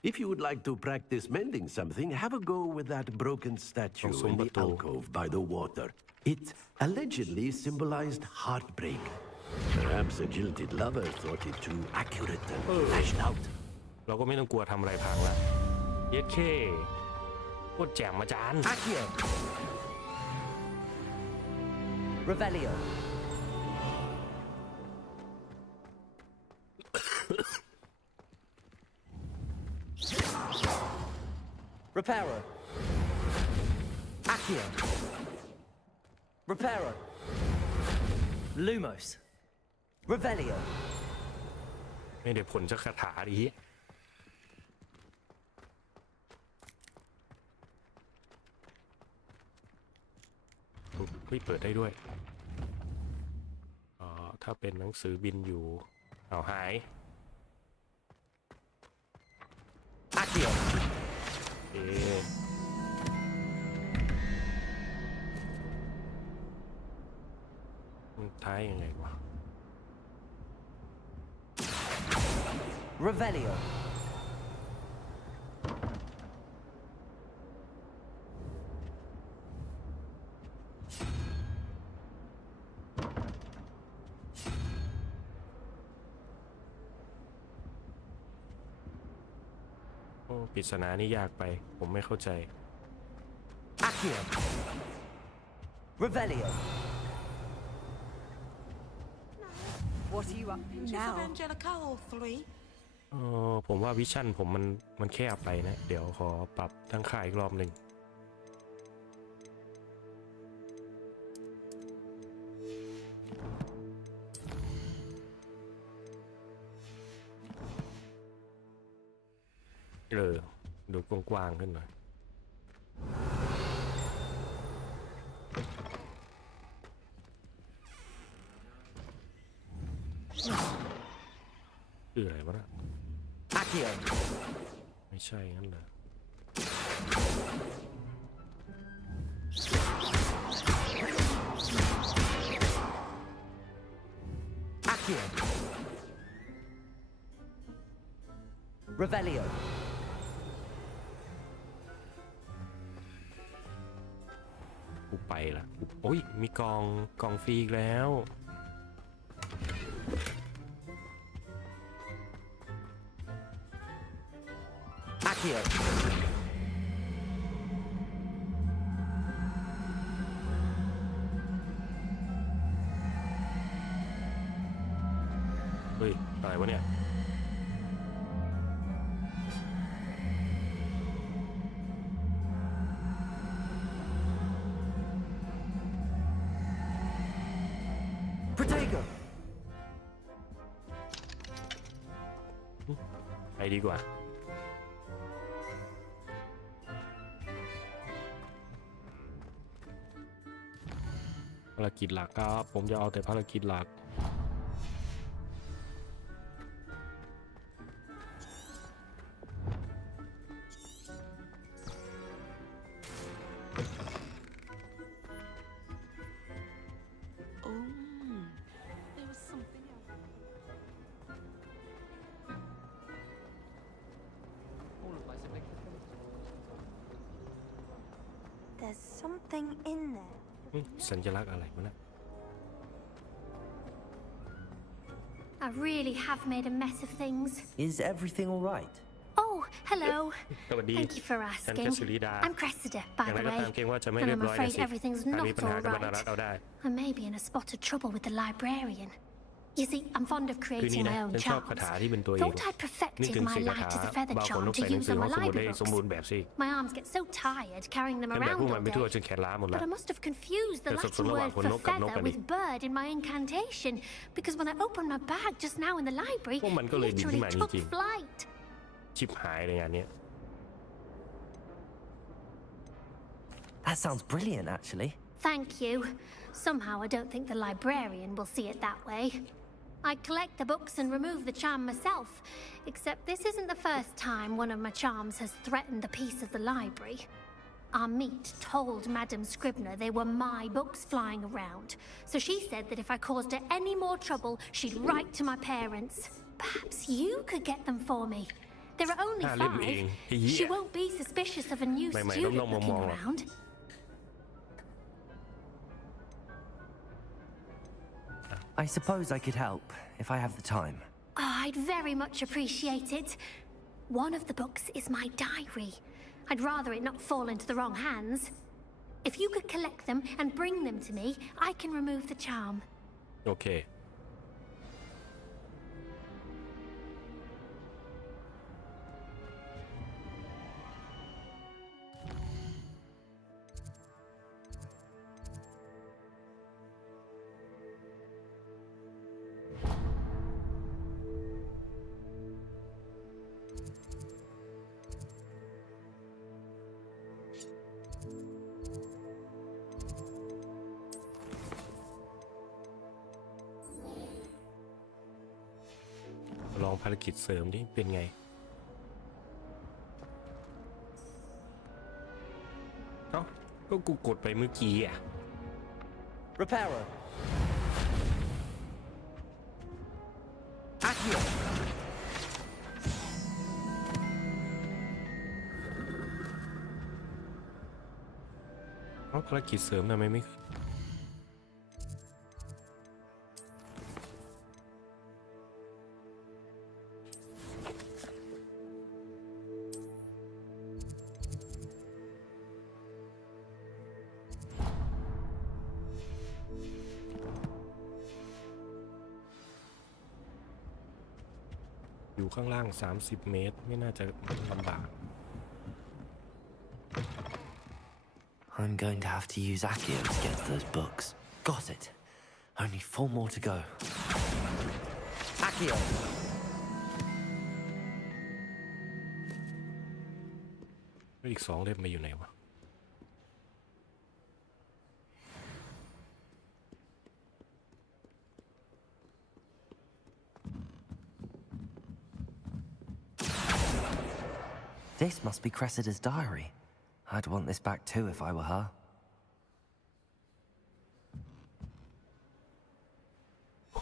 If you would like to practice mending something, have a go with that broken statue in the alcove by the water. It allegedly symbolized heartbreak. Perhaps a jilted lover thought it too accurate and lashed out. เราก็ไม่ต้องกลัวทำอะไรพังแล้วเย็ดเข้โคตรแจ่มอาจารย์ Accio. Revelio. Reparo. Accio. Reparo. Lumos. Revelio. ไม่ได้ผลจากคาถาดิไม่เปิดได้ด้วยถ้าเป็นหนังสือบินอยู่เอาหาย Accio. มันท้ายยังไงวะ Revelio.ปริศนานี่ยากไปผมไม่เข้าใจ Accio. Revelio. What are you up to now? Angelica or 3? ผมว่าวิชั่นผมมันแคบไปนะเดี๋ยวขอปรับทั้งค่ายอีกรอบหนึ่งดูกว้างๆขึ้นหน่อยคืออะไรวะนะ Accio. ไม่ใช่งั้นเหรอ Accio. Revelio. กูไปละโอ้ยมีกองฟรีอีกแล้ว Accio. เฮ้ยอะไรวะเนี่ยไปดีกว่าภารกิจหลักครับผมจะเอาแต่ภารกิจหลักThere's something in there. สัญลักษณ์อะไรวะนะ I really have made a mess of things. Is everything all right? Oh, hello. สวัสดี Thank you for ฉัน asking. แค่สุริดา I'm Cressida, อ by ย่างไร the ก็ตาม way. เกรงว่าจะไม่ And เรียบ I'm ร้อยนะ afraid สิ everything's หาก not มีปัญหา all กับมานารัต right. เอาได้ I may be in a spot of trouble with the librarian. You see, I'm fond of คือนี่ creating นะ my own ฉันชอบคา charms. ถาที่เป็นตัวเอง Thought I'd นึก perfected ถึง my เสกคา light ถา as a feather บาวขน charm นก to ใส่หนัง use สือ on ห้อ my งสมุดได้ library สมบูร books. ณ์แบบสิ My arms get so tired carrying them ฉันแบก around พวกมั all นไปทั่ว day. จนแขนล้าหมดแล้ว But I must have confused the แต่สับสน Latin ระหว่าง word ขน for นกกับนก feather กันอีก with bird in my incantation, because when I opened my bag just now in the library, พวกมันก็ it เลยบินขึ้ literally นมาจ took ริง flight. ๆชิบหายในงานนี้ That sounds brilliant, actually. Thank you. Somehow I don't think the librarian will see it that way. I collect the books and remove the charm myself, except this isn't the first time one of my charms has threatened the peace of the library. Our meet told Madame Scribner they were my books flying around, so she said that if I caused her any more trouble, she'd write to my parents. Perhaps you could get them for me. There are only เล่ม 5. เอง She won't be suspicious of a new ใหม่ๆ student น้องๆ looking มองๆ around. I suppose I could help if I have the time. Oh, I'd very much appreciate it. One of the books is my diary. I'd rather it not fall into the wrong hands. If you could collect them and bring them to me, I can remove the charm. โอเค ลองภารกิจเสริมดิเป็นไง เอ้าก็กูกดไปเมื่อกี้อ่ะ Reparo. Accio. เอ้าภารกิจเสริมทำไมไม่อยู่ข้างล่าง30 เมตรไม่น่าจะลำบาก I'm going to have to use Accio to get to those books. Got it. Only 4 more to go. Accio. อีก2 เล่มไปอยู่ไหนวะ This must be Cressida's diary. I'd want this back too if I were her. โห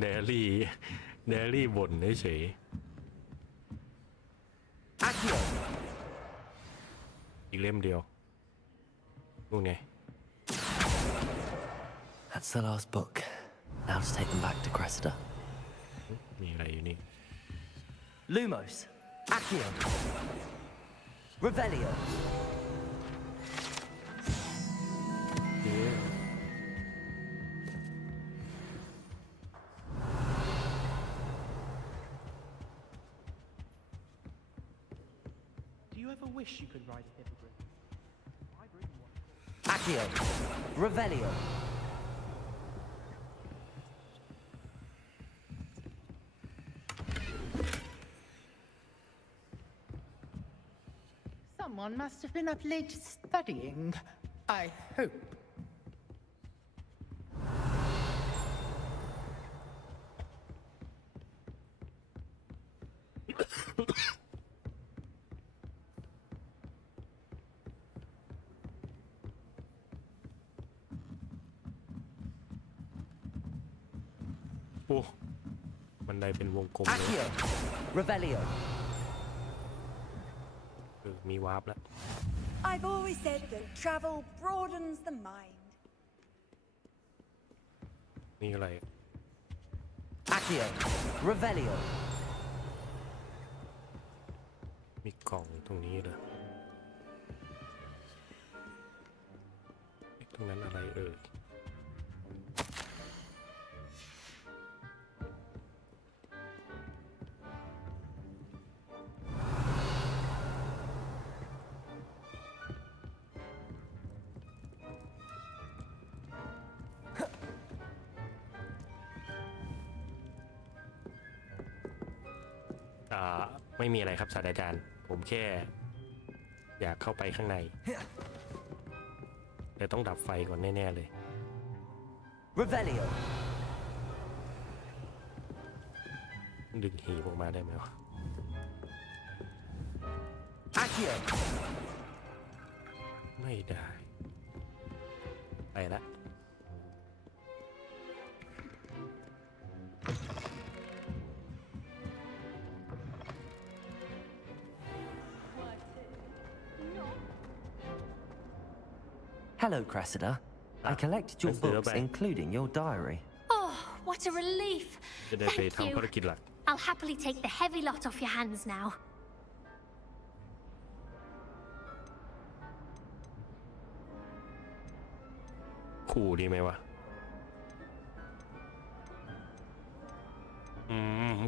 เดลี่บ่นเฉยๆอีกเล่มเดียวนู่นไง That's the last book. Now to take them back to Cressida. มีอะไรอยู่นี่ Lumos. Accio. Revelio. Do you ever wish you could ride a hippogriff? I really want to. Accio. Revelio. Someone must have been up late studying. I hope. Oh, บันไดเป็นวงกลมเลย Accio. Revelio. มีวาร์ปแล้ว I've always said that travel broadens the mind. นี่อะไร Accio Revelio มีกล่องตรงนี้เหรอตรงนั้นอะไรไม่มีอะไรครับศาสตราจารย์ผมแค่อยากเข้าไปข้างในแต่ต้องดับไฟก่อนแน่ๆเลย Revelio ดึงหีบออกมาได้ไหมวะ Accio ไม่ได้ไปละ Hello, Cressida. I collected your books, including your diary. Oh, what a relief! จะได้ไปทำภารกิจหลัก I'll happily take the heavy lot off your hands now. ขู่ดีไหมวะ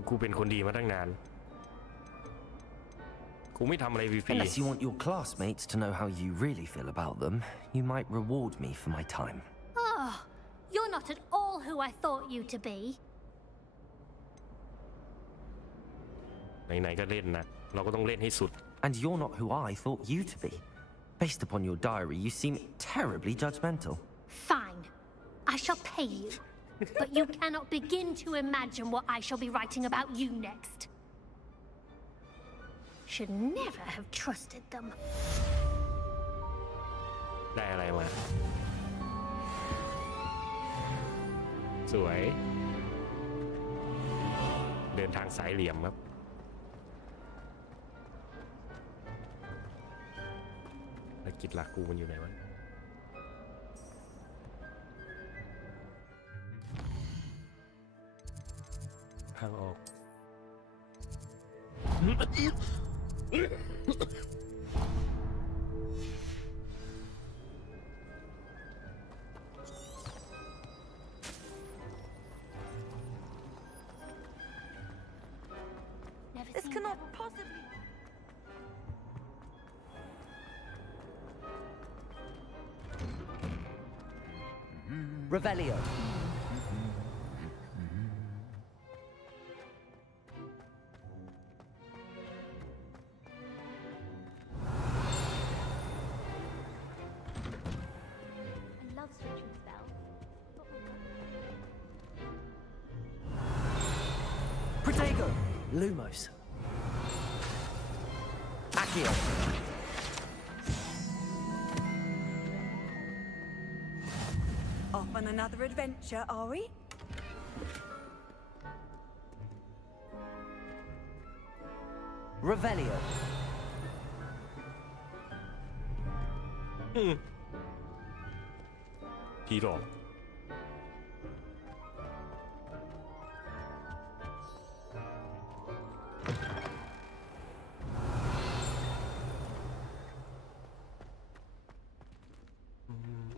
กูเป็นคนดีมาตั้งนานกูไม่ทำอะไรฟรี Unless you want your classmates to know how you really feel about them, you might reward me for my time. Oh, you're not at all who I thought you to be. ไหนๆก็เล่นนะเราก็ต้องเล่นให้สุด And you're not who I thought you to be. Based upon your diary, you seem terribly judgmental. Fine. I shall pay you. But you cannot begin to imagine what I shall be writing about you next. Should never have trusted them. ได้อะไรมาสวยเดินทางสายเหลี่ยมครับภารกิจหลักกูมันอยู่ไหนวะทางออก This cannot possibly. Revelio. I love switching spells. Protego. Lumos. Accio. Off on another adventure, are we? Revelio. ผีหลอก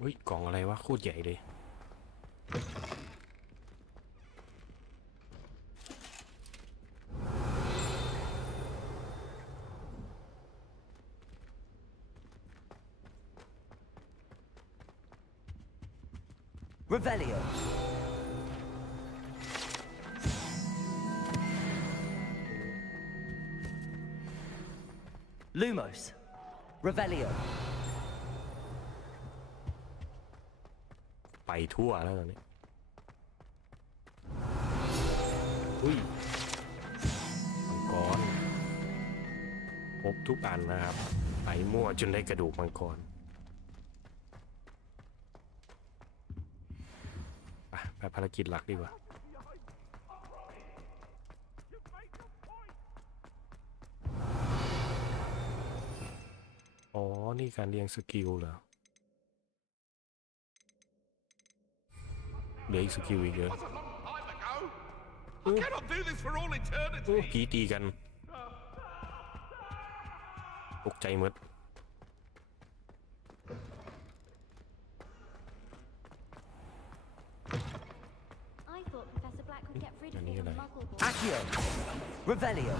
อุ้ยกล่องอะไรวะโคตรใหญ่เลย Revelio. Lumos. Revelio. ไปทั่วแล้วตอนนี้อุ้ยมังกรครบทุกอันนะครับไปมั่วจนได้กระดูกมังกรไปภารกิจหลักดีกว่าอ๋อนี่การเรียงสกิลเหรอ เหลืออีกสกิลอีกเยอะ I cannot do this for all eternity. ผีตีกันตกใจหมด I thought Professor Black would get rid of Any all of the that. muggle boys. Accio! Revelio!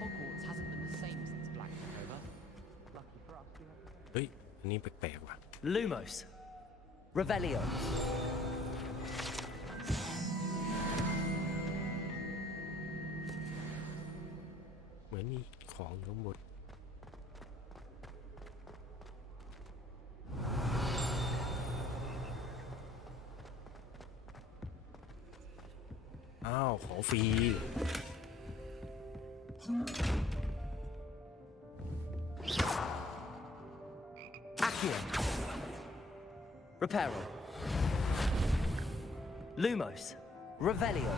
Hogwarts hasn't been the same since Black took over. Lucky for us, we have เฮ้ยอันนี้แปลกๆว่ะ Lumos! Revelio! เหมือนมีของอยู่ข้างบนอ้าวของฟรี Accio! Reparo! Lumos! Revelio!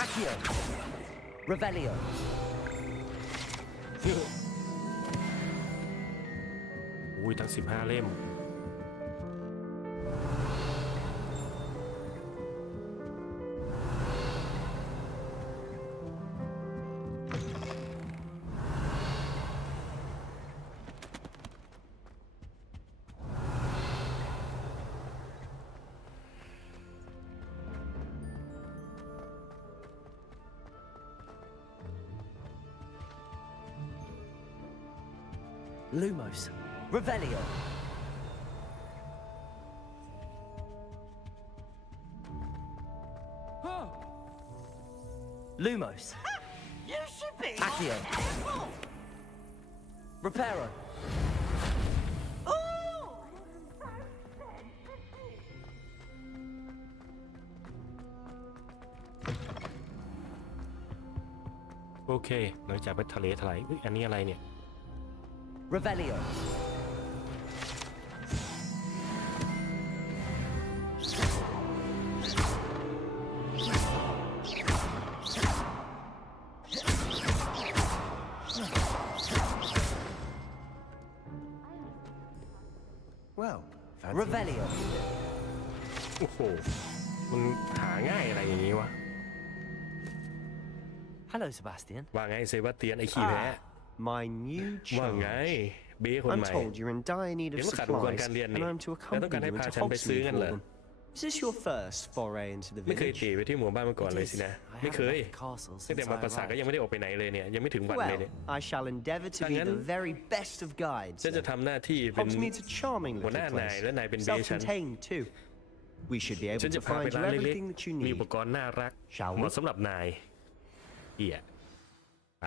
Accio! Revelio! อุ้ยทั้ง15 เล่ม Lumos! Revelio! Lumos! You should be Accio! Reparo! Ooh! โอเคหลังจากไปทะเลถลายอุ๊ยอันนี้อะไรเนี่ย Revelio! Well, Revelio! โอ้โหมันหาง่ายอะไรอย่างนี้วะ Hello, Sebastian. ว่าไงเซบาสเตียนไอ้ขี้แพ้ My new ว่าไง charge. เบ้คน I'm ใหม่ told you're in dire need เห็น of ว่าขาดอุปกรณ์ supplies, การเรียน and นี่ I'm to แล้วต้องการ accompany ให้ you พา into ฉันไปซื้อ Hogsmeade กันเหรอ for them. Is this your first foray into the ไม่เคย village? ตีไปที่หมู่บ้านมาก่อนเลยสินะ ไม่เคย ตั้งแต่มาปราสาทก็ยังไม่ได้ออกไปไหนเลยเนี่ย ยังไม่ถึงวันเลย Well, เนี่ย I shall endeavour to be the very best of guides. ฉันจะทำหน้าที่เป็น Hogsmeade's a charming หัวห little น้านาย place. และนายเป็นเบ้ฉัน Self-contained too. We should be ฉัน able จะ to พาไป find you ร้านเล็ก everything that you ๆ มีอุป need. กรณ์น่ารัก Shall เหมาะ we? สำหรับนายเหี้ยไป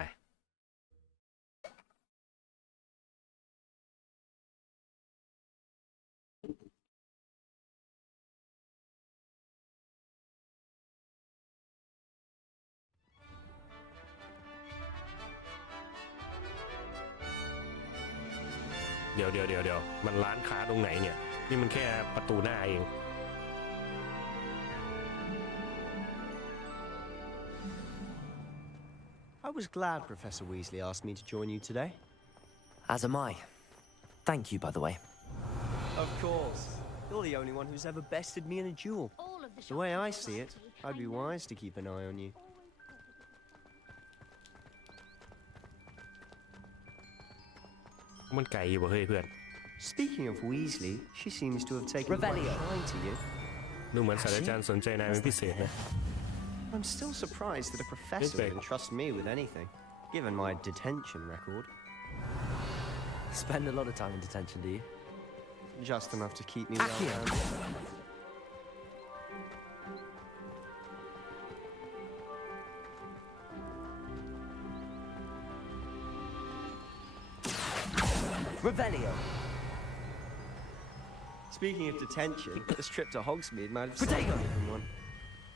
เดี๋ยวมันร้านค้าตรงไหนเนี่ย นี่มันแค่ประตูหน้าเอง I was glad Professor Weasley asked me to join you today. As am I. Thank you, by the way. Of course. You're the only one who's ever bested me in a duel. The way I see it, I'd be wise to keep an eye on you. มันไก่อยู่บ่เฮ้ยเพื่อน Speaking of Weasley, she seems to have taken quite Revelio. a shine to you. ดูเหมือนศาสตราจารย์สนใจนายเป็นพิเศษนะ I'm still surprised that a professor would entrust me with anything, given my detention record. Spend a lot of time in detention, do you? Just enough to keep me well Accio. grounded. Revelio. Speaking of detention, this trip to Hogsmeade might have Potato. saved me from one.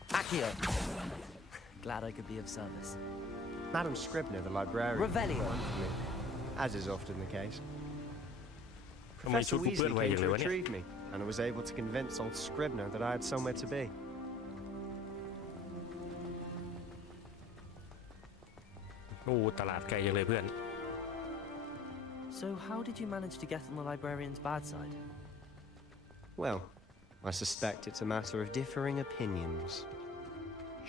Accio. Glad I could be of service. Madam Scribner, the librarian. Revelio. for me. as is often the case. ทำไมชุ Professor ดกูเปื้อน Weasley ไวอย่าง came เล to ยวะเนี่ย retrieve me, and I was able to convince old Scribner that I had somewhere to be. โอ้ตลาดไกลจังเลยเพื่อน So how did you manage to get on the librarian's bad side? Well, I suspect it's a matter of differing opinions.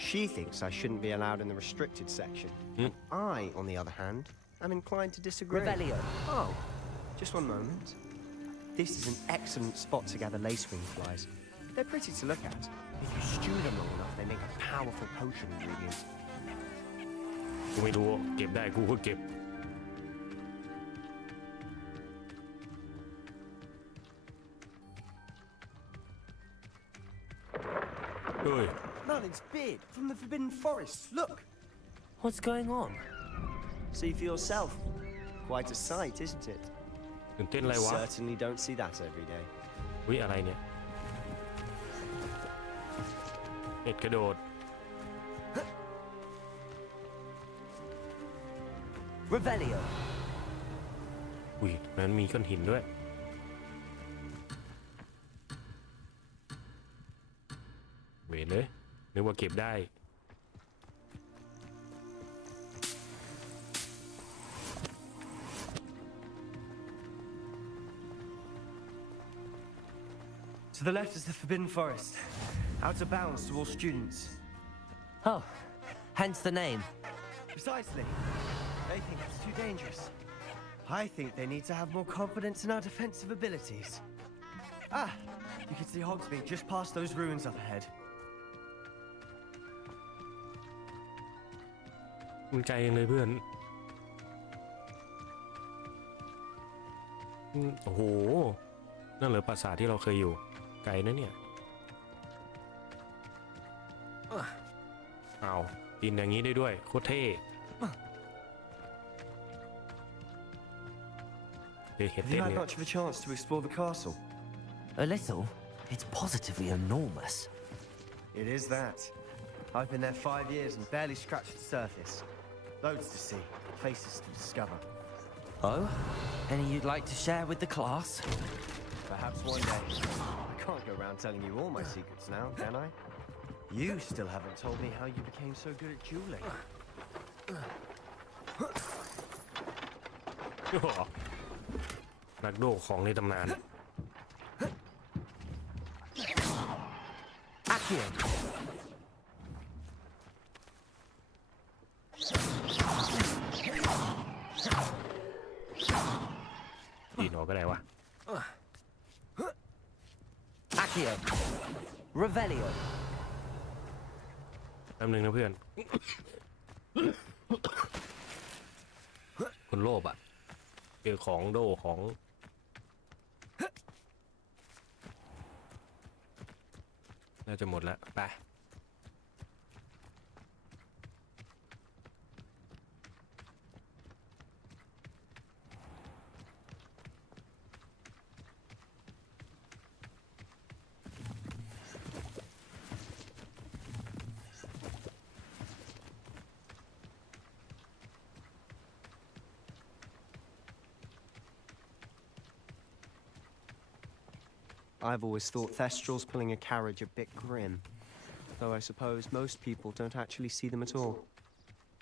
She thinks I shouldn't be allowed in the restricted section. And I, on the other hand, am inclined to disagree. Revelio. Oh, just one moment. This is an excellent spot to gather lacewing flies. They're pretty to look at. If you stew them long enough, they make a powerful potion ingredient. กูไม่รู้เก็บได้กูก็เก็บเฮ้ย Merlin's beard from the Forbidden Forest. Look. What's going on? See for yourself. Quite a sight, isn't it? ตื่นเต้นอะไรวะ Certainly don't see that every day. วิอะไรเนี่ยเห็ดกระโดด Revelio. อุ้ยนั้นมีก้อนหินด้วยเวรเลยนึกว่าเก็บได้ To the left is the Forbidden Forest. Out of bounds to all students. Oh, hence the name. Precisely. They think it's too dangerous. I think they need to have more confidence in our defensive abilities. Ah, you can see Hogsmeade just past those ruins up ahead. มันไกลยังเลยเพื่อนโอ้โหนั่นเหรอปราสาทที่เราเคยอยู่ไกลนะเนี่ยอ้าวปีนอย่างนี้ได้ด้วยโคตรเท่เห็น Have เต้ you น had เนี่ย much of a chance to explore the castle? A little. It's positively enormous. It is that. I've been there 5 years and barely scratched the surface. Loads to see, places to discover. Oh? Any you'd like to share with the class? Perhaps one day. I can't go around telling you all my secrets now, can I? You still haven't told me how you became so good at dueling. นักโดดของในตำนาน Accio. ดีหนอก็ได้วะ Accio. Revelio. แป๊บนึงนะเพื่อน คนโลภอ่ะเจอของโดของน่าจะหมดแล้วไป I've always thought Thestrals pulling a carriage a bit grim, though I suppose most people don't actually see them at all.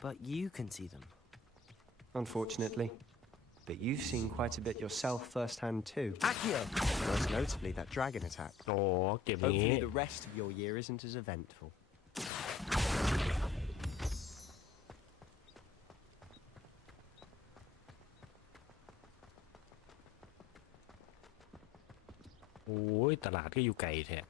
But you can see them. Unfortunately. But you've seen quite a bit yourself firsthand too. Accio. Most notably that dragon attack. โอ้เก็บอย่างนี้ Hopefully the rest of your year isn't as eventful. โอ้ยตลาดก็อยู่ไกลแท้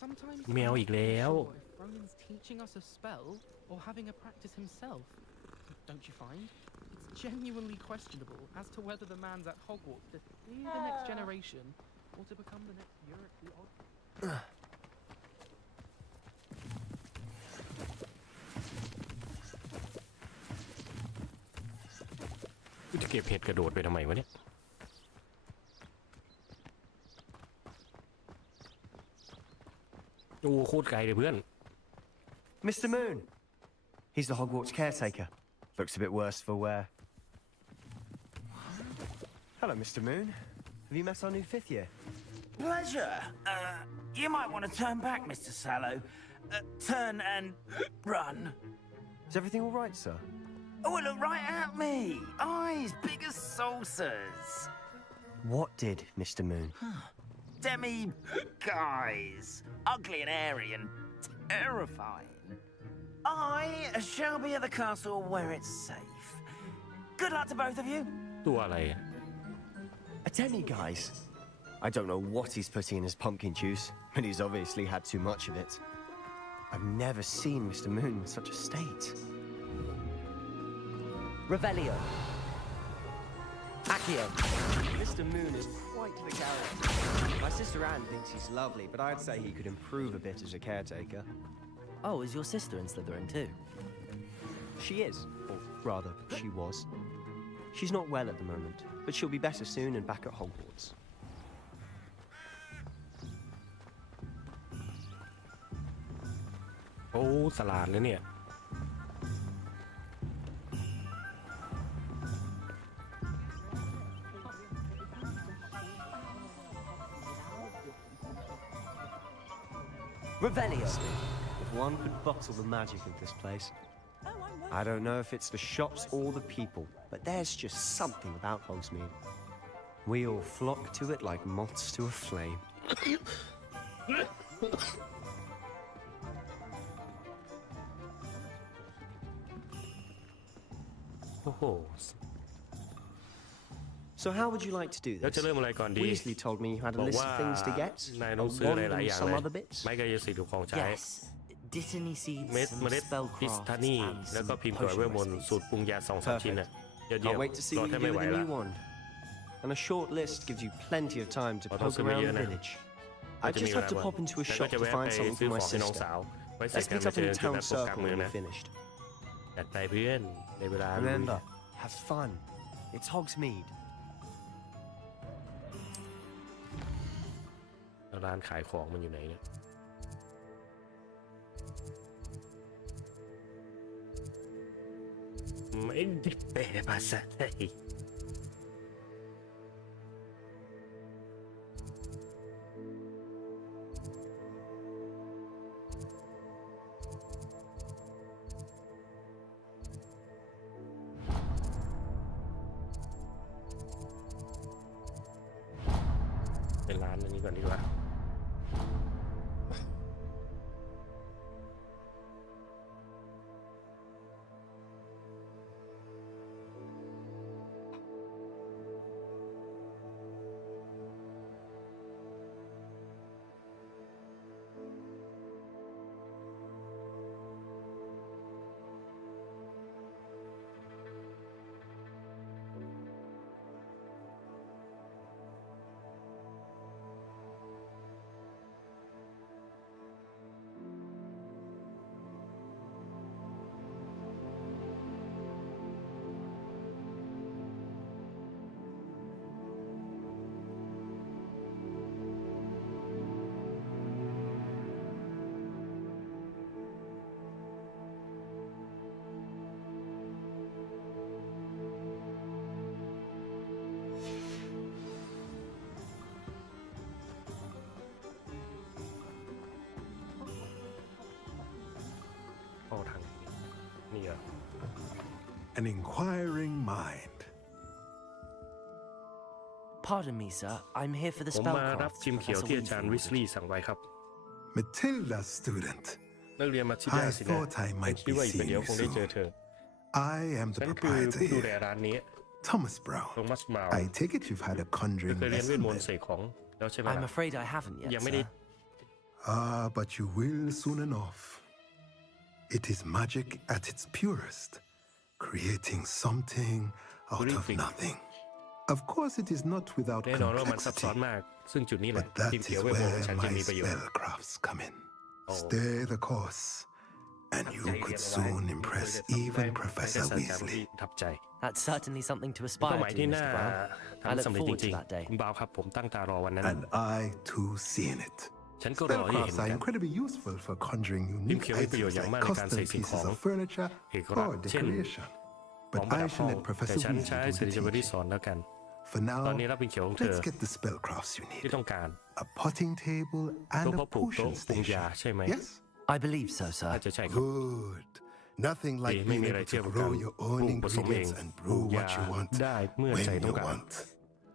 Sometimes แมวอีกแล้ว if Roland's teaching us a spell or having a practice himself. Don't you find? It's genuinely questionable as to whether the man's at Hogwarts to fear the next generation or to become the next Europe the Odd. กูจะเก็บเห็ดกระโดดไปทำไมวะเนี่ย โอ้โคตรไกลเลยเพื่อน Mr. Moon! He's the Hogwarts caretaker. Looks a bit worse for wear. Hello, Mr. Moon. Have you met our new fifth year? Pleasure. You might want to turn back, Mr. Sallow. Turn and run. Is everything all right, sir? Oh, look right at me. Eyes big as saucers. What did, Mr. Moon? Guys. Ugly and airy and terrifying. I shall be at the castle where it's safe. Good luck to both of you. ตัวอะไร A demi-guise. I don't know what he's putting in his pumpkin juice, but he's obviously had too much of it. I've never seen Mr. Moon in such a state. Revelio. Accio. Mr. Moon is quite the character. My sister Anne thinks he's lovely, but I'd say he could improve a bit as a caretaker. Oh, is your sister in Slytherin too? She is, or rather, she was. She's not well at the moment, but she'll be better soon and back at Hogwarts. Oh, สลาดเลยเนี่ย Revelio. If one could bottle the magic of this place. I don't know if it's the shops or the people, but there's just something about Hogsmeade. We all flock to it like moths to a flame. Oh. So how would you like to do แล้ว this? จะเริ่มอะไรก่อนดี Weasley told me you had บ a อก list ว่า of things to get, นาย a ต้องซื้อ wand หลายๆ and อย่าง some เลย other bits. ไม่ก็จะสิ่งถูกของใช้ Yes. Dittany seeds, เม็ด some เมล็ดพิส spellcraft, ทานี่ and แล้วก็ some พิมพ์กรอยเว potion ทมนต์ recipes. สูตรปรุงยา2-3 ชิ้นน่ะเยอะ Can't wait to see รอ what แท you บไม่ do ไหว with the ละ new wand. And a short list gives you plenty of time to เราต้อง poke ซื้อมา around เยอะ the นะ village. ก็ I จะมี just เว have ลา to ว่าง pop into a แล้วก็ shop จะ to แวะ find ไป something ซื้อ for ข my องให้น้อง sister. สาวไว้เสร็จ Let's กัน meet มา up เจ in อ the กัน town แบบตรงกลาง circle เมือง when นะ we're finished. จัดไปเพื่อนในเวลา Remember, have fun. It's Hogsmeade. ร้านขายของมันอยู่ไหนเนี่ยไม่ได้แปลภาษาไทยเป็นร้านอันนี้ก่อนดีกว่า An inquiring mind. Pardon me, sir. I'm here for the ผมมารับ spellcraft. พิมพ์เขียวที่อาจารย์วิสลีย์สั่งไว้ครับ Matilda's student. นักเรียนมาทิดา I สินะ thought I ผม might คิด be ว่าอีกประ seeing เดี๋ยว you คงได้เจอ soon. เธอ I am the ฉันคือ proprietor ผู้ดู here, แลร้านนี้ Thomas Brown. โทมัสบราวน์ I take it you've had a เธอ conjuring เคยเรียนเวท lesson มนต์ then. เสกของแล้วใช่ไหม I'm ล่ะ afraid I haven't yet, ยังไม่ได้ sir. But you will soon enough. It is magic at its purest, creating something out of nothing. Of course, it is not without แน่นอนว่ามันซับซ้อน complexity, มาก ซึ่งจุดนี้แหละ but that พิมพ์เขียว is เวทมนต์ของ where ฉันจะ my มีประโยชน์ spellcrafts come in. Stay the course, and you could soon impress even Professor Weasley. ทับใจ That's certainly something to เป้า aspire หมาย to, ที่น่า Mr. Brown. I ทำ look สำเร็จจ forward ริ to ง that day. ๆคุณบาวครับผมตั้งตารอวันนั้น And I too see in it. ฉันก็รอที่เห็น Spellcrafts are กัน incredibly useful for conjuring พิมพ์ unique เขียวมีประโยชน์ items อย่าง like มากในการเส custom กสิ่งข pieces อง of furniture เอกลัก or ษณ์เช่น decoration. ของ But ประดั I บห้อ shall ง let แต่ Professor ฉัน Weasley ใช้ do สิริ the จบดี teaching. สอนแล้วกัน For now, ตอนนี้รับเป็นเขียวของเธอ let's get the spellcrafts you need. ที่ต้องการ A potting table โต๊ะ and เพาะ a ปลูกโต๊ะ potion ปรุงยา station. ใช่ไหม Yes? I believe so, sir. น่าจะใช่ครับ Good. Nothing like ไม่ being มีอะไร able เทียบ to กับการ grow your ป own ลูกผสมเอง ingredients and ปลู brew ก what ยา you want ได้เมื่อ when ใจ you ต้องการ want.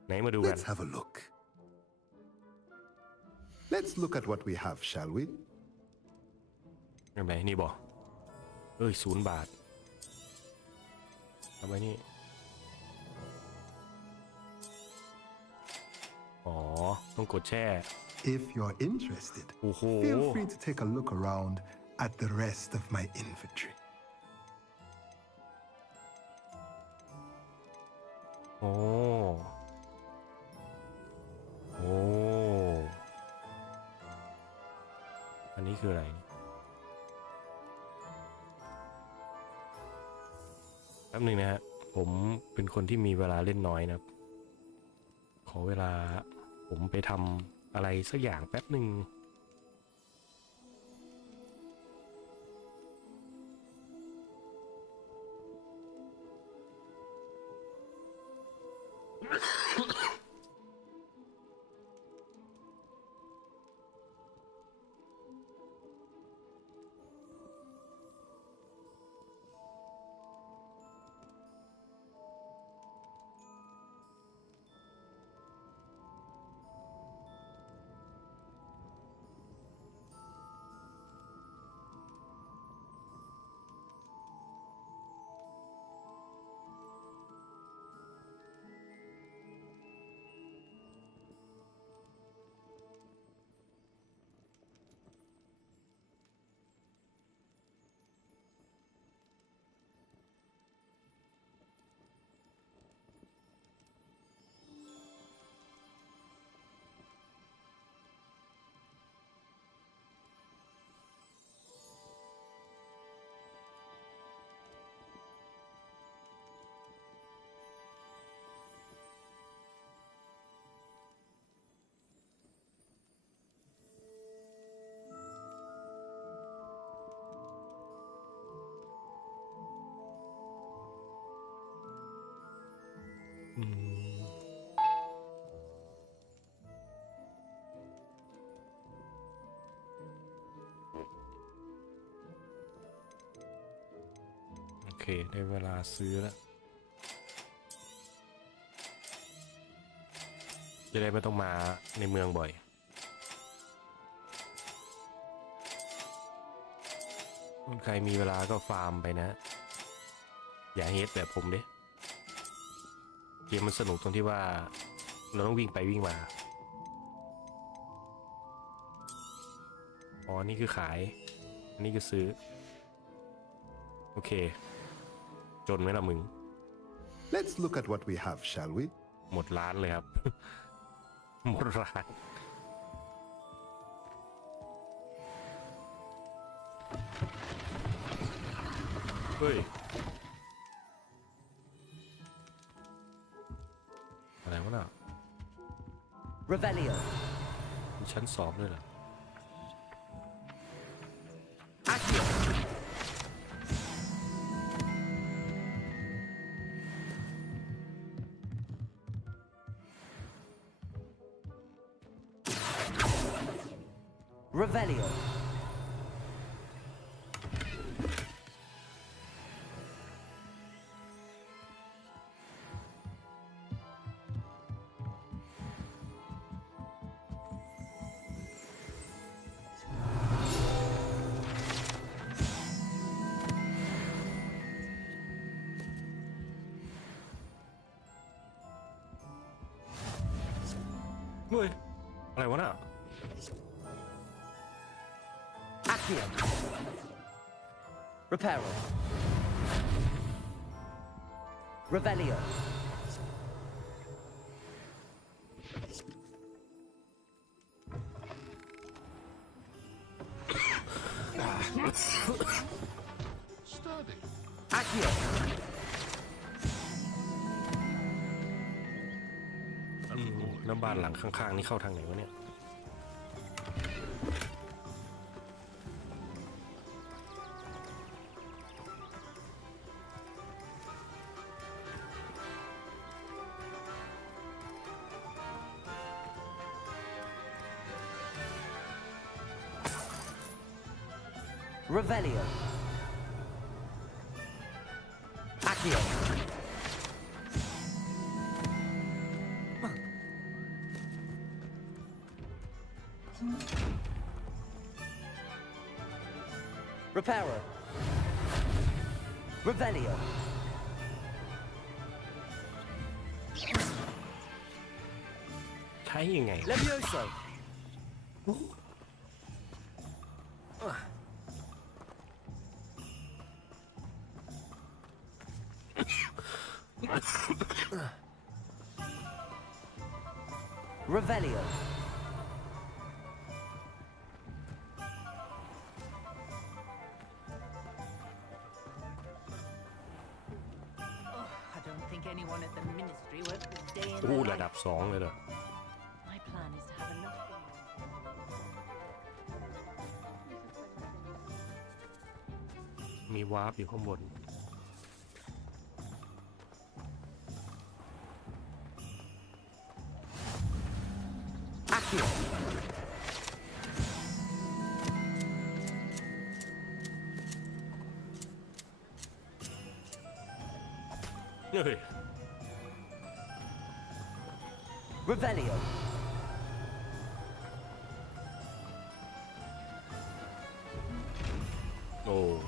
ไหนมาดูกัน Let's have a look. Let's look at what we have, shall we? เห็นไหมนี่บอก0 บาททำไมนี่อ๋อต้องกดแช่ If you're interested, โอ้โห feel free to take a look around at the rest of my inventory. โอ้โอ้อันนี้คืออะไรแป๊บหนึ่งนะฮะผมเป็นคนที่มีเวลาเล่นน้อยนะครับขอเวลาผมไปทำอะไรสักอย่างแป๊บหนึ่งโอเคได้เวลาซื้อแล้วจะได้ไม่ต้องมาในเมืองบ่อยคนใครมีเวลาก็ฟาร์มไปนะ อย่าเฮดแบบผมเด้เกมมันสนุกตรงที่ว่าเราต้องวิ่งไปวิ่งมาอ๋อนี่คือขายอันนี้คือซื้อโอเคจนไหมล่ะมึง Let's look at what we have, shall we? หมดร้านเลยครับ หมดร้านเฮ้ยอะไรวะน่ะ Revelio มีชั้น2ด้วยเหรอ Revelio. Ui,อะไรวะน่ะ Accio. Reparo. Revelio. Sturdy. Accio. น้ำบ้านหลังข้างๆนี่เข้าทางไหนวะเนี่ย Revelio. Accio. Reparo. Revelio. Levioso. Revelio. I don't think anyone at the ministry worked this day in อู้ their ระดับ life. 2เลยเหรอ My plan is to have enough. มีวาร์ปอยู่ข้างบน Accio. เฮ้ย Revelio. Oh.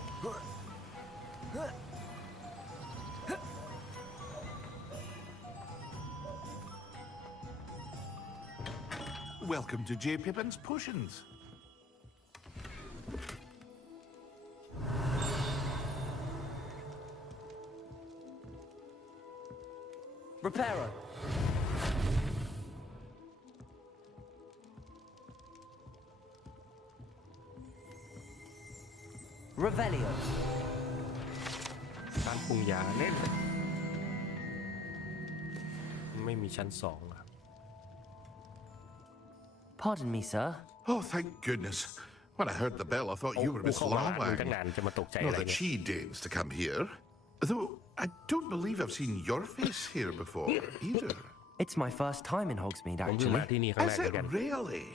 Welcome to J. Pippin's Potions. Reparo. Revelio. การปรุงยาเล่นไม่มีชั้น2ครับ Pardon me, sir. Oh, thank goodness. When I heard the bell, I thought you were Miss เข้ามาหามึงตั้ง Lawang. นานจะมาตกใจ Not อะไร that เนี่ย she deigns to come here. Though I don't believe I've seen your face here before, either. It's my first time in Hogsmeade, ผมเพิ่ง actually. มาที่นี่ครั้งแร Is กเหมือน it กัน really?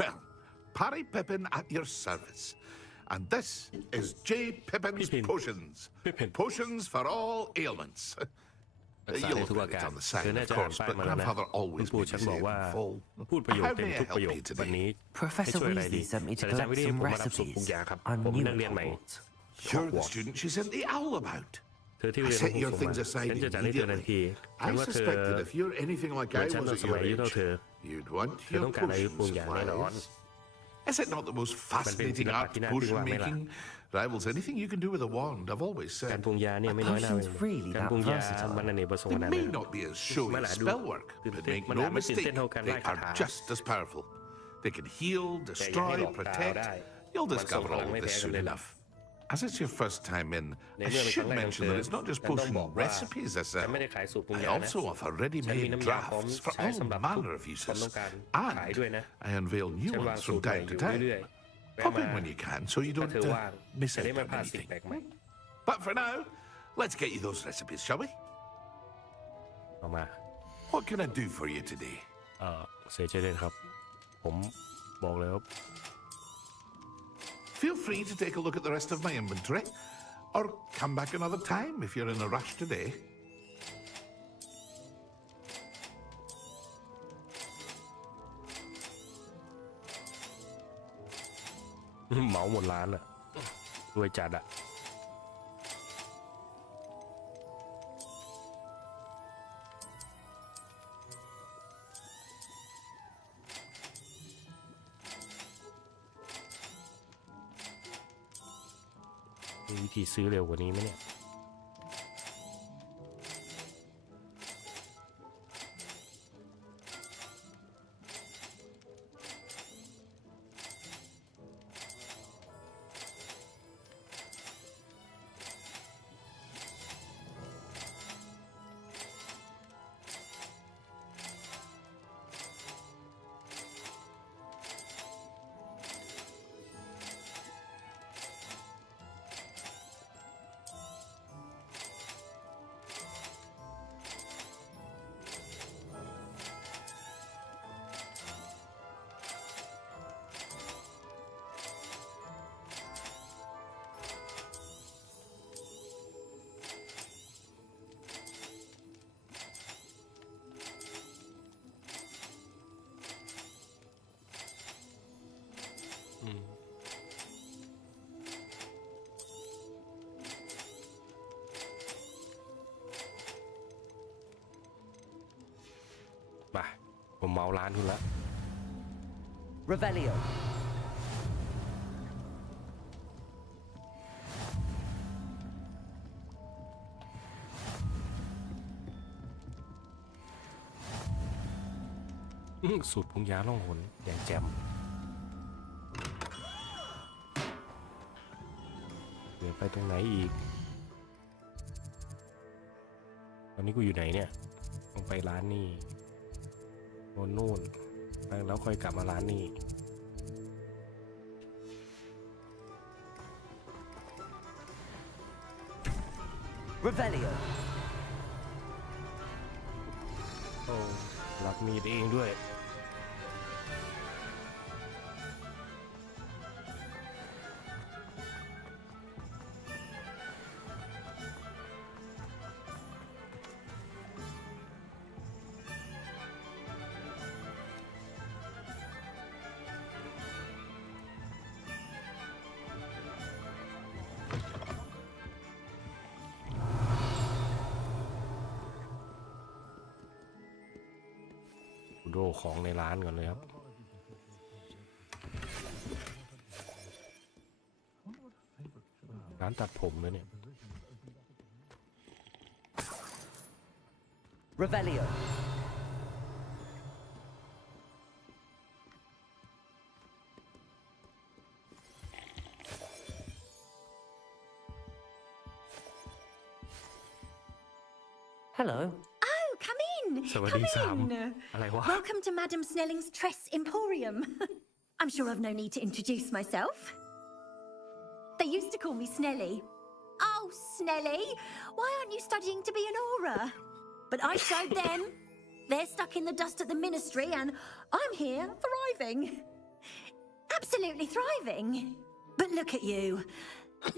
Well, Parry Pippin at your service. And this is J. Pippin's Potions. Potions for all ailments. รักษา You'll ได้ทุก look อา at กา it ร on the คือ sign, น่า of จะอ่าน course, ป้าย but มาแล้วนะ Grandfather คุณ always ปู่ made ฉัน me บอก say it ว่า in full. พูดประโยค How เต็ม may I ทุกประโย help ค you วัน today? นี้ให้ Professor ช่วยอะไรดี Weasley sent me to ศาสตราจารย์ collect วิลเลียม some ผมมารับสูตรปรุง recipes. ยาครับ I'm ผม new นัก at เรียนใหม่ Hogwarts. You're the student she sent the owl about. เธอที่ I เรียน set ผม your ส่ง things มา aside ฉันจะจัดให้เธอทันที immediately. ฉัน I ว่าเธอ suspected if you're anything like เหมือ I นฉัน was ตอน at สมัย your อายุเท่า age, เธอ you'd want เธอ your ต้องการอายุปรุง potion ยาแน่นอน supplies. Is it not the most มันเป็นศิ fascinating ลปะ art ที่น่าทึ่ง potion ว่าไหมล่ะ making? Rivals anything you can do with a wand, I've always การ said. ปรุงยาเนี่ยไม่น้อยหน้าเลยการปรุงยามันอเนกประสงค์ They ขนาด may นั้น not be as showy มัน as อาจดู spell work, ตื่น but เต้น make มัน no อาจไม่ตื่น mistake, เต้นเท่าการ they ไล่คา are ถา just as powerful. They can heal, แต่อย่าให้ destroy, หลอกตา protect. ได้ You'll มันส่ง discover พลัง all ไม่ of แพ้ this กัน soon เลยล่ะ enough. As it's your first time in, ใน I เมื่อเป็นครั้ should งแรกของ mention เธอ that it's not just ฉันต้องบ potion อกว่า recipes I ฉัน sell. ไม่ได้ขายสูตรปรุง I ยานะ also offer ฉันมี ready-made น้ำยาพร้อม drafts for ใช้ all สำหรับทุก manner of คน uses. ต้องการขาย And ด้วยนะ I unveil new ฉันวาง ones สู from ตรใหม่ time อ to ยู่ time. เรื่อยๆ Pop in when you can so you ถ้า don't เธอว่าง miss จะได้ out ไม่ on พลาดสิ่ง anything. แปลกใหม่ But for now, let's get you those recipes, shall we? เอามา What can I do for you today? เสียใจด้วยครับ ผมบอกเลยว่า Feel free to take a look at the rest of my inventory, or come back another time if you're in a rush today. เหมาหมดร้านอ่ะรวยจัดอ่ะ มีวิธีซื้อเร็วกว่านี้ไหมเนี่ย ผมเมาร้านคุณละ Revelio. สูตรพุงยาล่องหนอย่างแจ่มเดี๋ยวไปตรงไหนอีกตอนนี้กูอยู่ไหนเนี่ยต้องไปร้านนี่นู่นแล้วค่อยกลับมาร้านนี่ Revelio. โอ้รับมีดเองด้วยโดของในร้านก่อนเลยครับร้านตัดผมเลยเนี่ย Revelio. Hello. Oh, come in. สวัสดีสามอะไรวะ Welcome to Madame Snelling's Tress Emporium. I'm sure I've no need to introduce myself. They used to call me Snelly. Oh, Snelly, why aren't you studying to be an aura? But I showed them. They're stuck in the dust at the ministry, and I'm here thriving. Absolutely thriving. But look at you.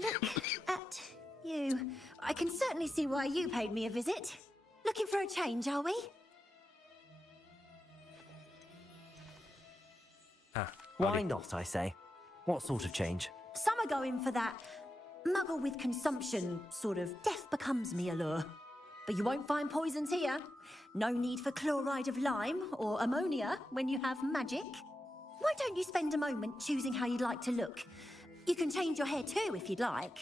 Look at you. I can certainly see why you paid me a visit. Looking for a change, are we? Why not, I say? What sort of change? Some are going for that muggle with consumption, sort of death becomes me allure. But you won't find poisons here. No need for chloride of lime or ammonia when you have magic. Why don't you spend a moment choosing how you'd like to look? You can change your hair too if you'd like.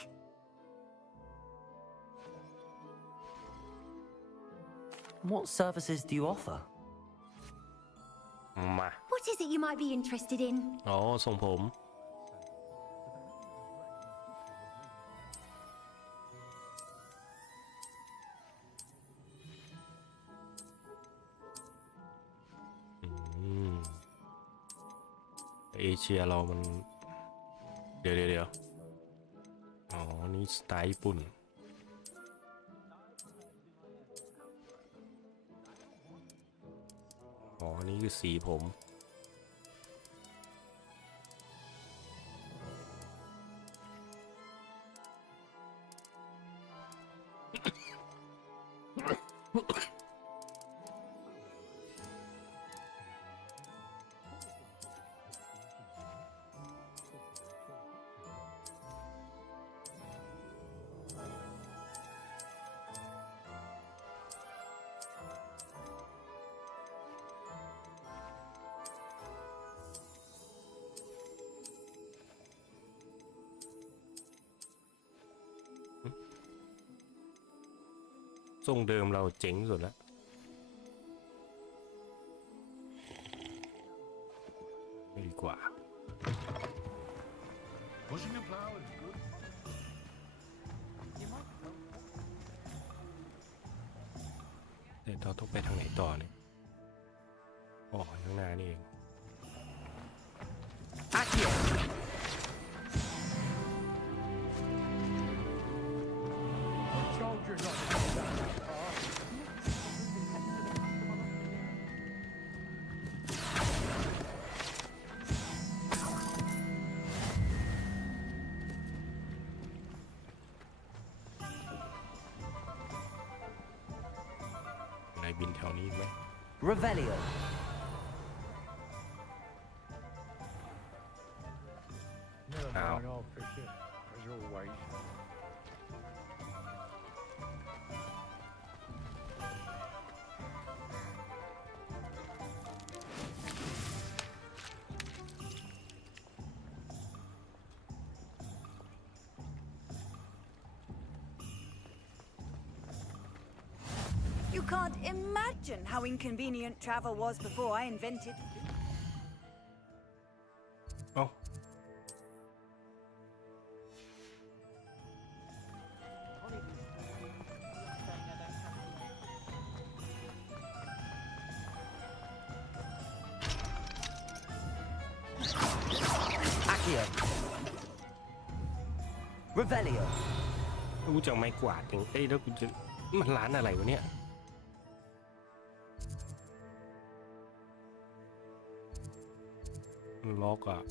What services do you offer? มา What is it you might be interested in? อ๋อทรงผมเอเชียเรามันเดี๋ยวอ๋อนี่สไตล์ญี่ปุ่นอ๋อนี่คือสีผมทรงเดิมเราเจ๋งสุดแล้วไม่ดีกว่าเดี๋ยวเราต้องไปทางไหนต่อเนี่ยอ๋อข้างหน้านี่เองบินแถวนี้ไหม Revelio. อ้าว can't imagine how inconvenient travel was before I invented. เอ้าRevelio รู้จักไม้กวาดถึงเอ้ยแล้วกูจะมันร้านอะไรวะเนี่ยล็อกอะ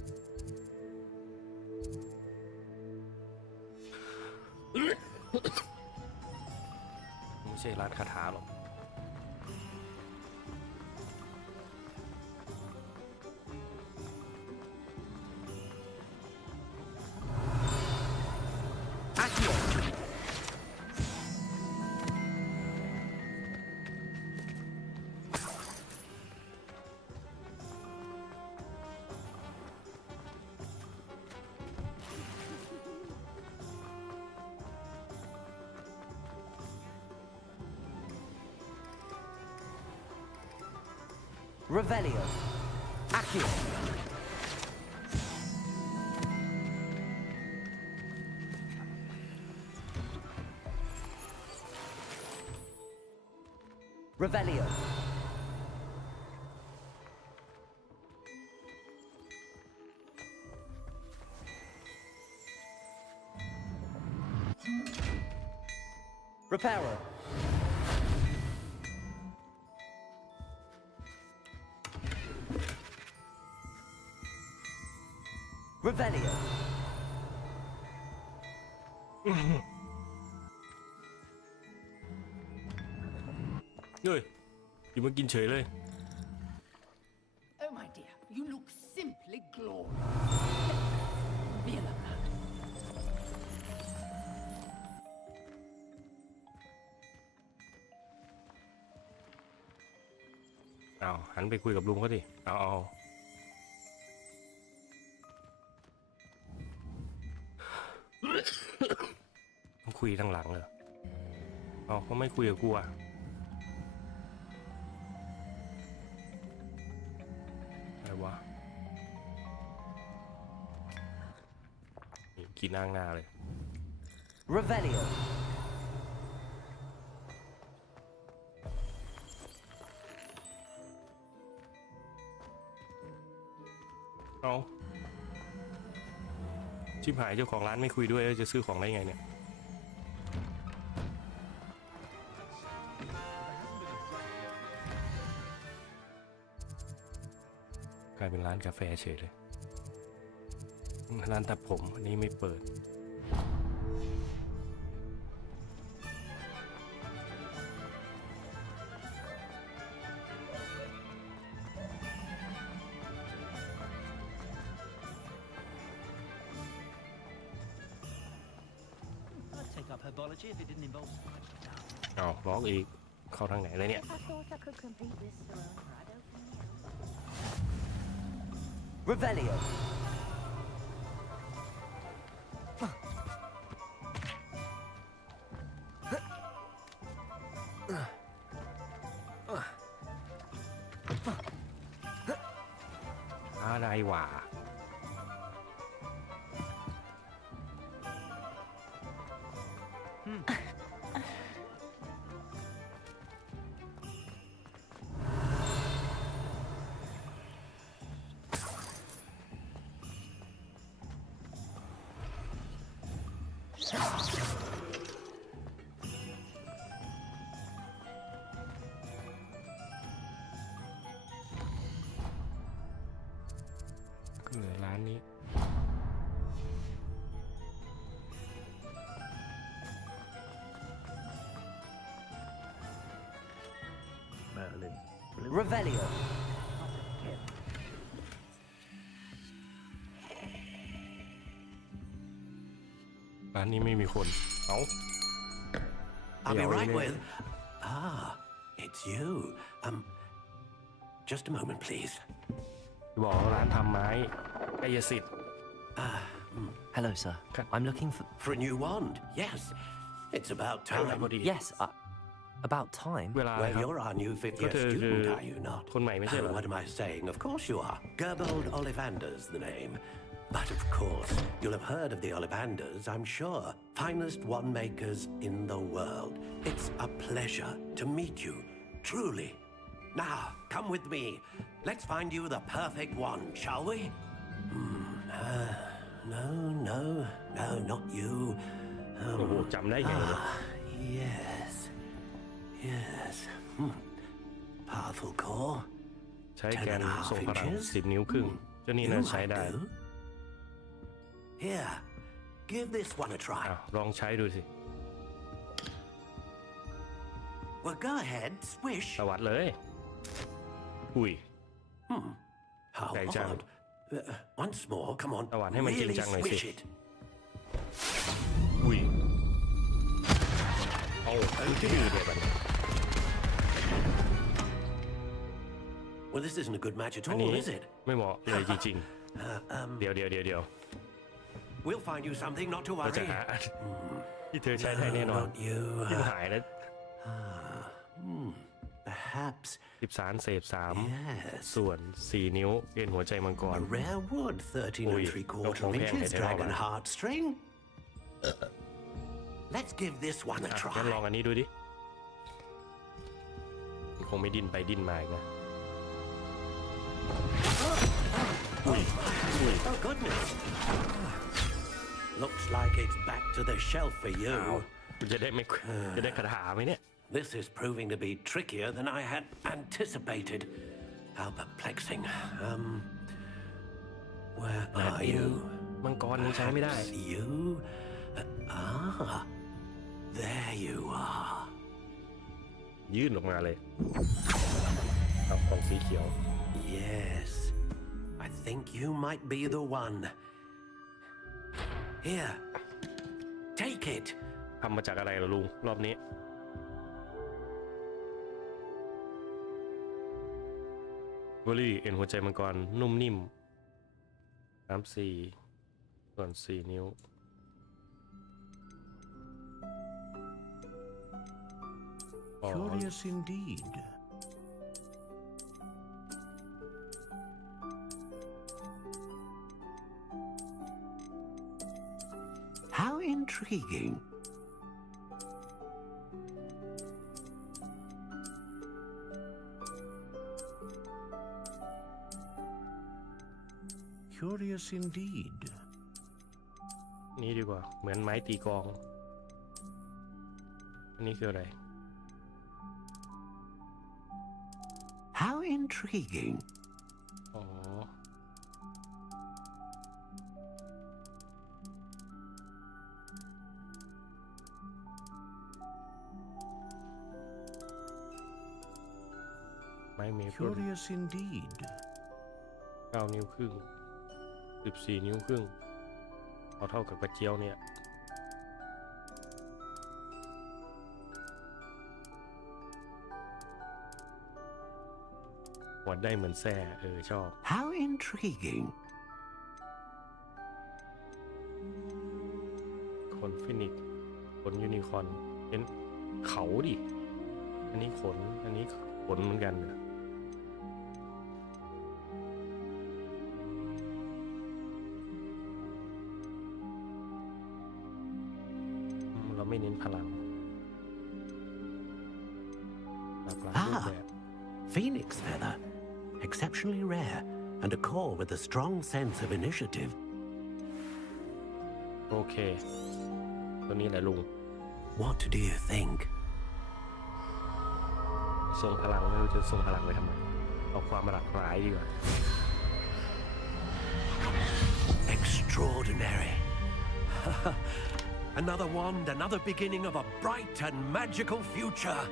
ไม่ใช่ร้านคาถาหรอกRevelio Accio Revelio Reparo Revelio เฮ้ยอยู่มากินเฉยเลย Oh, my dear, you look simply glorious. Be alone. เอาหันไปคุยกับลุงเขาดิเอาต้องคุยทางหลังเลยเอาเขาไม่คุยกับกูอ่ะอะไรวะนี่กินนั่งหน้าเลย Revelio เอาชิบหายเจ้าของร้านไม่คุยด้วยจะซื้อของได้ไงเนี่ยกลายเป็นร้านกาแฟเฉยเลยร้านตัดผมอันนี้ไม่เปิดเอาล็อกอีกเข้าทางไหนเลยเนี่ย Revelioอะไรวะร้านนี้ Revelio ร้านนี้ไม่มีคนเอา I'll be right with. It's you. Just a moment, please. บอกร้านทำไม้กายสิทธิ์ Hello, sir. I'm looking for a new wand. Yes, it's about time. Yes, About time. เวลา Well, you're our new fifth ก็ year เธอคือ student, are you not? คนใหม่ไม่ใช่เหรอ What am I saying? Of course you are. Gerbold Ollivander's the name. But of course, you'll have heard of the Ollivanders, I'm sure. Finest wand makers in the world. It's a pleasure to meet you, truly. Now, come with me. Let's find you the perfect one, shall we? No, not you. โอ้โหจำได้ไงเนี่ย Yes. Powerful core. ใช้แกนทรงพลัง10 นิ้วครึ่งเจ้านี่น่าใช้ได้ Here, give this one a try. ลองใช้ดูสิ Well, go ahead, swish. ตวัดเลยอุ้ย How ใหญ่จัง odd. Once more, come on. ตวัดให้มันจริง Really จังหน่อยสิ swish it. อุ้ยเอาดื้อเลยบัดนี้ Well, this isn't a good match at อันนี้ all, is it? ไม่เหมาะเลยจริงๆเดี๋ยว We'll find you something, not to เราจะ worry. หาที่เธอใช้ได้แน่นอน Not you. ที่หายแล้ว Perhaps 13 เศษ 3 ส่วน 4 นิ้วเอ็นหัวใจมังกร a rare wood, 13 Ui, and 3/4 đâu không inches, hẹn dragon là- heartstring. Let's give this one a งั้นลอง try. อันนี้ดูดิมันคงไม่ดิ้นไปดิ้นมาอีกนะ Oh, goodness. Looks like it's back to the shelf for you. จะได้คาถาไหมเนี่ย This is proving to be trickier than I had anticipated. How perplexing. Where are you? มังกรนี้ใช้ไม่ได้ Perhaps you? There you are. ยื่นออกมาเลยเอากล่องสีเขียว Yes. I think you might be the one. Here. Take it. ทำมาจากอะไรล่ะลุงรอบนี้วอลลี่เอ็นหัวใจมังกรนุ่มนิ่ม3/4 ส่วน 4 นิ้ว Curious indeed. How intriguing. Curious indeed. นี่ดีกว่าเหมือนไม้ตีกลอง อันนี้คืออะไร How intriguing. อ๋อ ไม้เมเปิล Curious indeed. 9 นิ้วครึ่ง 14 นิ้วครึ่งเอาเท่ากับกระเจียวเนี่ย วัดได้เหมือนแซ่ชอบ How intriguing. ขนฟินิกซ์ขนยูนิคอร์นเป็นเขาดิ อันนี้ขน อันนี้ขนเหมือนกันเหรอเราไม่เน้นพลังหลากหลายรูปแบบ Phoenix feather. Exceptionally rare. And a core with a strong sense of initiative. โอเค ตัวนี้แหละลุง What do you think? ทรงพลังไม่รู้จะทรงพลังไปทำไม เอาความหลากหลายดีกว่า Extraordinary. Another wand, another beginning of a bright and magical future.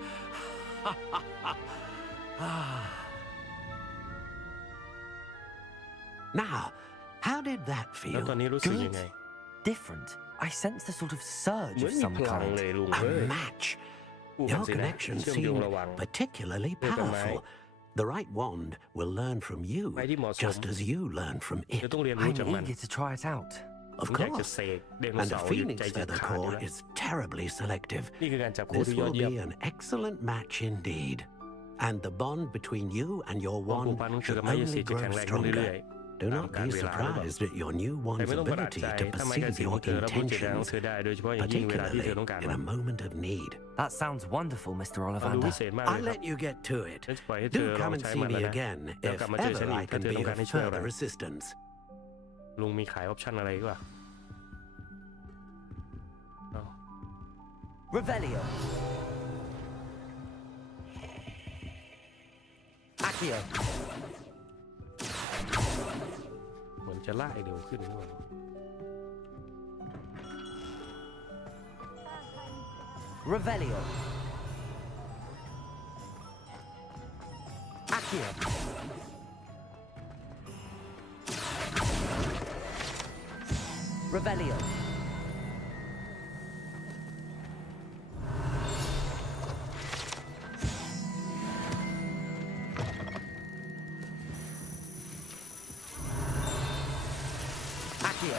Now, how did that แล้ว feel? ตอนนี้รู้สึกยังไง Different. I sense a sort of surge เหมือ of นมี some พลัง kind. เลยลุง A เอ้ย match. คู่กัน Your สินะ connection เชื่อมโยง seemed ระหว่าง particularly ด้วยต้นไม้ powerful. The right wand will learn from you, ไม้ที่เหมาะสม just as you learn from จะ it. ต้องเรียนรู้ I'm จากมัน eager to try it out. Of ผมอยากจะ course. เสกไดโน And เสา a ร์อยู่ phoenix ใจจะ feather ขาดอยู่ core แล้ว is terribly selective. นี่คือการจับคู่ This ที่ยอด will เยี่ยม be an excellent match indeed. And the bond between you and your ความผูก wand พันของเธอ should กับไม้ย only สีจะ grow แข็งแรงขึ้นเรื่อย stronger. ๆ Do ตาม not กาล be เวลาหรือเปล่า surprised at your new แต่ wand's ไม่ต้องประหลาด ability ใจ to ถ้าไม้กาย perceive สีของ your เธอระบุจิตใจของ intentions, เธอได้โดยเฉพาะอย่างยิ่งเวลาที่เธอต้องการ particularly in a moment of need. That sounds wonderful, Mr. มันดู Ollivander. วิเศษมากเลย I'll ครับ let you get to it. ฉันจะปล่อยให้เธ Do อลอง come and ใช้ see มัน me นะ again แล้ว if กลับมาเจอฉัน ever อี I กถ้า can เธอ be ต้องการ of ให้ช่วยอะไร further assistance. ลุงมีขายออปชั่นอะไรอีกว่า Revelio. Accio. เหมือนจะไล่เร็วขึ้นด้วย Revelio. Accio. Revelio. Accio.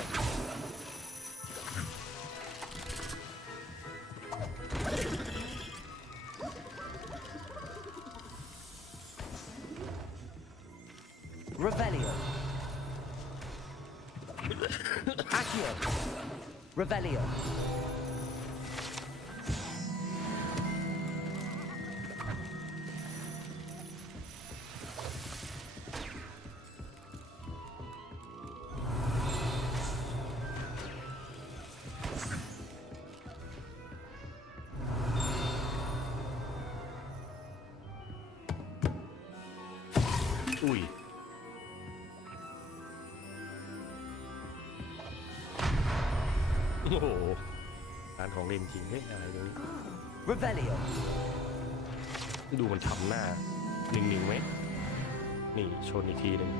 Revelio. Accio. Revelio. Ui. โอ้โหร้านของเล่นจริงเฮ้ยอะไรตรงนี้ Revelio. ดูมันทำหน้านิ่งๆไหมนี่ชนอีกทีหนึ่ง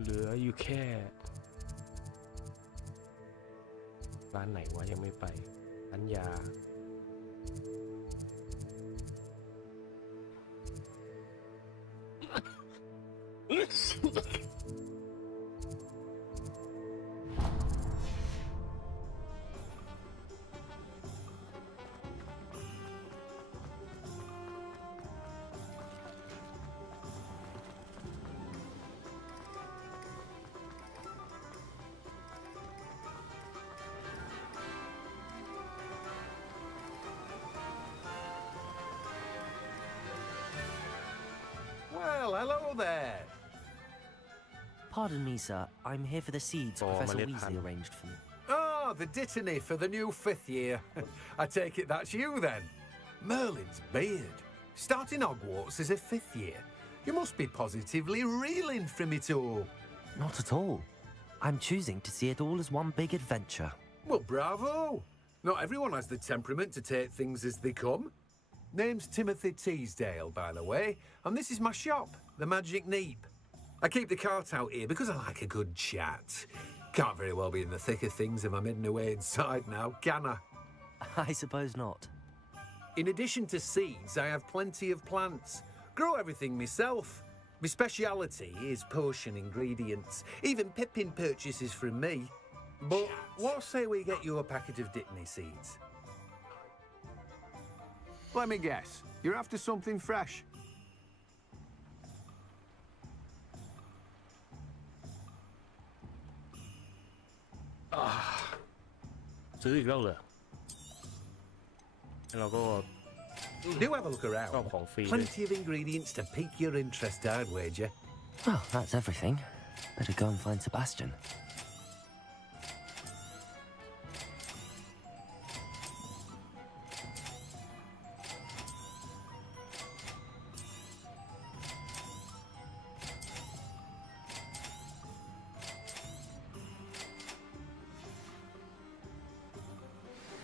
เหลืออยู่แค่ร้านไหนวะยังไม่ไปร้านยาWell, hello there. Pardon me, sir. I'm here for the seeds Professor Weasley arranged for me. Oh, the dittany for the new 5th year. I take it that's you then. Merlin's beard. Starting Hogwarts as a 5th year. You must be positively reeling from it all. Not at all. I'm choosing to see it all as one big adventure. Well, bravo. Not everyone has the temperament to take things as they come. Name's Timothy Teasdale, by the way, and this is my shop, the Magic Neep. I keep the cart out here because I like a good chat. Can't very well be in the thick of things if I'm hidden away inside now, can I? I suppose not. In addition to seeds, I have plenty of plants. Grow everything myself. My speciality is potion ingredients. Even Pippin purchases from me. But what say we get you a packet of Dittany seeds? Let me guess. You're after something fresh. Ah. ซื้ออีกแล้วเหรอเราก็ Do have a look around. Plenty of ingredients to pique your interest, I'd wager. Well, that's everything. Better go and find Sebastian.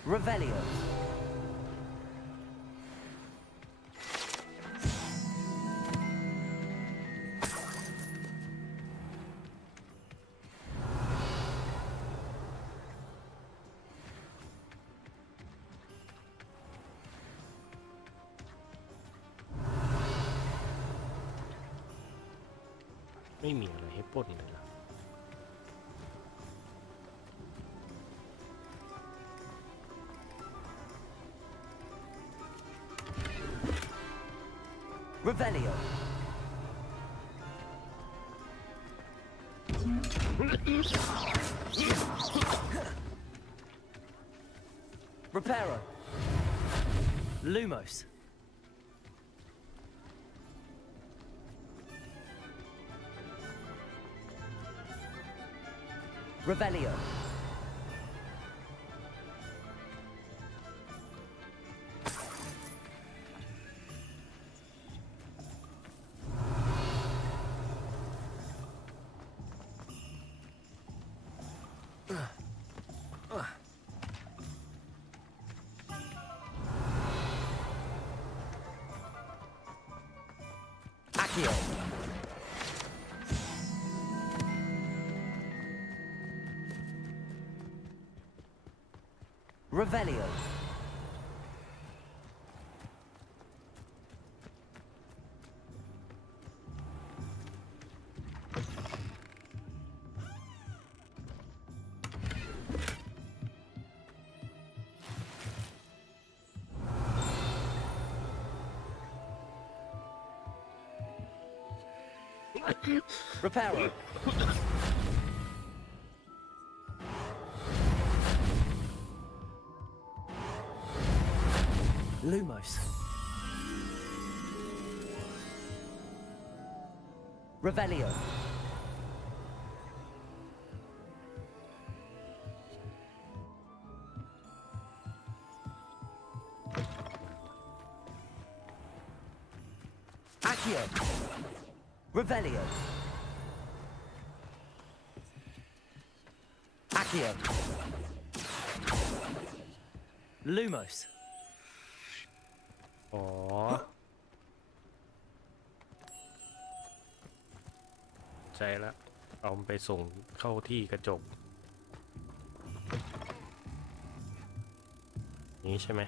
Revelio. ไม่มีอะไรให้ปล้นเลยล่ะ Revelio. Reparo. Lumos. Revelio. Accio. Revelio. Reparo. Lumos. Revelio. Accio. Revelio. Accio. Lumos. อ๋อใจละเอาไปส่งเข้าที่กระจกนี้ใช่ไหม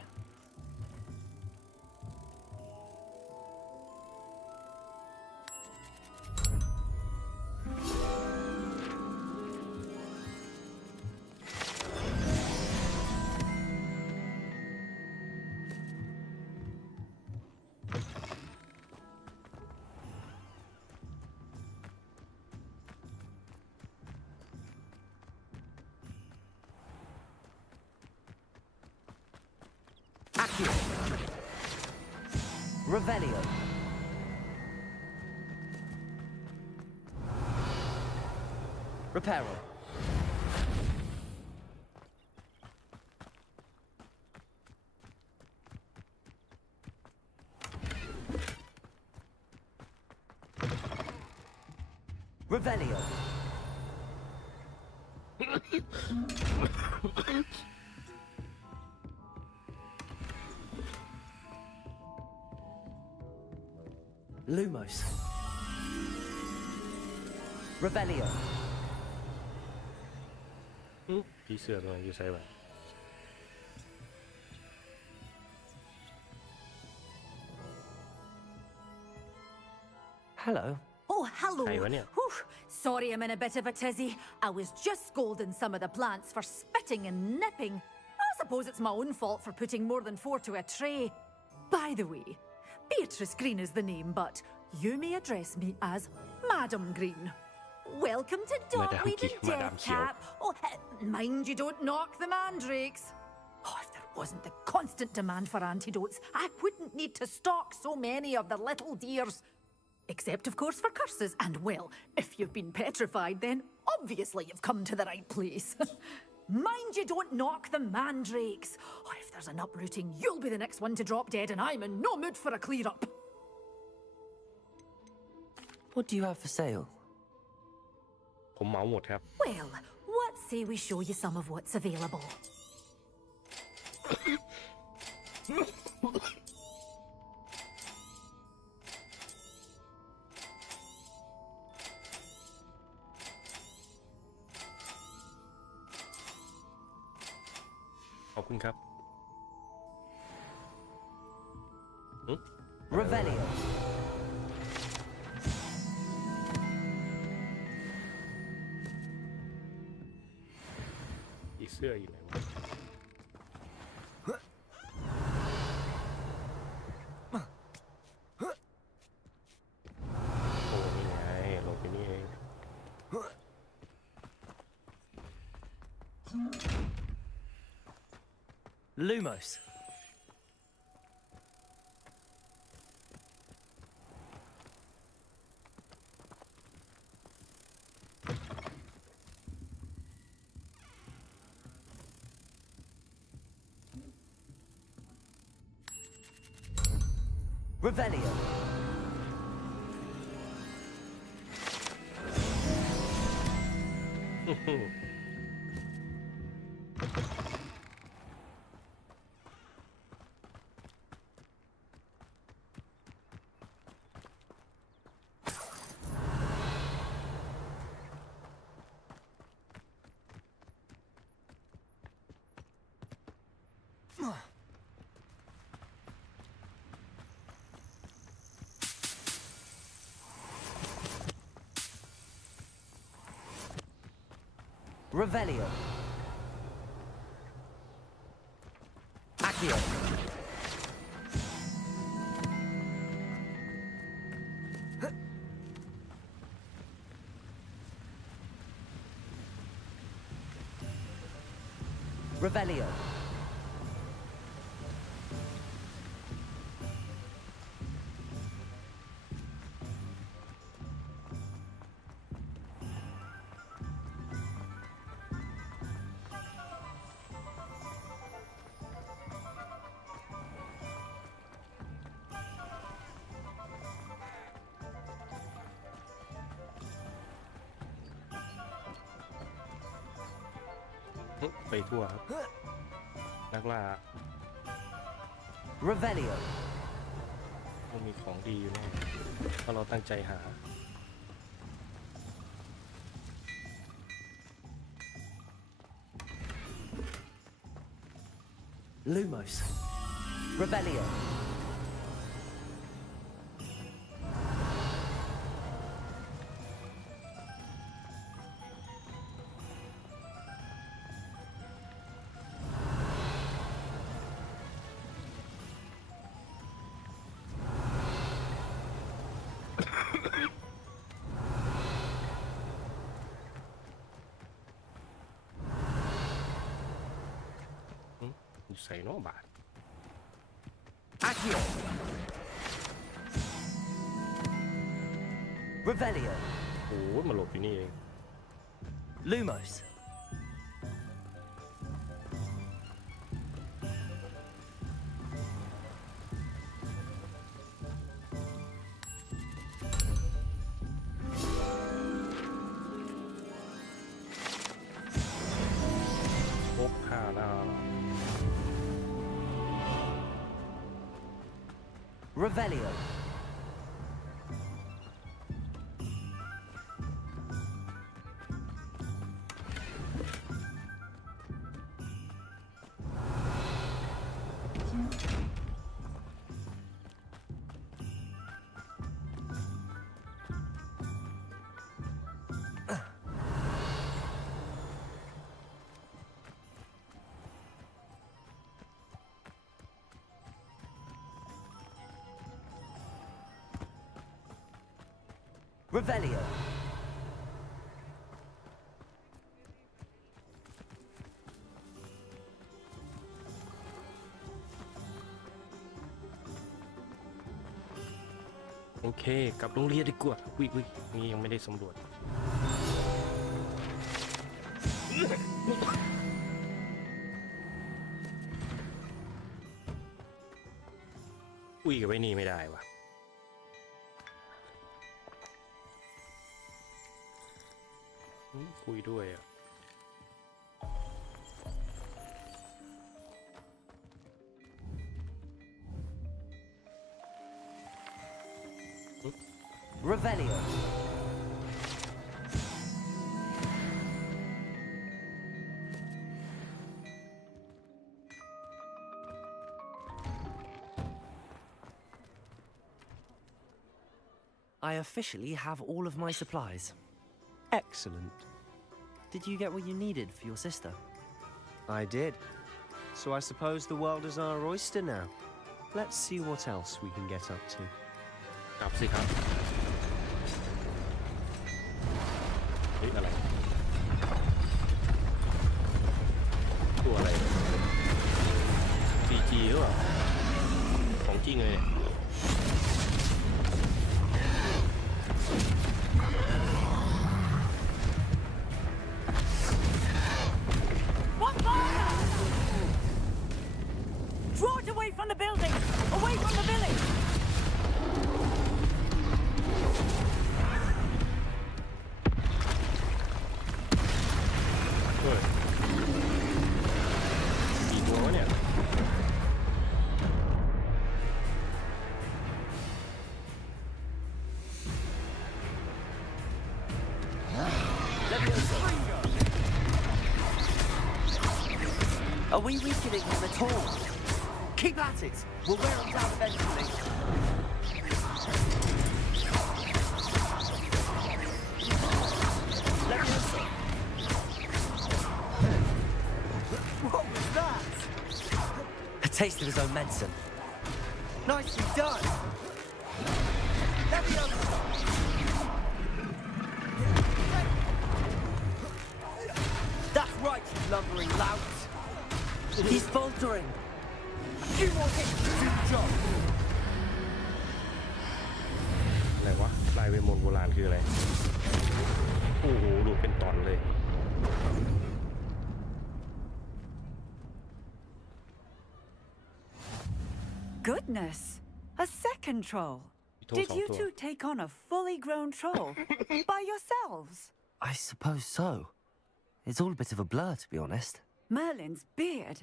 Accio. Revelio. Reparo. Revelio. Lumos. Revelio. ผีเสื้อตัวอยู่ใช่ไหม Hello. Oh, hello. ใครวะเนี่ย Whew. Sorry I'm in a bit of a tizzy. I was just scolding some of the plants for spitting and nipping. I suppose it's my own fault for putting more than 4 to a tray. By the way, Beatrice Green is the name, but you may address me as Madam Green. Welcome to Dogweed and Deathcap. Oh, mind you don't knock the mandrakes. Oh, if there wasn't the constant demand for antidotes, I wouldn't need to stock so many of the little dears. Except, of course, for curses. And, well, if you've been petrified, then obviously you've come to the right place. Mind you don't knock the mandrakes. Oh, if there's an uprooting, you'll be the next one to drop dead, and I'm in no mood for a clear-up. What do you have for sale? ผมเหมาหมดครับ Well, what say we show you some of what's available? ขอบคุณครับ Revelio. สื้ออยู่ไหนวะโอ้นี่ไงลงไปนี่เอง Lumos. Revelio. Revelio. Accio. Revelio.ไปทั่วครับนักล่า Revelio. ต้องมีของดีอยู่แน่เพราะเราตั้งใจหา Lumos. Revelio.ใส่น้องบาท Accio. Revelio. โอ้ยมาหลบอยู่นี่เอง Lumos. Revelio. Revelio.โอเคกลับโรงเรียนดีกว่าวินี่ยังไม่ได้สำรวจคุยกับไอ้นี่ไม่ได้วะคุยด้วยอ่ะRevelio. I officially have all of my supplies. Excellent. Did you get what you needed for your sister? I did. So I suppose the world is our oyster now. Let's see what else we can get up to. ครับสิครับเฮ้ยอะไรตัวอะไร CG หรือเปล่าของจริงเลยเนี่ย One fire! Draw it away from the building! Away from the village! เฮ้ยกี่ตัววะเนี่ย Are we weakening him at all? Keep at it. We'll wear him down eventually. Leviosa. What was that? A taste of his own medicine. Nicely done. Leviosa. That's right, you lumbering lout. He's faltering. You want him to do the job. อะไรวะลายเวทมนต์โบราณคืออะไร โอ้โหดูเป็นตอนเลย Goodness! A second troll. Did you two take on a fully grown troll by yourselves? I suppose so. It's all a bit of a blur, to be honest. Merlin's beard.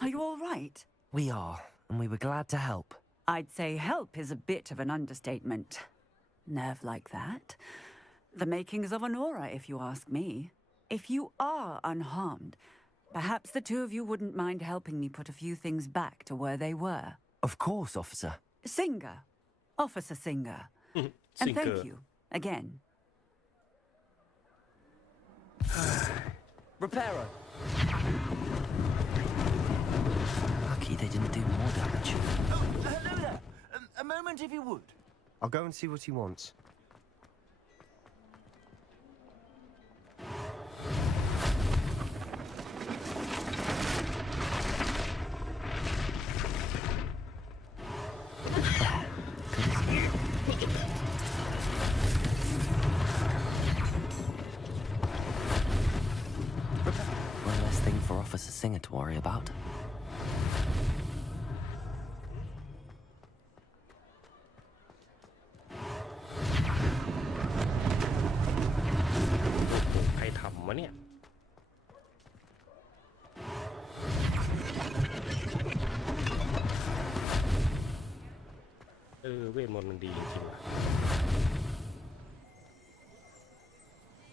Are you all right? We are, and we were glad to help. I'd say help is a bit of an understatement. Nerve like that. The makings of an aura, if you ask me. If you are unharmed, perhaps the two of you wouldn't mind helping me put a few things back to where they were. Of course, officer. Singer. Officer Singer. And thank you, again. Reparo. Lucky they didn't do more damage. Oh, hello there. A moment if you would. I'll go and see what he wants. One less thing for Officer Singer to worry about.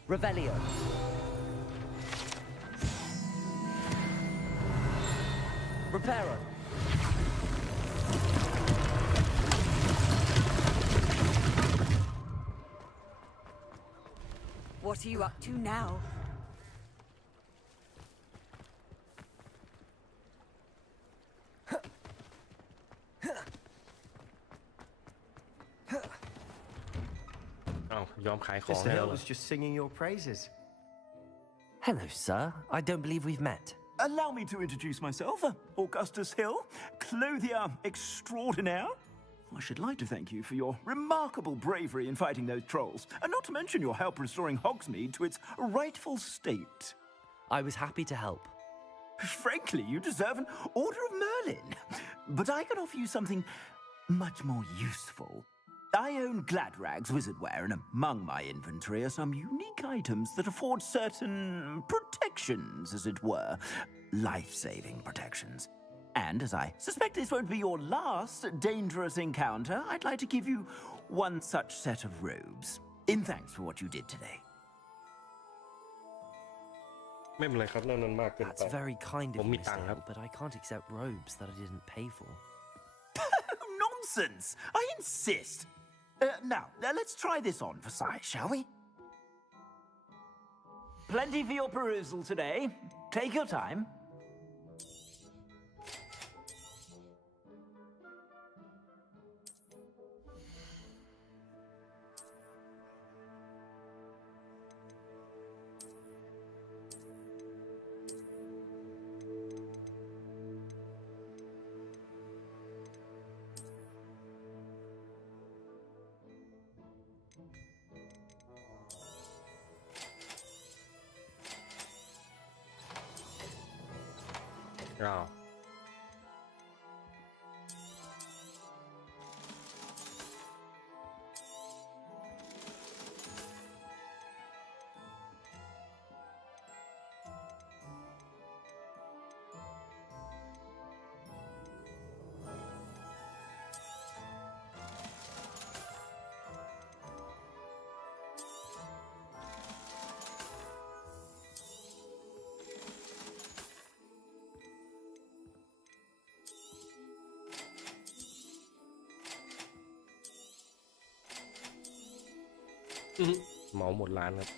Revelio. Reparo. What are you up to now? This girl was just singing your praises. Hello, sir. I don't believe we've met. Allow me to introduce myself, Augustus Hill, clothier extraordinaire. I should like to thank you for your remarkable bravery in fighting those trolls, and not to mention your help restoring Hogsmeade to its rightful state. I was happy to help. Frankly, you deserve an Order of Merlin. But I can offer you something much more useful. I own Gladrag's wizardware, and among my inventory are some unique items that afford certain protections, as it were. Life-saving protections. And as I suspect this won't be your last dangerous encounter, I'd like to give you one such set of robes, in thanks for what you did today. That's very kind of you, Mr. Hill, but I can't accept robes that I didn't pay for. Nonsense! I insist! Now, let's try this on for size, shall we? Plenty for your perusal today. Take your time. อ้าวเหมาหมดร้านครับ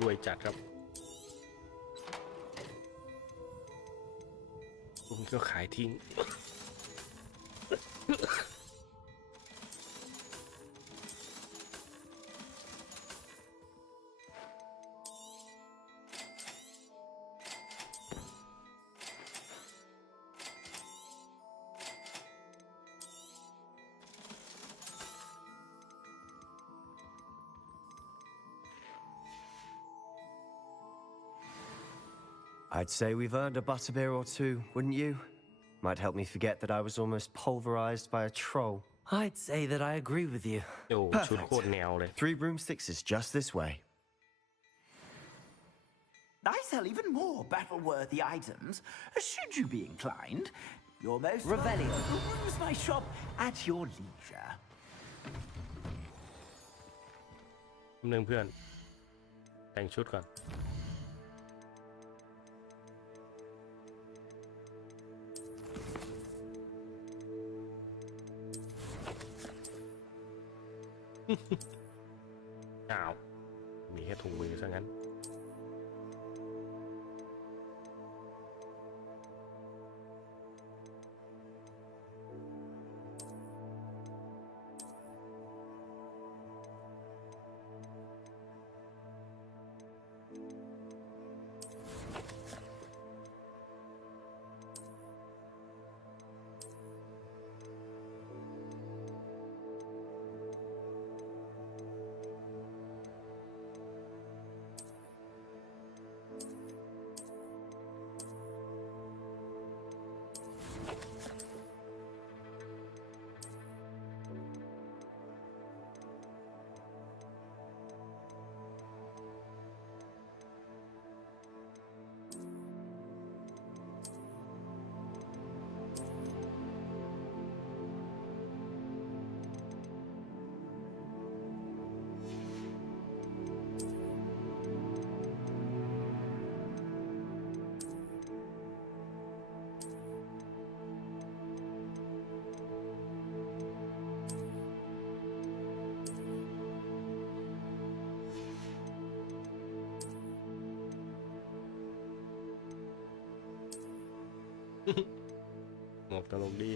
รวยจัดครับผมก็ขายทิ้ง I'd say we've earned a butterbeer or two, wouldn't you? Might help me forget that I was almost pulverized by a troll. I'd say that I agree with you. โอ้ชุดโคตรแนวเลย 3 broomsticks is just this way. I sell even more battle-worthy items, should you be inclined. You're most Revelio. welcome to peruse my shop at your leisure. หนึ่งเพื่อนแต่งชุดก่อน อ้าว มีแค่ถุงมือซะงั้น หมวกตลกดี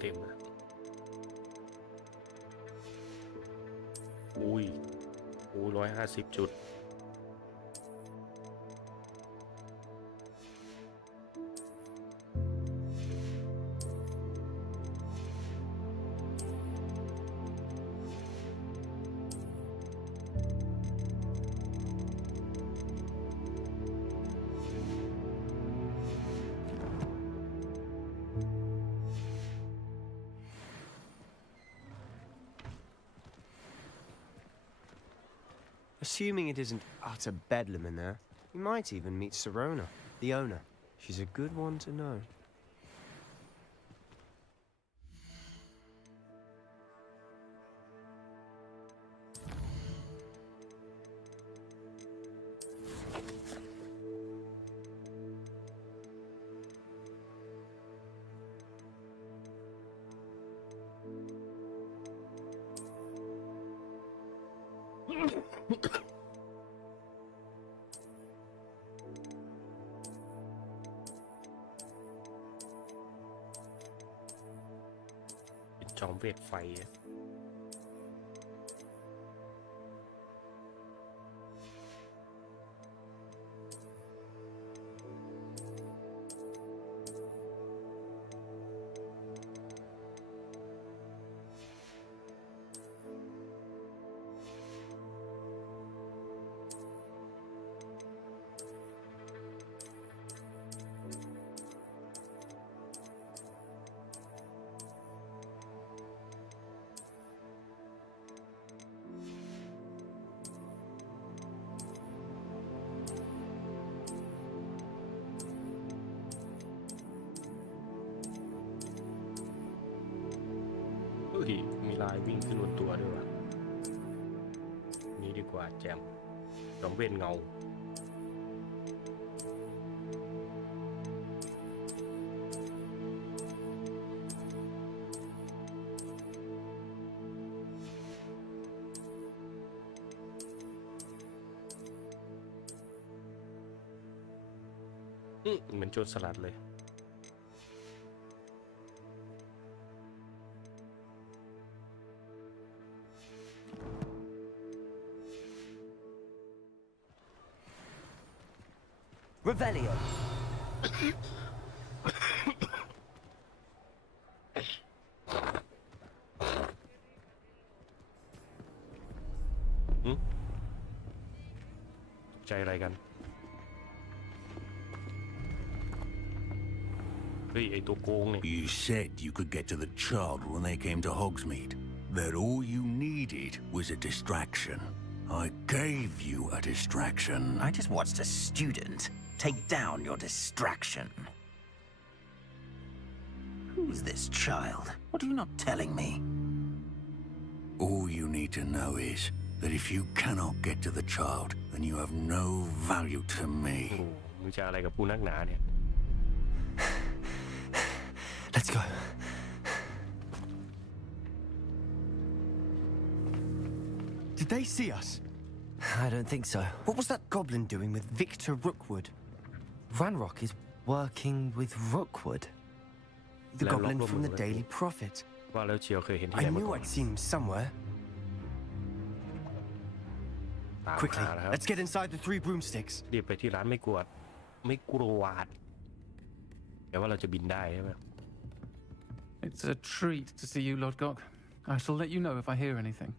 เต็มนะอุ้ย150 จุด Assuming it isn't utter bedlam in there, you might even meet Sirona, the owner. She's a good one to know.จอมเวทไฟมีลายวิ่งขึ้นบนตัวด้วยวะนี่ดีกว่าแจมจอมเวทเงาเหมือนโจรสลัดเลยRevelio. ใจอะไรกันเฮ้ยไอตัวโกงเนี่ย You said you could get to the child when they came to Hogsmeade. That all you needed was a distraction. I gave you a distraction. I just watched a student take down your distraction. Who's this child? What are you not telling me? All you need to know is that if you cannot get to the child, then you have no value to me. มึงจะอะไรกับกูนักหนาเนี่ย Let's go. Did they see us? I don't think so. What was that goblin doing with Victor Rookwood? Ranrock is working with Rookwood. The goblin from the Daily Prophet. ว่าแล้วเชียวเคยเห็นที่ I ไหนมา knew ก่อน I'd seen him somewhere. ตาม Quickly, หาแล้ว let's get inside the 3 broomsticks. รีบไปที่ร้านไม่กวาดแต่ว่าเราจะบินได้ใช่ไหม It's a treat to see you, Lodgok. I shall let you know if I hear anything.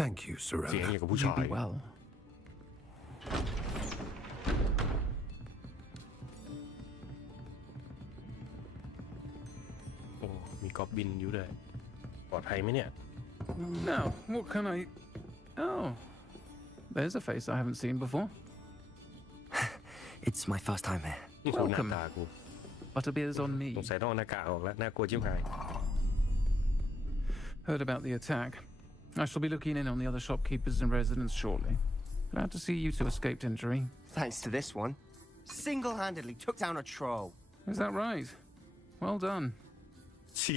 Thank you, เสียง Sirona. อย่างกับผู้ You ชาย be well. โอ้มีกอบบินอยู่ด้วยปลอดภัยไหมเนี่ย Now, what can I... Oh, there's a face I haven't seen before. It's my first time here. กูหน้าตากู Butterbeer's on me. สงสัยต้องเอาหน้ากากออกแล้วน่ากลัวจิ้มหาย Heard about the attack. I shall be looking in on the other shopkeepers and residents shortly. Glad to see you two escaped injury. Thanks to this one. Single-handedly took down a troll. Is that right? Well done.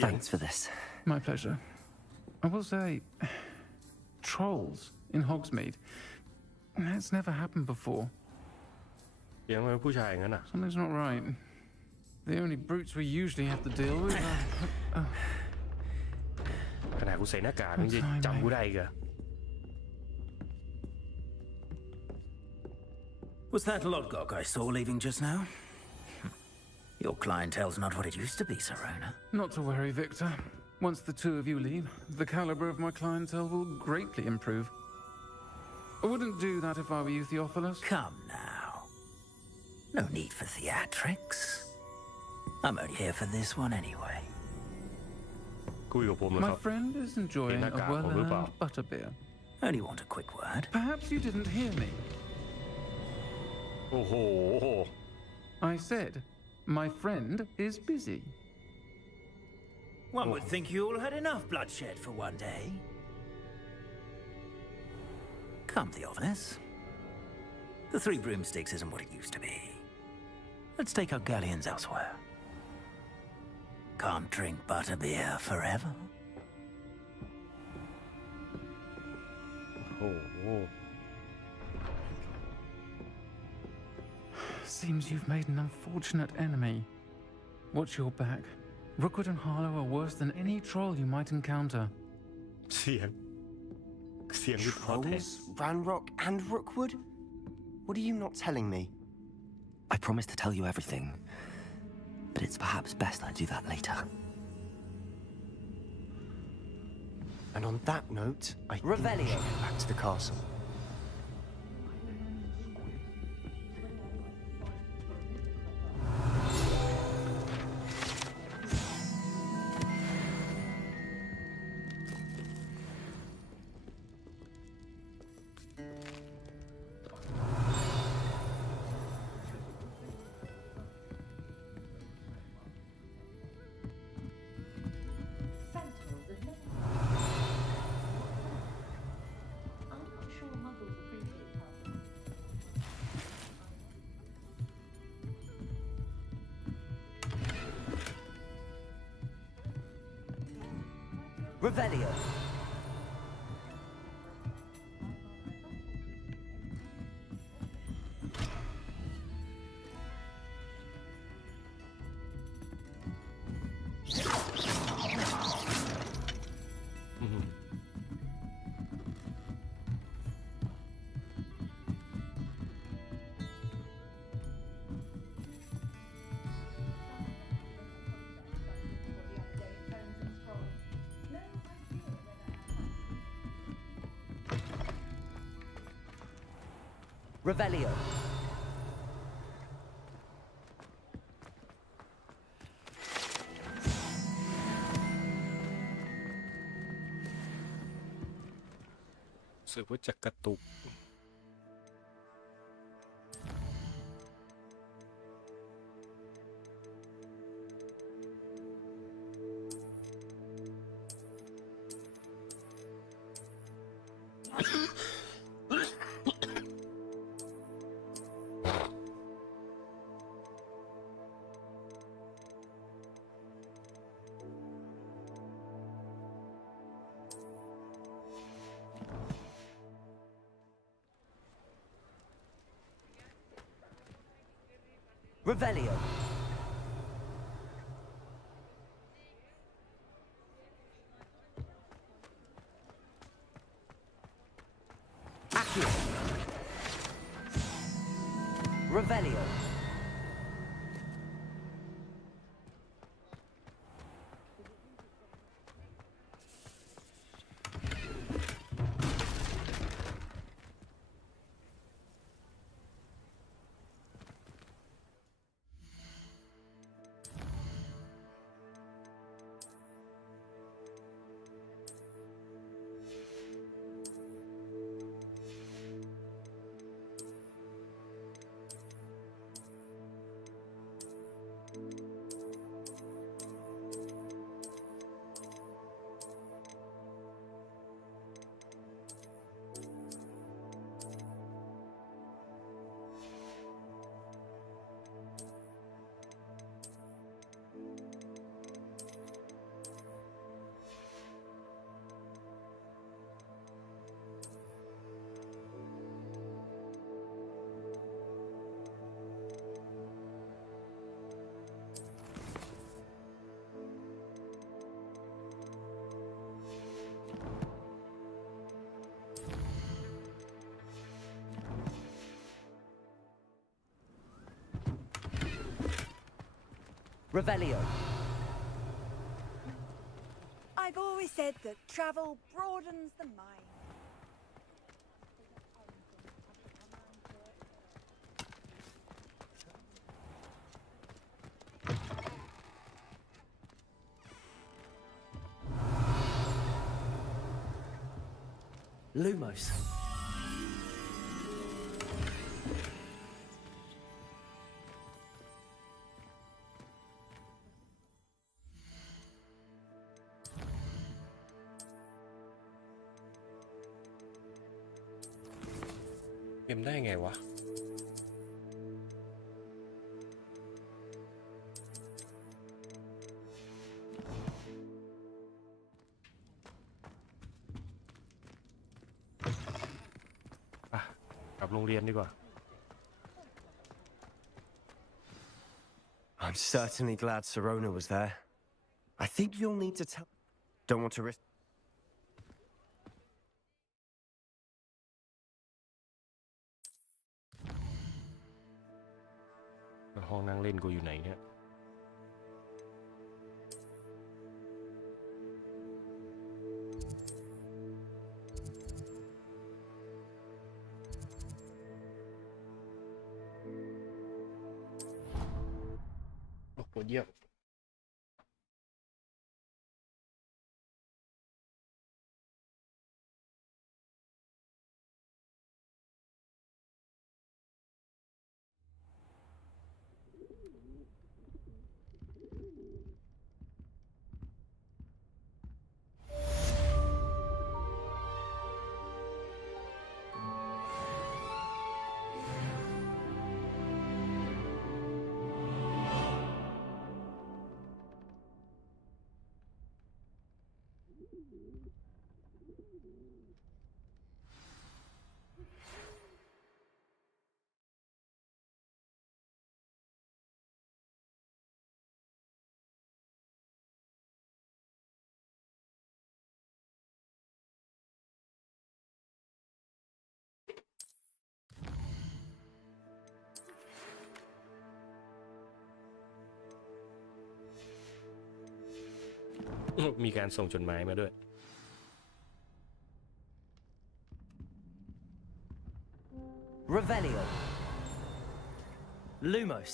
Thanks for this. My pleasure. I will say, trolls in Hogsmeade. That's never happened before. เสียงมันเป็นผู้ชายอย่างนั้นอ่ะ Something's not right. The only brutes we usually have to deal with are... ขนาดกูใส่หน้ากากมึงจะจำกูได้อีกเหรอ Was that Lodgok I saw leaving just now? Your clientele's not what it used to be, Sirona. Not to worry, Victor. Once the two of you leave, the caliber of my clientele will greatly improve. I wouldn't do that if I were you, Theophilus. Come now. No need for theatrics. I'm only here for this one anyway. คุยกับผมเหรอค My รับ friend is enjoying a well-earned butterbeer. Only want a quick word. Perhaps you didn't hear me. Oh. I said, my friend is busy. One would think you all had enough bloodshed for one day. Come the office. The Three Broomsticks isn't what it used to be. Let's take our galleons elsewhere. Can't drink butterbeer forever. Oh. Seems you've made an unfortunate enemy. Watch your back. Rookwood and Harlow are worse than any troll you might encounter. เสียงวิเคราะห์แท้ Trolls, Ranrock, and Rookwood? What are you not telling me? I promised to tell you everything, but it's perhaps best I do that later. And on that note, I think we Revelio. should get back to the castle. Revelio. Revelio.สึกว่าจะกระตุก Revelio. Accio. Revelio. Revelio. I've always said that travel broadens the mind. Lumos. เกมได้ไงวะกลับโรงเรียนดีกว่า I'm certainly glad Serona was there. I think you'll need to tell. Don't want to risk. ห้องนั่งเล่นกูอยู่ไหนเนี่ยปวดเยี่ยมมีการส่งจดหมายมาด้วย Revelio. Lumos.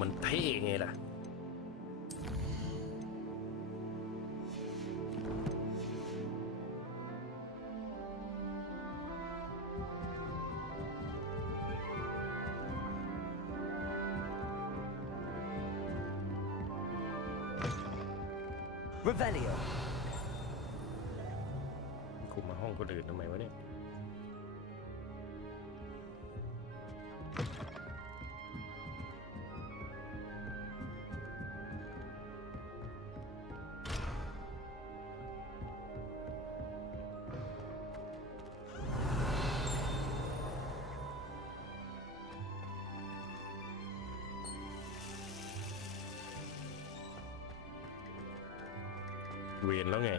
มันเท่ไงล่ะ Revelio. กูมาห้องคนอื่นทำไมวะเนี่ย เวียนแล้วไง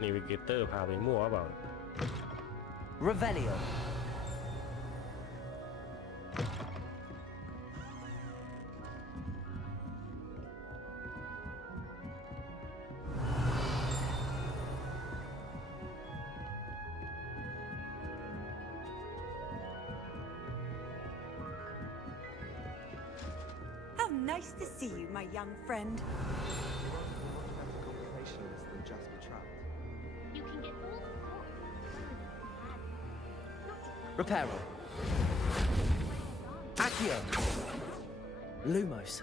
นีวิเกเตอร์พาไปมั่วเปล่า Revelio. nice to see you, my young friend. Reparo. Accio. Lumos.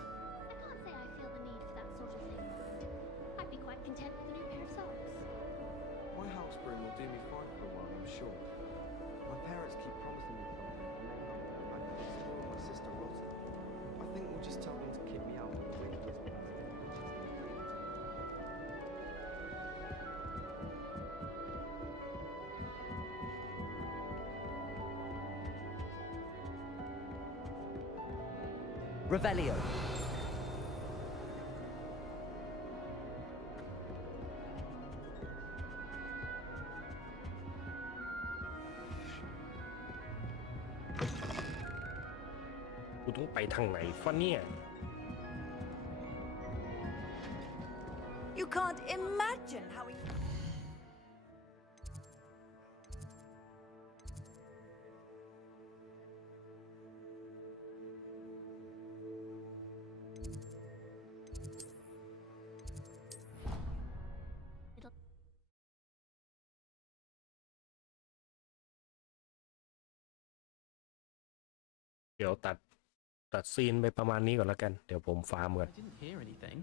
I'd be quite content with a new pair of socks. My house broom will do me fine for a while, I'm sure. My parents keep promising me something, and they know I can spoil my sister rotten. I think we'll just tell them to kick me out when the week gets better. Revelio.กูต้องไปทางไหนฟะเนี่ย You can't imagine how he... It'll เดี๋ยวตัดซีนไปประมาณนี้ก่อนแล้วกัน เดี๋ยวผมฟาร์มก่อน I didn't hear anything.